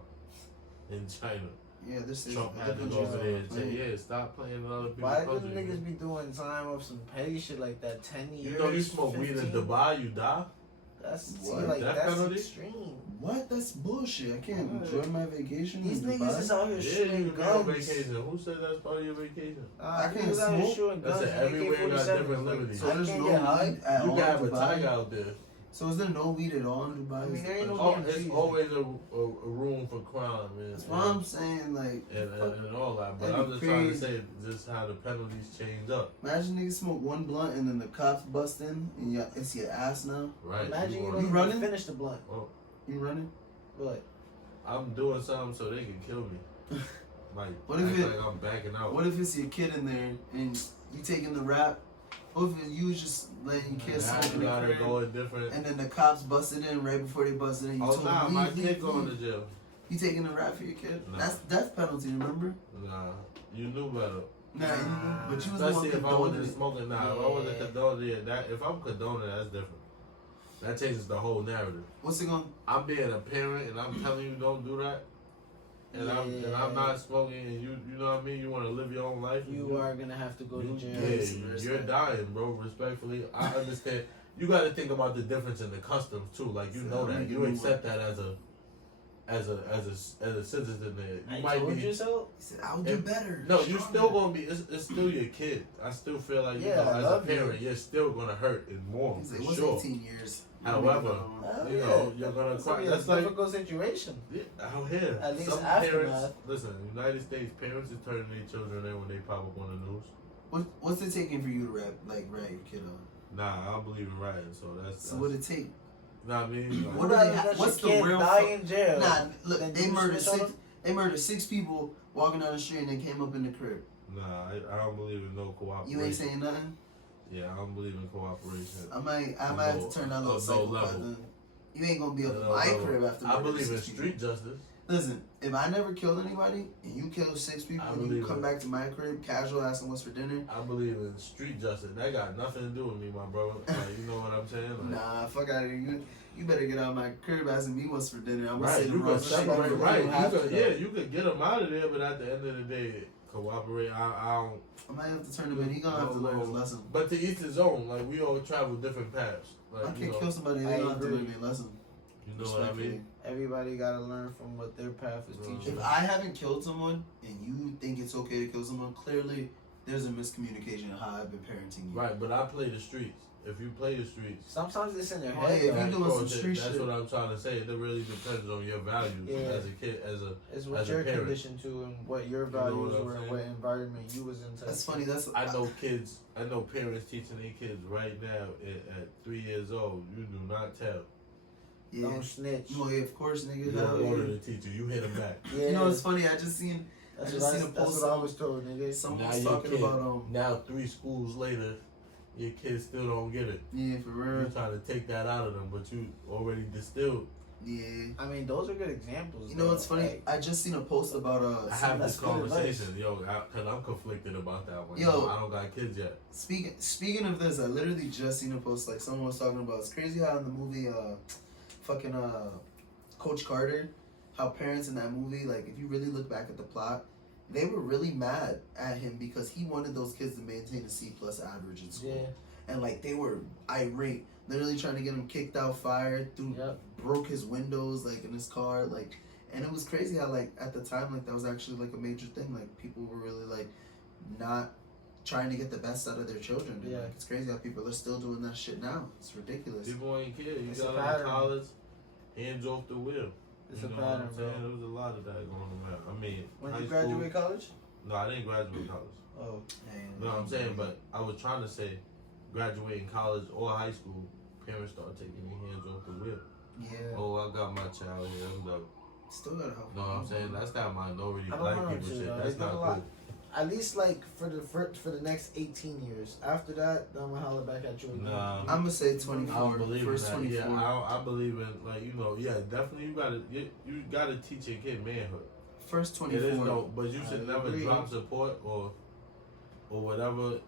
in China. Yeah, this is. Trump had to go over there and say, stop playing in other people's Why do countries. niggas man. be doing time of some petty shit like that? 10 years. You know you smoke weed in 15? Dubai, you die? What? See, like Death that's penalty? extreme. What? That's bullshit. I can't What? enjoy my vacation. These in niggas Dubai. is out here Yeah, shooting you go on guns. vacation. Who said that's part of your vacation? I can't niggas out here smoke. shooting guns. Listen, everywhere got AK-47s, different like, liberties. So I there's can't no get high. weed at You all can have in a Dubai? tiger out there. So is there no weed at all in Dubai? I mean, there ain't no Oh, damn it's trees. always a room for crime, man. That's what I'm saying. Like, And all that. But That'd I'm be just trying to crazy. say just how the penalties change up. imagine niggas smoke one blunt and then the cops bust in and it's your ass now. Right? Imagine you gonna- don't You even running? finish the blunt. You running? What? I'm doing something so they can kill me. Like, What if act it- like I'm backing out. What if it's your kid in there and you taking the rap? What if you just letting your kid Now smoke you in gotta the go crib in different. and then the cops busted in right before they busted in? You Oh told nah, them, my leave, kid leave, going leave. to jail. You taking the rap for your kid? No. That's death penalty, remember? Nah, you knew better. Nah, but you was Especially the if one I condoning wasn't it. smoking. Nah, if I wasn't condoning it, if I'm condoning it, that's different. That changes the whole narrative. What's it going? I'm being a parent and I'm telling you don't do that. And I'm not smoking and you know what I mean? You wanna live your own life. You are gonna have to go to jail. You're dying, bro, respectfully. I understand. You gotta think about the difference in the customs too. Like you know that. You accept that as a citizen there. You I might told be you so. He said, I'll do better. no, you're stronger." still gonna be. It's still your kid. I still feel like Yeah, I as a love parent, you're still gonna hurt and more He's like, for what's sure. 18 years? However, Oh, you yeah. know, you're gonna That's cry. a That's like difficult situation. out here. At least Some aftermath. parents, listen, United States parents is turning their children in when they pop up on the news. What's it taking for you to rat your kid on? Nah, I don't believe in writing, so that's. So what it take? Know what I mean? Like, What do they Let what's your the kid real die in jail? Nah, look, Then they you murdered snitch on six. them? They murdered 6 people walking down the street and they came up in the crib. Nah, I don't believe in no cooperation. You ain't saying nothing. Yeah, I don't believe in cooperation. I might have to turn that little no psychopath level. then. You ain't gonna be up in No my level. crib after I murdering believe in 6 people. street justice. Listen, if I never killed anybody and you kill 6 people I and you believe come it. back to my crib casual asking what's for dinner, I believe in street justice. That got nothing to do with me, my brother. Like, you know what I'm saying? Like, nah, fuck out of here. You better get out of my crib asking me what's for dinner. I'm gonna right, say the you wrong could shit. separate, right? have You could, to, yeah, though. you could get them out of there, but at the end of the day, cooperate. I don't. I might have to turn him in. He gonna have to learn his lesson. But to each his own. Like we all travel different paths. Like I you can't know, kill somebody. They I gonna have to agree. learn their lesson. you know what I mean? Everybody gotta learn from what their path is teaching. If I haven't killed someone and you think it's okay to kill someone, clearly there's a miscommunication of how I've been parenting you. Right, but I play the streets. If you play the streets, Sometimes it's in their Oh, head. yeah, if though. you doing some street that's shit. what I'm trying to say. It really depends on your values Yeah. as a kid, It's what as a you're parent. conditioned to and what your You know values what I'm were and saying? what environment you was into. That's funny. That's I know kids. I know parents teaching their kids right now at 3 years old. You do not tell. Yeah. Don't snitch. Well, yeah, of course, nigga. You hell don't order yeah. the teacher. You hit them back. Yeah. You know what's funny? I just seen That's, I just what, seen a that's post what I was told, nigga. someone Now was your talking kid- about Now 3 schools later, your kids still don't get it. yeah, for You're real. trying to take that out of them, but you already distilled. Yeah. I mean, those are good examples. You know though. what's funny? Like, I just seen a post about I have that's this good advice. conversation, because I'm conflicted about that one. Yo. I don't got kids yet. Speaking of this, I literally just seen a post like someone was talking about. It's crazy how in the movie, fucking Coach Carter, how parents in that movie, like if you really look back at the plot, they were really mad at him because he wanted those kids to maintain a C plus average in school, yeah. and like they were irate, literally trying to get him kicked out, fired, through, Yep. broke his windows like in his car, like, and it was crazy how like at the time like that was actually like a major thing, like people were really like not trying to get the best out of their children. And, Yeah. like, it's crazy how people are still doing that shit now. It's ridiculous. People ain't care. You It's a got them pattern. in college, hands off the wheel. It's You a know what pattern, I'm bro. saying? There was a lot of that going around. I mean, When high you school- graduate college? No, I didn't graduate college. Oh, You know what I'm saying? But I was trying to say, graduating college or high school, parents start taking their hands off the wheel. Yeah. Oh, I got my child here. I'm done. Still gotta help. No, I'm saying that's that minority I don't black know, people too, shit. though. That's They do not a lot. cool. at least like for the next 18 years. After that, then I'm gonna holler back at you again. Nah. I'm gonna say I 24. don't believe First in that. 24. Yeah, I believe in like yeah, definitely you gotta teach your kid manhood. First It is 24. no, but you should I never agree. drop support or whatever.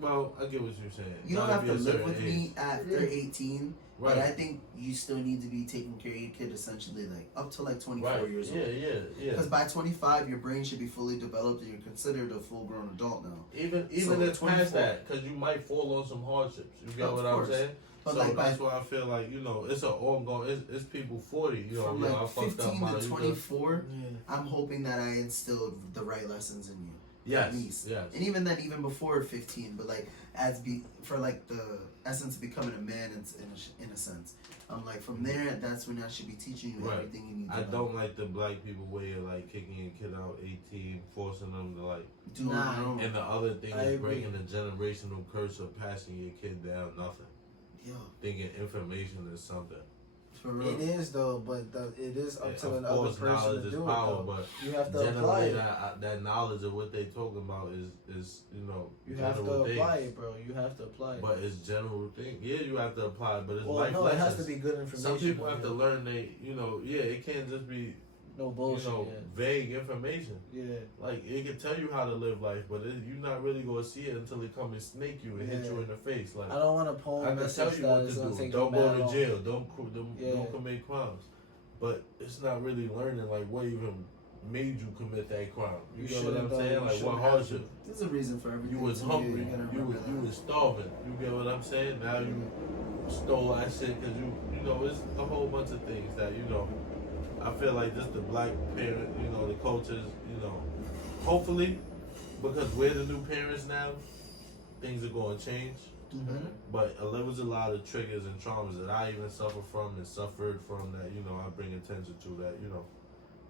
Well, I get what you're saying. You don't Gotta have be to a live certain with age. me after 18, Right. but I think you still need to be taking care of your kid essentially like up to like 24 Right. years Yeah, old. yeah. Because by 25, your brain should be fully developed and you're considered a full-grown adult now. Even So, if 24. past that, because you might fall on some hardships. You get Of what course. I'm saying? But so like that's by why I feel like it's an ongoing. It's people 40. from I like fucked up 15 my to 24, Yeah. I'm hoping that I instilled the right lessons in you. Yes. At least. Yes. And even then, even before 15, but like for like the essence of becoming a man in a sense. I'm like from there, that's when I should be teaching you Right. everything you need to I know. don't like the black people way of like kicking your kid out 18, forcing them to like. Do Nah. on your own. And the other thing I is agree. breaking the generational curse of passing your kid down nothing, Yo, thinking information is something. for real. It is though, but it is up to Of the other course, person knowledge to is do it power, though. but You have to apply generally it. that knowledge of what they talking about is You have to general apply things. it, bro. You have to apply it. But it's general thing. Yeah, you have to apply it, but it's Well, life no, it has lessons. to be good information. Some people have though, to learn it can't just be No bullshit. vague information. Yeah. Like it can tell you how to live life, but you're not really gonna see it until it come and snake you and hit Yeah. you in the face. Like I don't want to poem I can message tell you that what is to gonna do. take Don't you go mad to long. jail. Yeah. Don't commit crimes. But it's not really learning like what even made you commit that crime. You, You get what shouldn't I'm though. saying? You Like what shouldn't have hardship? to. There's a reason for everything. You was too, hungry. You, gotta You remember was starving. You get what I'm saying? Now you stole that shit because it's a whole bunch of things that I feel like just the black parent, the coaches, hopefully because we're the new parents now, things are going to change. Mhm. But there was a lot of triggers and traumas that I even suffer from and suffered from that, I bring attention to that,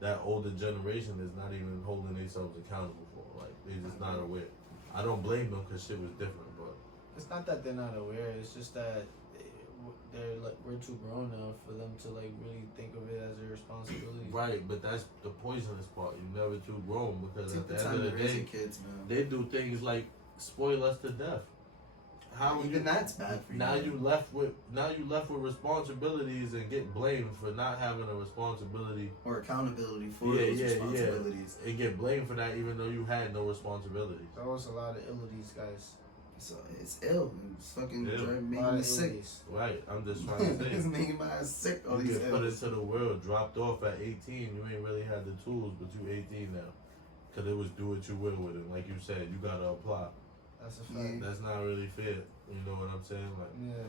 that older generation is not even holding themselves accountable for. Like, they're just not aware. I don't blame them because shit was different, but It's not that they're not aware. It's just that they're like we're too grown now for them to like really think of it as a responsibility. right, but that's the poisonous part. You're never too grown because Take at the the end time of to the raise your day, kids, man. they do things like spoil us to death. How would Even you? that's bad for you. Now you left with responsibilities and get blamed for not having a responsibility Or accountability for Yeah, those yeah, yeah. responsibilities. and get blamed for that even though you had no responsibilities. That was a lot of ill of these guys. So it's ill. It's fucking Ill. driving A making lot me of sick. illies. Right, I'm just trying to It's say. making my ass sick. All You these get put ills. into the world, dropped off at 18. You ain't really had the tools, but you 18 now. Because it was do what you will with it. Like you said, you got to apply. That's a Yeah. fact. That's not really fair. You know what I'm saying? Like, Yeah,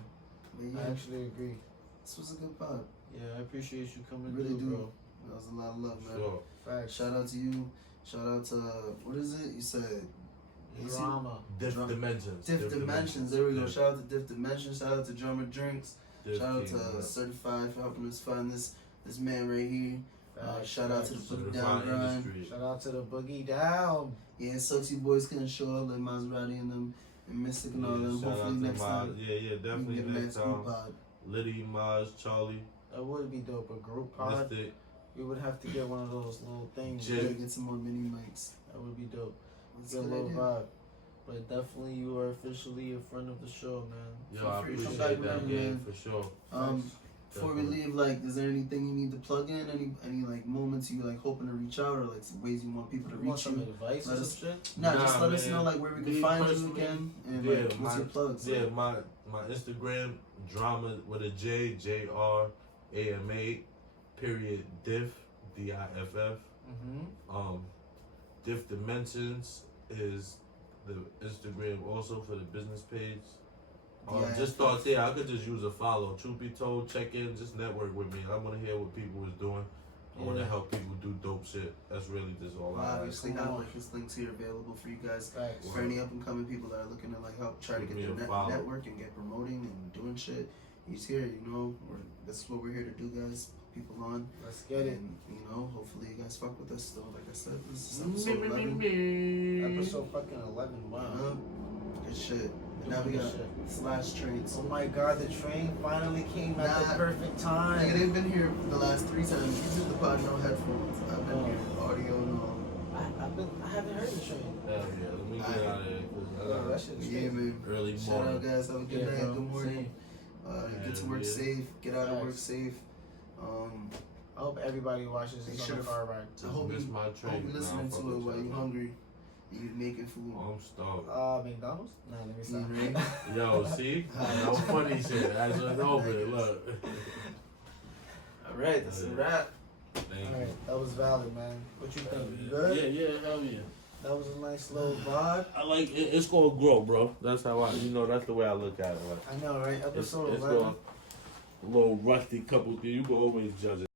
But I yeah, actually agree. this was a good pod. Yeah, I appreciate you coming Really through, do. bro. That was a lot of love, man. Sure. Facts. Shout out to you. Shout out to what is it? You said Drama. Diff Drum- Dimensions. Diff Dimensions. There we go. Yeah. Shout out to Diff Dimensions. Shout out to Jrama Drinks. Diff Shout out King, to man. Certified for helping us find this man right here. Facts, Shout out to facts. the Boogie Certified Down grind. industry. Shout out to the Boogie Down. Yeah, Soxy boys couldn't show up like Maserati and them and Mystic and all them. shout out Hopefully to next time. Yeah, definitely we can get next back time. pod. Liddy, Maz, Charlie, That would be dope. A group pod. Mystic, We would have to get one of those little things. Jay. Yeah, get some more mini mics. That would be dope. That's Good a good little idea. vibe. But definitely, you are officially a friend of the show, man. Yo, Feel I free to come appreciate back that whenever, game man. for sure. Before we Definitely. leave, like, is there anything you need to plug in? Any like moments you like hoping to reach out, or like some ways you want people to You want reach some you? advice Let or us- some shit? Nah, just Nah, let us man. know like where we can Me find you personally, again, and yeah, like what's your plugs? Yeah, my Instagram, Drama with a J, JRAMA, period, Diff, DIFF. Mm-hmm. Diff Dimensions is the Instagram also for the business page. DIFF. Just start there. I could just use a follow. Truth be told, check in, just network with me. I want to hear what people is doing. I want to Yeah. help people do dope shit. That's really just all We'll I ask. obviously come have on. like his links here available for you guys. Facts. For any up and coming people that are looking to like help try to Give get me their a follow. network and get promoting and doing shit. He's here, you know. This is what we're here to do, guys. People on, Let's get it. and you know, hopefully you guys fuck with us. Still, like I said, this is Me, episode me, 11. me. Episode fucking 11. Wow. Good shit. And now we Doing got shit. slash trains. Oh my god, the train finally came at the Nah. perfect Nigga, time. they've been here the last 3 times. You did the pod no headphones. I've been Oh. here, audio and all. I haven't heard the train. Hell yeah, let me get out of here. 'Cause I Oh, got that shit is Yeah, crazy. man. early Shout out, morning. guys. Have a good night. bro. Good morning. Same. Get to work Yeah. safe. Get out of work Facts. safe. I hope everybody watches Make this sure on the car ride. I hope Miss you, my hope train. you Nah, listening fuck to it with while y'all. you hungry. You making food. I'm starved. McDonald's? Nah, let me Yeah, stop. right? Yo, see? No funny shit. That's what's over. Look. All right, that's a wrap. Thank you. Alright, that was valid, man. What you think? You Yeah, good? yeah, hell yeah. That was a nice little vibe. I like it. It's gonna grow, bro. That's how that's the way I look at it. Like, I know, right? it's Episode it's 11. going a little rusty couple things. You can always judge it.